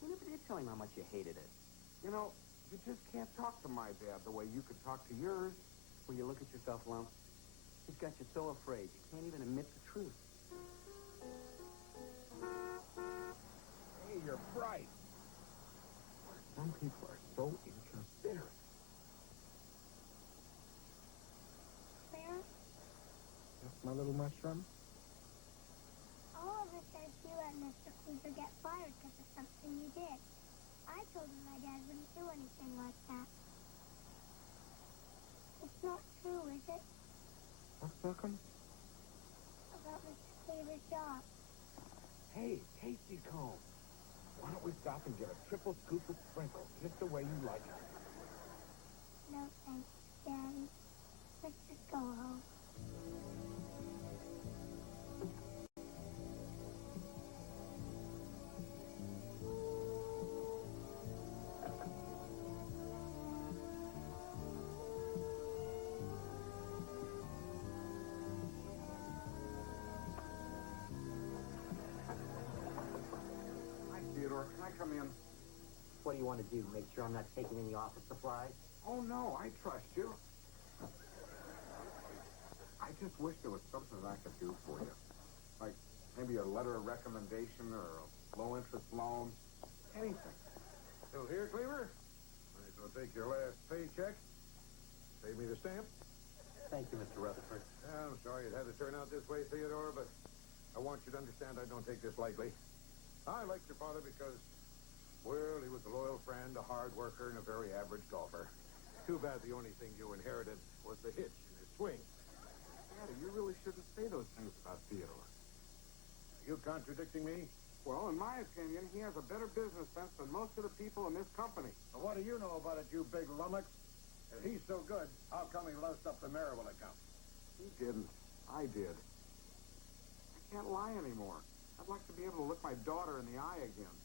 You never did tell him how much you hated it. You know, you just can't talk to my dad the way you could talk to yours. Will you look at yourself, Lump? He's got you so afraid you can't even admit the truth. Hey, you're bright. Some people are so inconsiderate. Clara? That's my little mushroom. Oliver said you let Mr. Cleaver get fired because of something you did. I told him my dad wouldn't do anything like that. It's not true, is it? What's Sitcom? About Mr. Cleaver's job. Hey, Sitcom. Why don't we stop and get a triple scoop of sprinkles, just the way you like it? No thanks, Daddy. Mr. what do you want to do? Make sure I'm not taking any office supplies? Oh, no, I trust you. I just wish there was something I could do for you. Like maybe a letter of recommendation or a low-interest loan. Anything. Still here, Cleaver? Might as well take your last paycheck. Save me the stamp. Thank you, Mr. Rutherford. Yeah, I'm sorry it had to turn out this way, Theodore, but I want you to understand I don't take this lightly. I liked your father because, well, he was a loyal friend, a hard worker, and a very average golfer. Too bad the only thing you inherited was the hitch in his swing. Daddy, you really shouldn't say those things about Theodore. Are you contradicting me? Well, in my opinion, he has a better business sense than most of the people in this company. Well, what do you know about it, you big lummox? If he's so good, how come he lost up the Maryville account? He didn't. I did. I can't lie anymore. I'd like to be able to look my daughter in the eye again.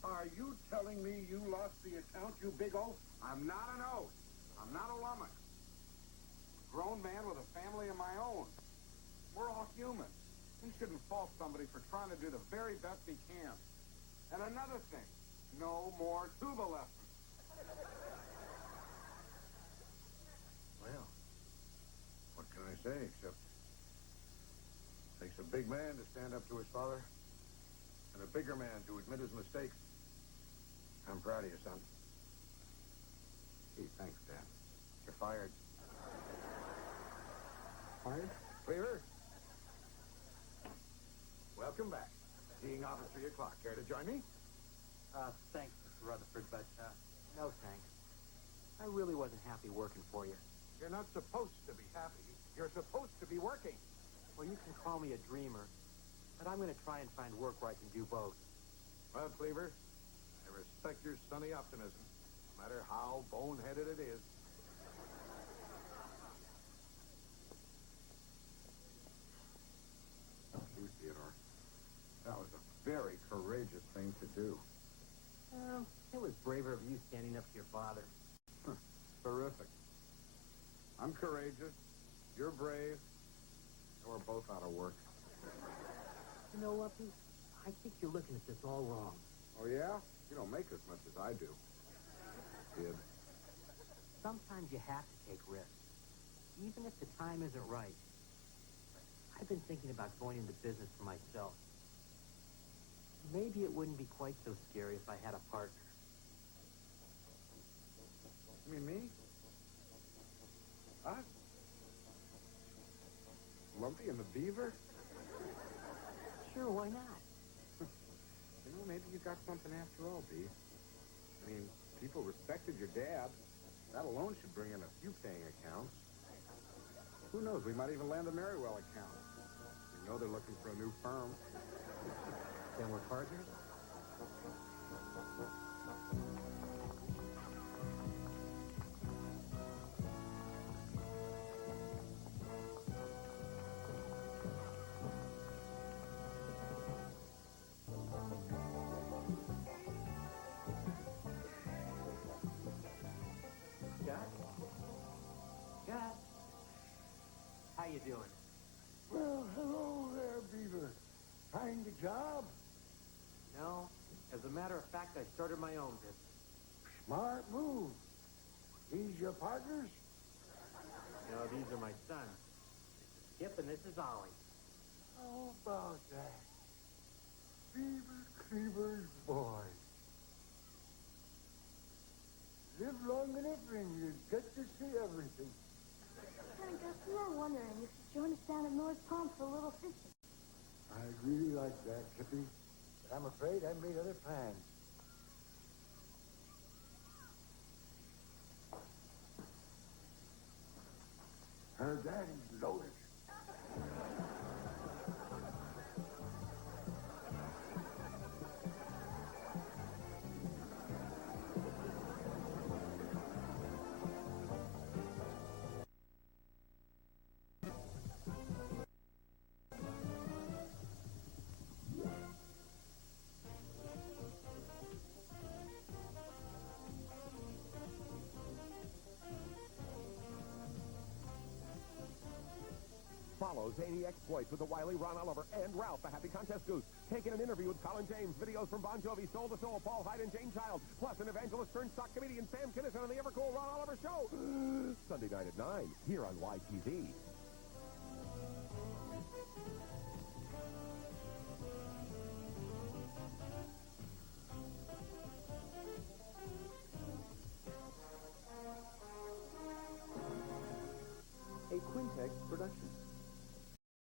Are you telling me you lost the account, you big oaf? I'm not an oaf. I'm not a lummox. I'm a grown man with a family of my own. We're all human. He shouldn't fault somebody for trying to do the very best he can. And another thing, no more tuba lessons. Well, what can I say except it takes a big man to stand up to his father and a bigger man to admit his mistakes. I'm proud of you, son. Gee, thanks, Dad. You're fired. Fired? Cleaver? Welcome back. Teeing off at 3 o'clock. Care to join me? Thanks, Mr. Rutherford, but, no thanks. I really wasn't happy working for you. You're not supposed to be happy. You're supposed to be working. Well, you can call me a dreamer, but I'm going to try and find work where I can do both. Well, Cleaver, I respect your sunny optimism, no matter how boneheaded it is. You, Theodore. That was a very courageous thing to do. It was braver of you standing up to your father. Terrific. I'm courageous. You're brave. And we're both out of work. You know, Lumpy, I think you're looking at this all wrong. Oh, yeah? You don't make as much as I do. Kid. Sometimes you have to take risks, even if the time isn't right. I've been thinking about going into business for myself. Maybe it wouldn't be quite so scary if I had a partner. You mean me? Us? Lumpy and the Beaver? Sure, why not? You know, maybe you got something after all, Bee. I mean, people respected your dad. That alone should bring in a few paying accounts. Who knows? We might even land a Merriwell account. You know they're looking for a new firm. Then we're partners? Scott? How you doing? Well, hello there, Beaver. Find a job? No. As a matter of fact, I started my own business. Smart move. These your partners? No, these are my sons. Skip and this is Ollie. How about that? Beaver Cleaver's boy. Live long enough and you get to see everything. Hey, Gus, we were wondering if you'd join us down at North Palm for a little fishing. I'd really like that, Kippy. But I'm afraid I made other plans. Her daddy's loaded. Follow zany exploits with the wily Ron Oliver and Ralph, the Happy Contest Goose. Taking an interview with Colin James, videos from Bon Jovi, Soul to Soul, Paul Hyde and Jane Child, plus an evangelist turned stock comedian, Sam Kinison, on the ever-cool Ron Oliver Show. Sunday night at 9, here on YTV.